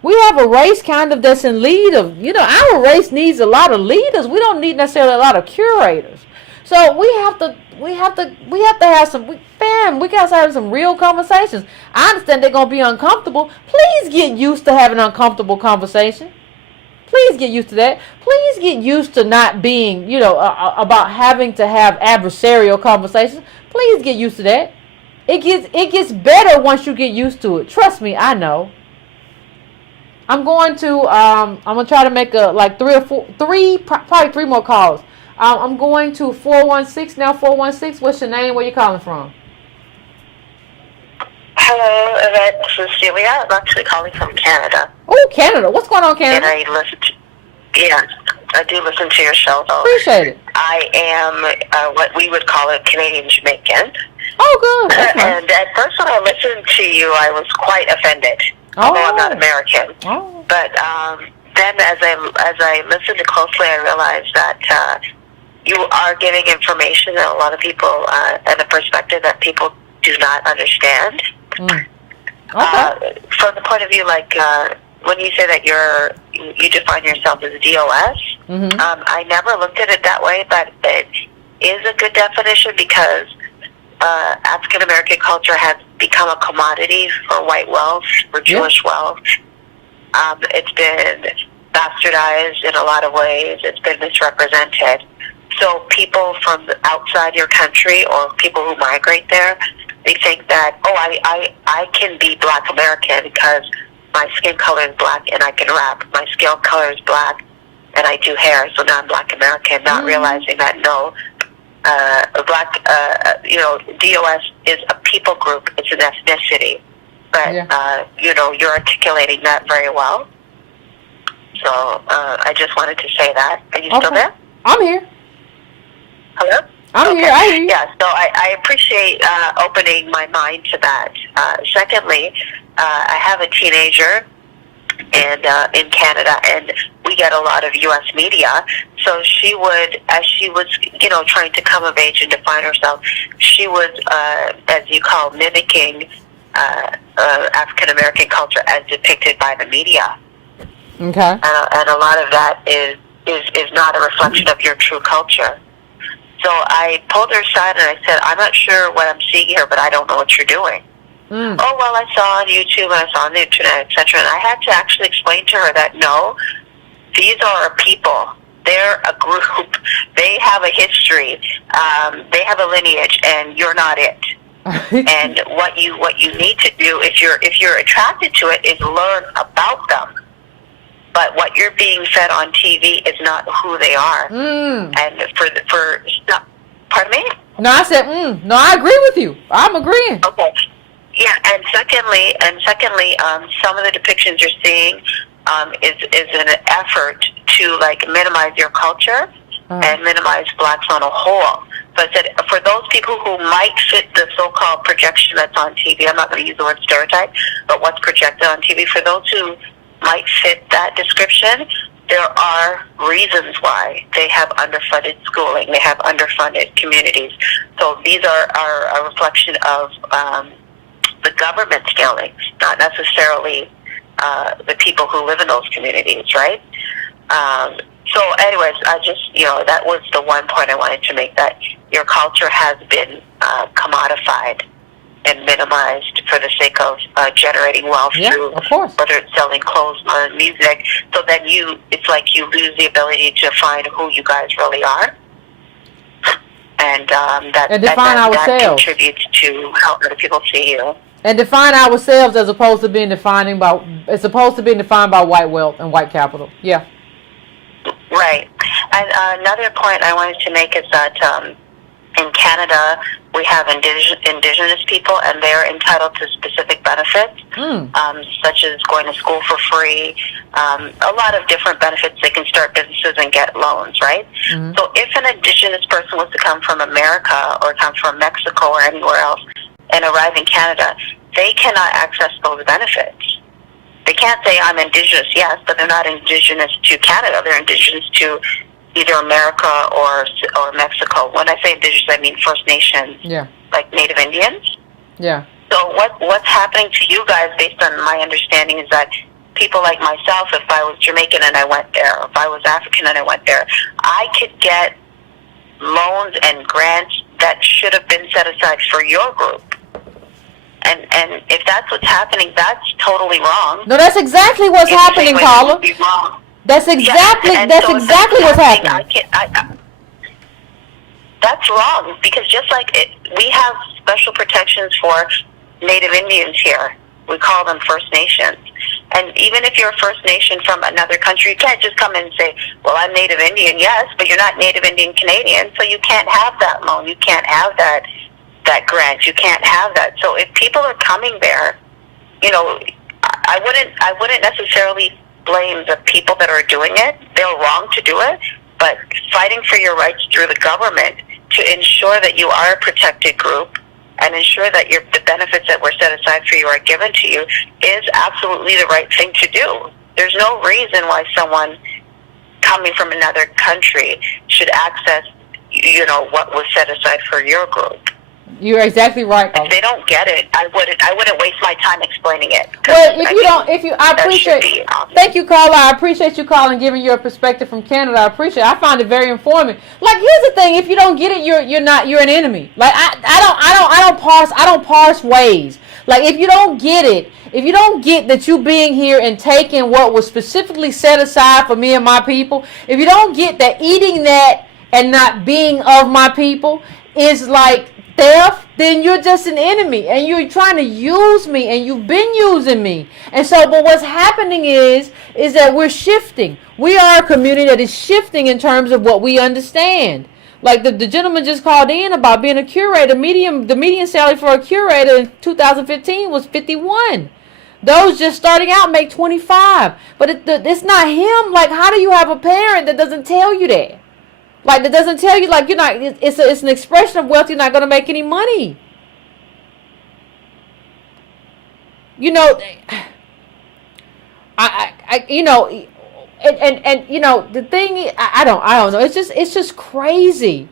We have a race kind of that's in need of, our race needs a lot of leaders. We don't need necessarily a lot of curators. So we have to have some, we got to have some real conversations. I understand they're gonna be uncomfortable. Please get used to having uncomfortable conversation. Please get used to that. Please get used to not being, about having to have adversarial conversations. Please get used to that. It gets better once you get used to it. Trust me, I know. I'm going to try to make probably three more calls. I'm going to 416 now. 416. What's your name? Where you calling from? Hello, Yvette. This is Julia. I'm actually calling from Canada. Oh, Canada. What's going on, Canada? And I do listen to your show, though. Appreciate it. I am what we would call a Canadian Jamaican. Oh, good. That's nice. And at first when I listened to you, I was quite offended, although I'm not American. Oh. But then as I listened closely, I realized that you are giving information that a lot of people, and a perspective that people do not understand. Mm. Okay. From the point of view, like when you say that you define yourself as DOS, I never looked at it that way, but it is a good definition because African American culture has become a commodity for white wealth, for Jewish wealth. It's been bastardized in a lot of ways. It's been misrepresented. So people from outside your country or people who migrate there, they think that, I can be Black American because my skin color is black and I can rap. My skin color is black and I do hair, so now I'm Black American, not realizing that, no, DOS is a people group. It's an ethnicity. But, you're articulating that very well. So I just wanted to say that. Are you still there? I'm here. Hello? I'm here. I hear you. Yeah, so I appreciate opening my mind to that. Secondly, I have a teenager and in Canada, and we get a lot of U.S. media. So she would, as she was, trying to come of age and define herself, she was, as you call, mimicking African American culture as depicted by the media. Okay. And a lot of that is not a reflection of your true culture. So I pulled her aside and I said, I'm not sure what I'm seeing here, but I don't know what you're doing. Oh, well, I saw on YouTube and I saw on the internet, etc. And I had to actually explain to her that, no, these are a people. They're a group. They have a history. They have a lineage, and you're not it. And what you need to do, if you're attracted to it, is learn about them. But what you're being fed on TV is not who they are. And pardon me? No, I said, no, I agree with you. I'm agreeing. Okay. Yeah, and secondly, some of the depictions you're seeing is an effort to minimize your culture and minimize blacks on a whole. So I said, for those people who might fit the so-called projection that's on TV, I'm not going to use the word stereotype, but what's projected on TV, for those who might fit that description, there are reasons why they have underfunded schooling, they have underfunded communities. So these are a reflection of the government scaling, not necessarily the people who live in those communities, right? So anyways, I just, that was the one point I wanted to make, that your culture has been commodified and minimized for the sake of generating wealth through, of course, whether it's selling clothes or music. So then it's like you lose the ability to find who you guys really are. And that contributes to how other people see you. And define ourselves as opposed to being defined by white wealth and white capital. Yeah. Right. And another point I wanted to make is that in Canada, we have indigenous people, and they're entitled to specific benefits, such as going to school for free, a lot of different benefits. They can start businesses and get loans, right? So if an indigenous person was to come from America or come from Mexico or anywhere else and arrive in Canada, they cannot access those benefits. They can't say, I'm indigenous, yes, but they're not indigenous to Canada. They're indigenous to either America or Mexico. When I say indigenous, I mean First Nations, like Native Indians. Yeah. So what's happening to you guys, based on my understanding, is that people like myself, if I was Jamaican and I went there, or if I was African and I went there, I could get loans and grants that should have been set aside for your group. And if that's what's happening, that's totally wrong. No, that's exactly what's happening, Carla. That's exactly what's happening. That's wrong, because just like we have special protections for Native Indians here. We call them First Nations. And even if you're a First Nation from another country, you can't just come in and say, well, I'm Native Indian, yes, but you're not Native Indian Canadian, so you can't have that loan. You can't have that grant. You can't have that. So if people are coming there, you know, I wouldn't necessarily blame the people that are doing it. They're wrong to do it, but fighting for your rights through the government to ensure that you are a protected group and ensure that the benefits that were set aside for you are given to you is absolutely the right thing to do. There's no reason why someone coming from another country should access, you know, what was set aside for your group. You're exactly right, Carla. If they don't get it, I wouldn't waste my time explaining it. Well, I appreciate. Thank you, Carla. I appreciate you calling, giving your perspective from Canada. I appreciate it. I found it very informative. Like, here's the thing: if you don't get it, you're an enemy. Like, I don't parse ways. Like, if you don't get it, if you don't get that you being here and taking what was specifically set aside for me and my people, if you don't get that eating that and not being of my people is like theft, then you're just an enemy and you're trying to use me, and you've been using me. And so, but what's happening is that we're shifting. We are a community that is shifting in terms of what we understand. Like the gentleman just called in about being a curator. The median salary for a curator in 2015 was $51. Those just starting out make $25. But it's not him. Like, how do you have a parent that doesn't tell you that? Like, that doesn't tell you, like, you're not, it's an expression of wealth, you're not going to make any money. You know, you know, and you know, the thing, I don't know, it's just crazy.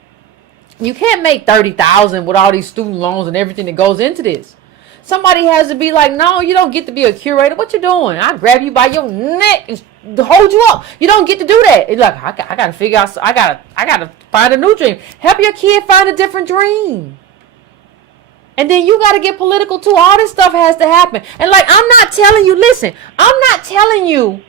You can't make $30,000 with all these student loans and everything that goes into this. Somebody has to be like, no, you don't get to be a curator. What you doing? I grab you by your neck and hold you up. You don't get to do that. It's like, I gotta figure out. I gotta find a new dream. Help your kid find a different dream. And then you gotta get political too. All this stuff has to happen. And like, I'm not telling you. Listen, I'm not telling you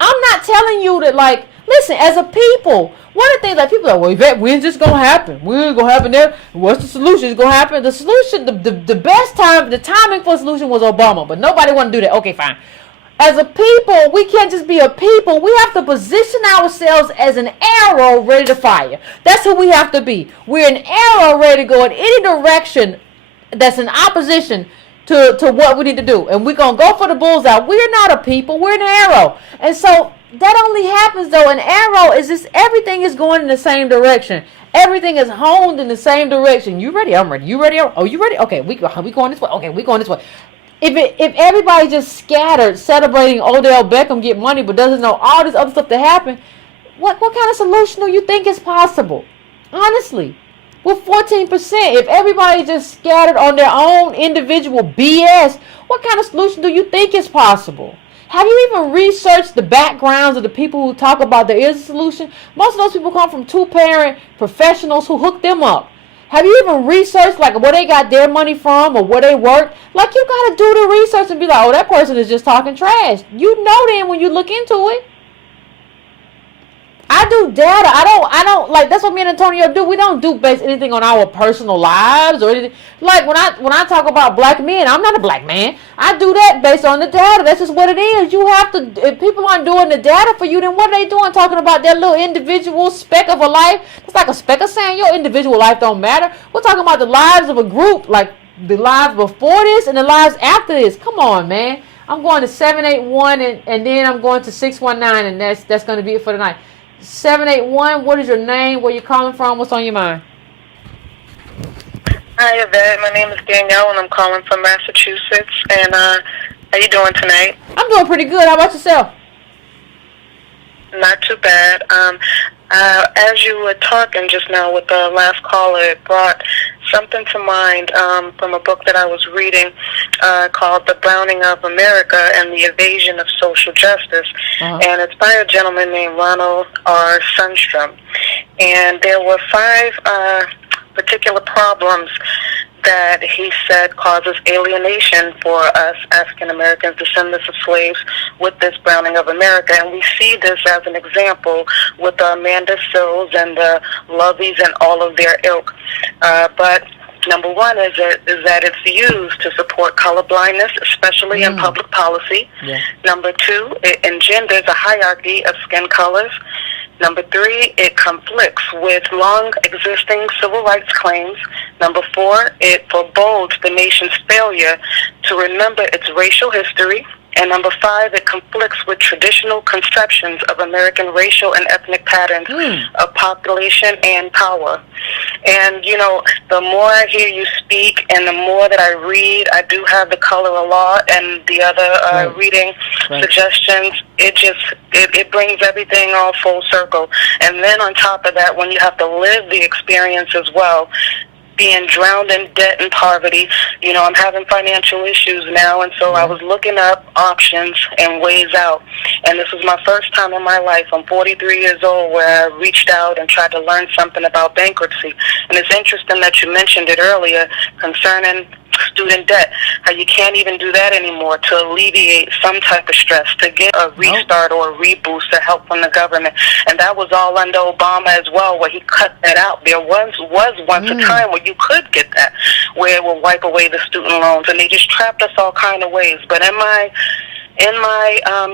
that. Like, listen, as a people. One of the things that people are like, well, Yvette, when's this going to happen? When's it going to happen there? What's the solution? It's going to happen. The solution, the best time, the timing for a solution was Obama, but nobody want to do that. Okay, fine. As a people, we can't just be a people. We have to position ourselves as an arrow ready to fire. That's who we have to be. We're an arrow ready to go in any direction that's in opposition to what we need to do. And we're going to go for the bullseye. We're not a people. We're an arrow. And so that only happens, though. An arrow is just, everything is going in the same direction. Everything is honed in the same direction. You ready? I'm ready. You ready? Oh, you ready? Okay, we going this way. Okay, we going this way. If everybody just scattered, celebrating Odell Beckham get money, but doesn't know all this other stuff that happened, what kind of solution do you think is possible? Honestly, with 14%, if everybody just scattered on their own individual BS, what kind of solution do you think is possible? Have you even researched the backgrounds of the people who talk about there is a solution? Most of those people come from two-parent professionals who hook them up. Have you even researched like where they got their money from or where they work? Like, you got to do the research and be like, oh, that person is just talking trash. You know then when you look into it. I do do data. I don't like. That's what me and Antonio do. We don't do base anything on our personal lives or anything. Like when I talk about black men, I'm not a black man. I do that based on the data. That's just what it is. You have to. If people aren't doing the data for you, then what are they doing? Talking about their little individual speck of a life. It's like a speck of sand. Your individual life don't matter. We're talking about the lives of a group, like the lives before this and the lives after this. Come on, man. I'm going to 781 and then I'm going to 619, and that's going to be it for tonight. 781, what is your name? Where you calling from? What's on your mind? Hi, Yvette. My name is Danielle, and I'm calling from Massachusetts. And how you doing tonight? I'm doing pretty good. How about yourself? Not too bad. As you were talking just now with the last caller, it brought something to mind from a book that I was reading called The Browning of America and the Evasion of Social Justice. And it's by a gentleman named Ronald R. Sundstrom. And there were 5 particular problems that he said causes alienation for us African Americans, descendants of slaves, with this browning of America. And we see this as an example with the Amanda Sills and the Loveys and all of their ilk. But number one is that it's used to support colorblindness, especially in public policy. Number 2, it engenders a hierarchy of skin colors. Number 3, it conflicts with long-existing civil rights claims. Number 4, it forebodes the nation's failure to remember its racial history. And number 5, it conflicts with traditional conceptions of American racial and ethnic patterns of population and power. And, you know, the more I hear you speak and the more that I read, I do have the color a lot and the other reading suggestions. It brings everything all full circle. And then on top of that, when you have to live the experience as well, being drowned in debt and poverty. You know, I'm having financial issues now, and so I was looking up options and ways out. And this was my first time in my life. I'm 43 years old where I reached out and tried to learn something about bankruptcy. And it's interesting that you mentioned it earlier concerning student debt, how you can't even do that anymore to alleviate some type of stress, to get a restart or a reboost to help from the government. And that was all under Obama as well, where he cut that out. There was once a time where you could get that, where it would wipe away the student loans, and they just trapped us all kind of ways. But in my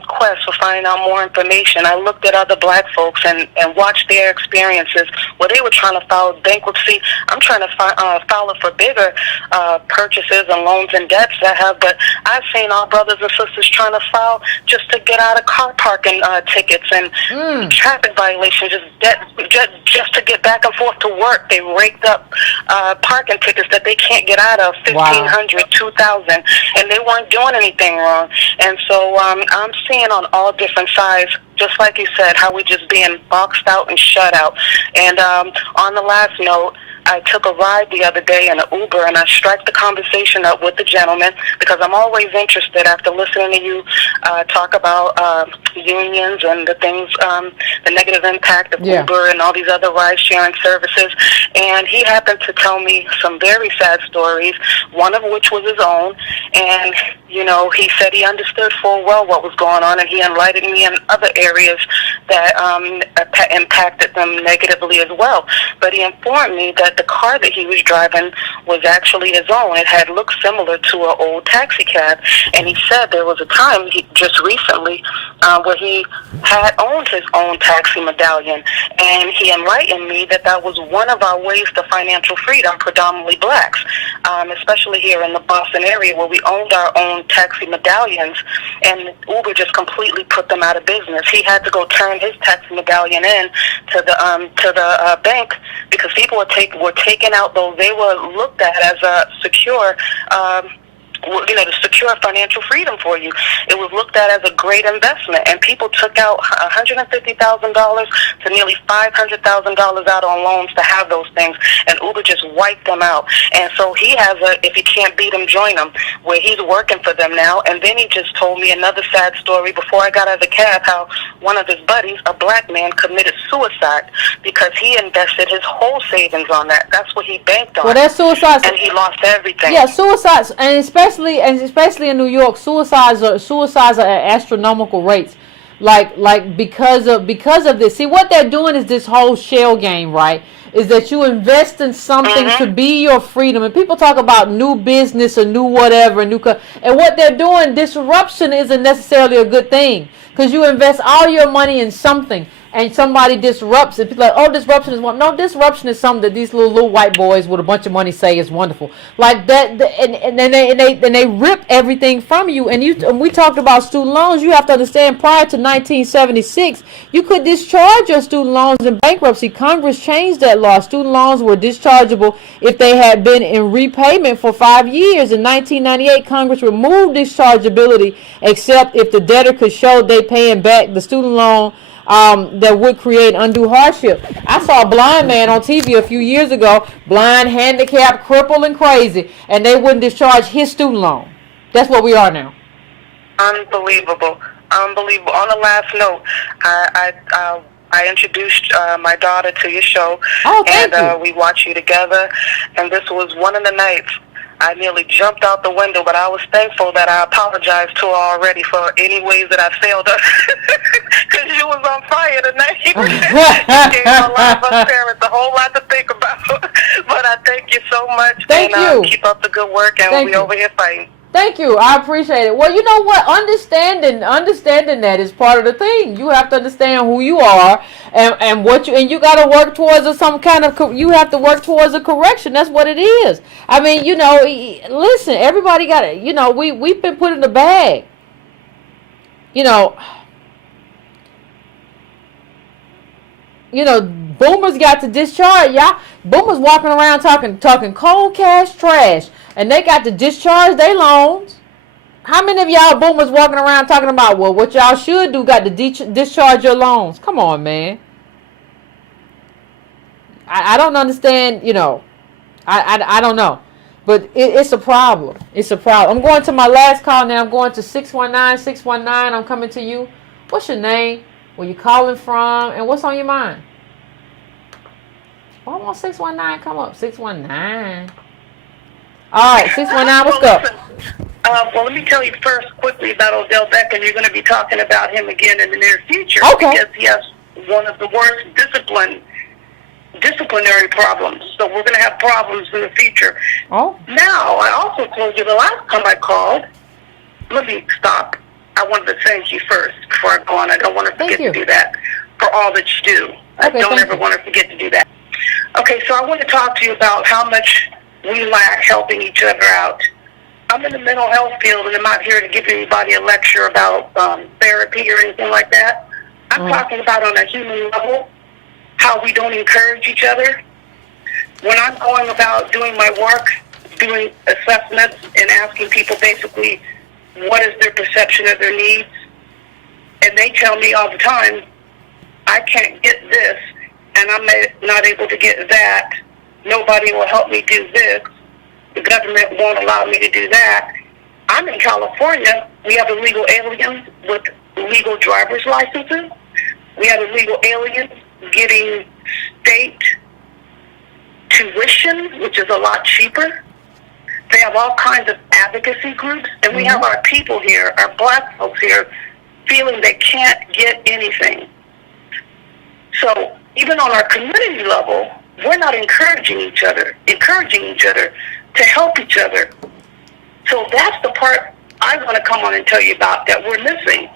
quest for finding out more information, I looked at other black folks and watched their experiences where they were trying to file bankruptcy. I'm trying to file it for bigger purchases and loans and debts I have, but I've seen our brothers and sisters trying to file just to get out of car parking tickets and traffic violations, just to get back and forth to work. They raked up parking tickets that they can't get out of, 1,500, 2,000, and they weren't doing anything wrong. And so I'm seeing on all different sides, just like you said, how we just being boxed out and shut out. And on the last note, I took a ride the other day in an Uber, and I struck the conversation up with the gentleman because I'm always interested after listening to you talk about unions and the things, the negative impact of Uber and all these other ride-sharing services. And he happened to tell me some very sad stories, one of which was his own. And, you know, he said he understood full well what was going on, and he enlightened me in other areas that impacted them negatively as well. But he informed me that the car that he was driving was actually his own. It had looked similar to an old taxi cab. And he said there was a time, just recently, where he had owned his own taxi medallion. And he enlightened me that that was one of our ways to financial freedom, predominantly blacks, especially here in the Boston area where we owned our own taxi medallions, and Uber just completely put them out of business. He had to go turn his taxi medallion in to the bank because people were taking out those. They were looked at as a secure to secure financial freedom for you. It was looked at as a great investment, and people took out $150,000 to nearly $500,000 out on loans to have those things, and Uber just wiped them out. And so he has if you can't beat them, join them, where he's working for them now. And then he just told me another sad story before I got out of the cab, how one of his buddies, a black man, committed suicide because he invested his whole savings on that. That's what he banked on. Well, that's suicide. And he lost everything. Yeah, suicides, and especially in New York, suicides are at astronomical rates. like because of this. See, what they're doing is this whole shell game, right? Is that you invest in something to be your freedom. And people talk about new business or new whatever, and what they're doing, disruption isn't necessarily a good thing. Because you invest all your money in something, and somebody disrupts it. People are like, oh, disruption is one. No, disruption is something that these little white boys with a bunch of money say is wonderful. Like that, and they rip everything from you. And we talked about student loans. You have to understand, prior to 1976, you could discharge your student loans in bankruptcy. Congress changed that law. Student loans were dischargeable if they had been in repayment for 5 years. In 1998, Congress removed dischargeability, except if the debtor could show they paying back the student loan that would create undue hardship. I saw a blind man on TV a few years ago, blind, handicapped, crippled, and crazy, and they wouldn't discharge his student loan. That's what we are now. Unbelievable. Unbelievable. On the last note, I introduced my daughter to your show, and we watched you together, and this was one of the nights I nearly jumped out the window, but I was thankful that I apologized to her already for any ways that I failed her. Because she was on fire tonight. She gave a lot of us parents a whole lot to think about. But I thank you so much. Thank you. Keep up the good work, and we over here fighting. Thank you. I appreciate it. Well, you know what? Understanding that is part of the thing. You have to understand who you are and what you got to work towards some kind of, you have to work towards a correction. That's what it is. I mean, listen, everybody got it. We've been put in the bag. Boomers got to discharge. Y'all, boomers walking around talking cold cash trash. And they got to discharge their loans. How many of y'all boomers walking around talking about, well, what y'all should do, got to discharge your loans? Come on, man. I don't understand, I don't know. But it's a problem. It's a problem. I'm going to my last call now. I'm going to 619-619. I'm coming to you. What's your name? Where you calling from? And what's on your mind? Why won't 619 come up? 619. All right, 619, what's up? Well, let me tell you first quickly about Odell Beckham. You're going to be talking about him again in the near future. Okay. Because he has one of the worst disciplinary problems. So we're going to have problems in the future. Oh. Now, I also told you the last time I called, let me stop. I wanted to thank you first before I go on. I don't want to forget to do that for all that you do. I don't ever want to forget to do that. Okay, so I want to talk to you about how much we lack helping each other out. I'm in the mental health field, and I'm not here to give anybody a lecture about therapy or anything like that. I'm talking about on a human level, how we don't encourage each other. When I'm going about doing my work, doing assessments and asking people basically what is their perception of their needs, and they tell me all the time, I can't get this, and I'm not able to get that. Nobody will help me do this. The government won't allow me to do that. I'm in California. We have illegal aliens with legal driver's licenses. We have illegal aliens getting state tuition, which is a lot cheaper. They have all kinds of advocacy groups. And we have our people here, our black folks here, feeling they can't get anything. So even on our community level, we're not encouraging each other to help each other. So that's the part I want to come on and tell you about that we're missing.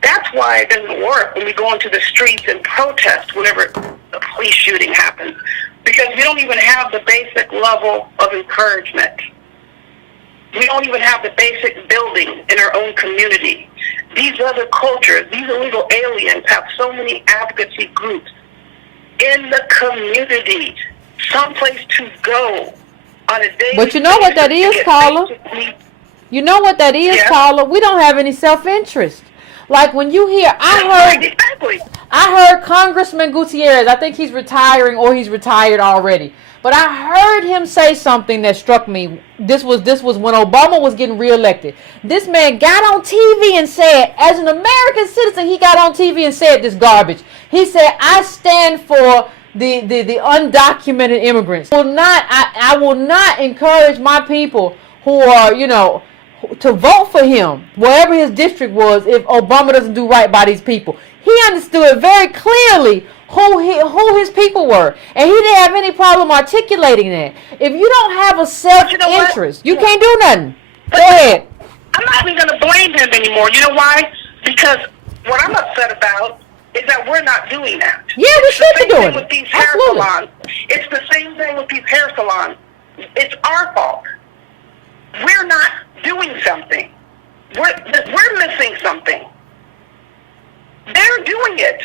That's why it doesn't work when we go into the streets and protest whenever a police shooting happens, because we don't even have the basic level of encouragement. We don't even have the basic building in our own community. These other cultures, these illegal aliens have so many advocacy groups in the community, someplace to go on a daily. But you know what that is, caller? You know what that is, caller? We don't have any self-interest. Like when you hear, I heard Congressman Gutierrez, I think he's retiring or he's retired already. But I heard him say something that struck me. This was when Obama was getting reelected. This man got on TV and said, as an American citizen, he got on TV and said this garbage. He said, I stand for the undocumented immigrants. I will not encourage my people who are, to vote for him, wherever his district was, if Obama doesn't do right by these people. He understood very clearly who his people were, and he didn't have any problem articulating that. If you don't have a self-interest, you can't do nothing. Go ahead. I'm not even going to blame him anymore. You know why? Because what I'm upset about is that we're not doing that. Yeah, we should be doing with these it. hair Absolutely. salons. It's the same thing with these hair salons. It's our fault. We're not doing something. We're missing something. They're doing it.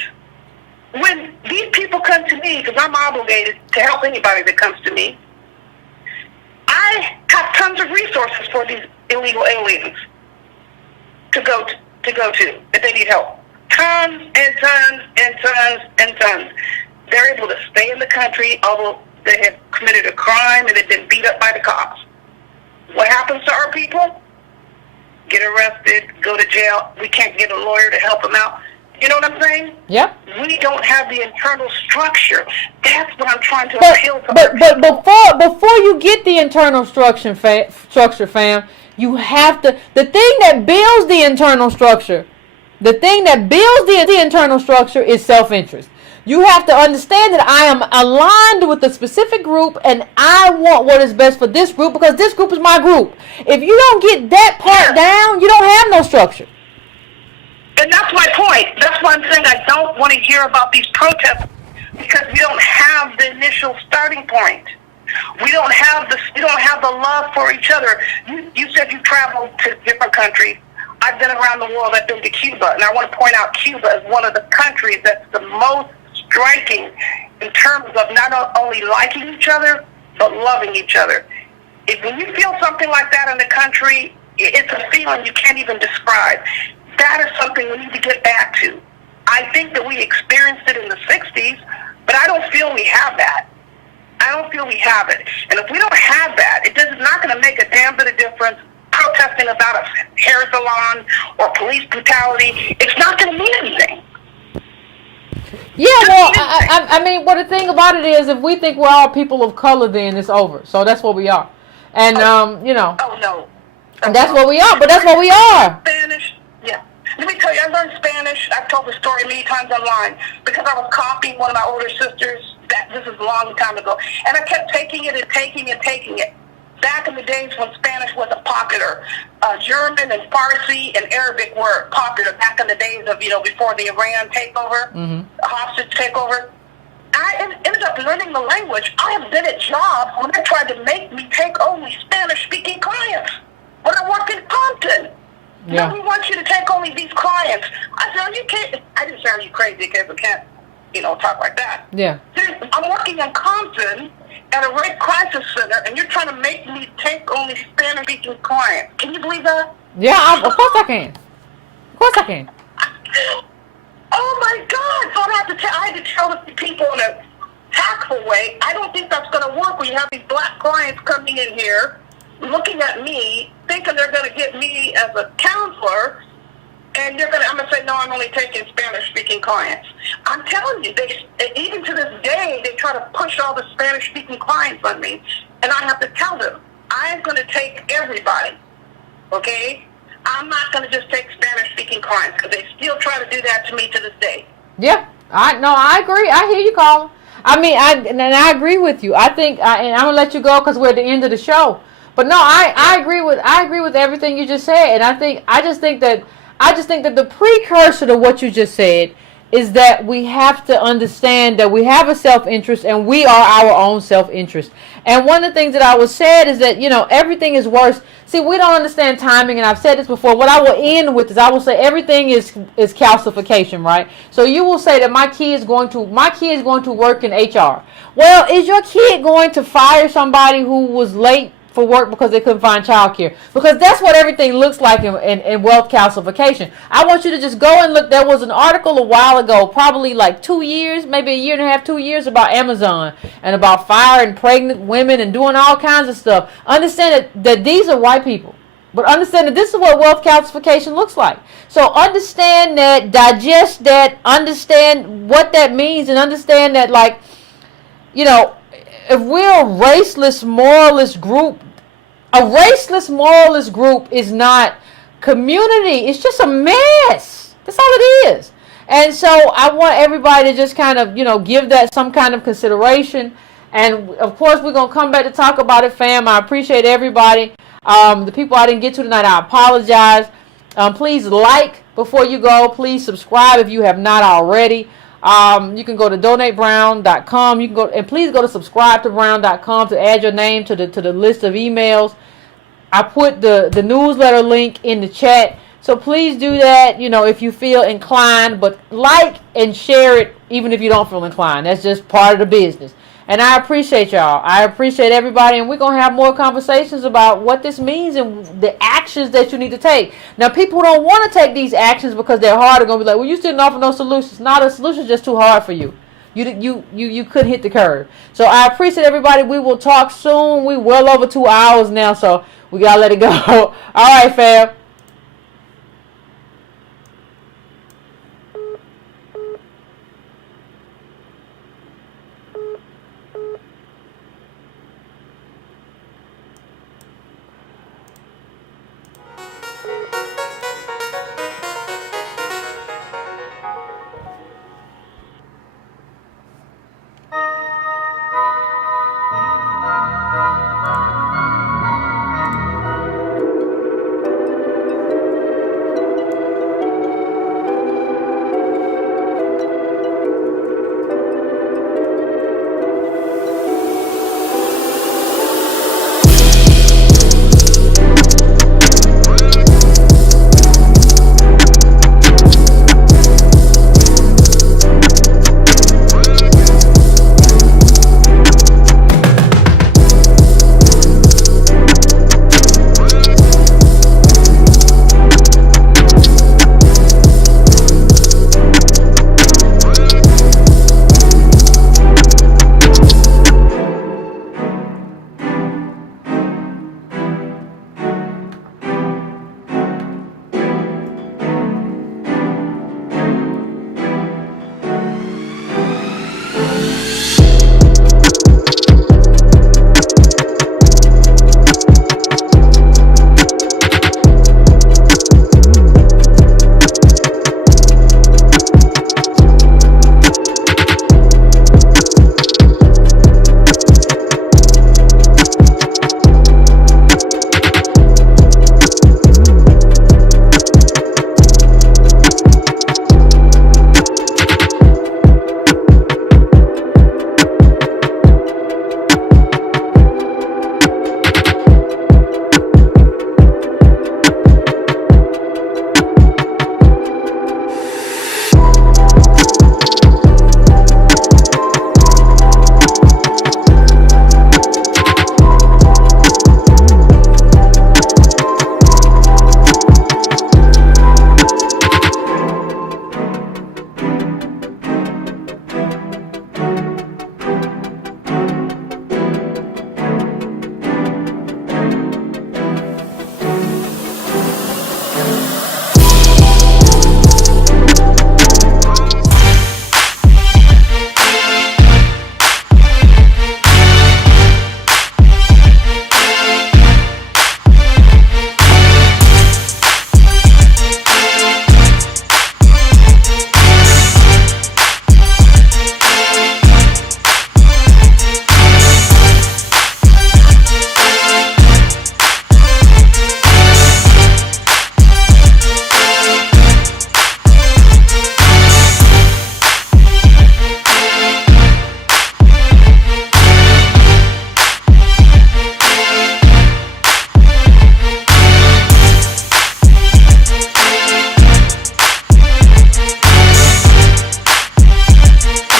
When these people come to me, because I'm obligated to help anybody that comes to me, I have tons of resources for these illegal aliens to go to if they need help. Tons and tons and tons and tons. They're able to stay in the country, although they have committed a crime and they've been beat up by the cops. What happens to our people? Get arrested, go to jail. We can't get a lawyer to help them out. You know what I'm saying? Yep. We don't have the internal structure. That's what I'm trying to appeal to. But before you get the internal structure, fam, you have to. The thing that builds the internal structure, is self-interest. You have to understand that I am aligned with a specific group, and I want what is best for this group because this group is my group. If you don't get that part down, you don't have no structure. And that's my point. That's why I'm saying I don't want to hear about these protests because we don't have the initial starting point. We don't have the love for each other. You said you traveled to different countries. I've been around the world. I've been to Cuba, and I want to point out Cuba is one of the countries that's the most striking in terms of not only liking each other but loving each other. When you feel something like that in the country, it's a feeling you can't even describe. That is something we need to get back to. I think that we experienced it in the 60s, but I don't feel we have that. I don't feel we have it. And if we don't have that, it is not going to make a damn bit of difference protesting about a hair salon or police brutality. It's not going to mean anything. Yeah, well, I mean, the thing about it is, if we think we're all people of color, then it's over. So that's what we are. And, you know. Oh, no. And that's what we are, but that's what we are. Spanish, yeah. Let me tell you, I learned Spanish. I've told the story many times online because I was copying one of my older sisters. This is a long time ago. And I kept taking it and taking it. Back in the days when Spanish wasn't popular, German and Farsi and Arabic were popular back in the days of, before the Iran takeover, hostage takeover. I ended up learning the language. I have been at jobs when they tried to make me take only Spanish-speaking clients. When I worked in Compton, no, we want you to take only these clients. I said, are you kidding? I didn't say, are you crazy? Because I can't, talk like that. Yeah. I'm working in Compton at a rape crisis center, and you're trying to make me take only Spanish-speaking clients. Can you believe that? Yeah, of course I can. Of course I can. Oh my God! So I had to tell the people in a tactful way. I don't think that's going to work when you have these black clients coming in here, looking at me, thinking they're going to get me as a counselor, and I'm going to say, no, I'm only taking Spanish-speaking clients. I'm telling you, even to this day, they try to push all the Spanish-speaking clients on me, and I have to tell them, I'm going to take everybody, okay? I'm not going to just take Spanish-speaking clients, because they still try to do that to me to this day. Yeah, I agree. I hear you, Colin. I mean, I agree with you. I think, and I'm going to let you go because we're at the end of the show. But no, I agree with everything you just said, and I just think that the precursor to what you just said is that we have to understand that we have a self-interest and we are our own self-interest. And one of the things that I was said is that, everything is worse. See, we don't understand timing, and I've said this before. What I will end with is I will say everything is calcification, right? So you will say that my kid is going to work in HR. Well, is your kid going to fire somebody who was late for work because they couldn't find childcare? Because that's what everything looks like in wealth calcification. I want you to just go and look. There was an article a while ago, probably like 2 years, maybe a year and a half, 2 years, about Amazon and about firing pregnant women and doing all kinds of stuff. Understand that these are white people, but understand that this is what wealth calcification looks like. So understand that, digest that, understand what that means, and understand that, if we're a raceless, moralist group, A raceless, moralist group is not community. It's just a mess. That's all it is. And so I want everybody to just kind of, give that some kind of consideration. And, of course, we're going to come back to talk about it, fam. I appreciate everybody. The people I didn't get to tonight, I apologize. Please like before you go. Please subscribe if you have not already. You can go to donatebrown.com. You can go and please go to subscribetobrown.com to add your name to the list of emails. I put the newsletter link in the chat. So please do that, if you feel inclined. But like and share it even if you don't feel inclined. That's just part of the business. And I appreciate y'all. I appreciate everybody. And we're going to have more conversations about what this means and the actions that you need to take. Now, people who don't want to take these actions because they're hard are going to be like, well, you didn't offer no solutions. Not a solution, just too hard for you. You couldn't hit the curve. So I appreciate everybody. We will talk soon. We're well over 2 hours now, so we got to let it go. All right, fam.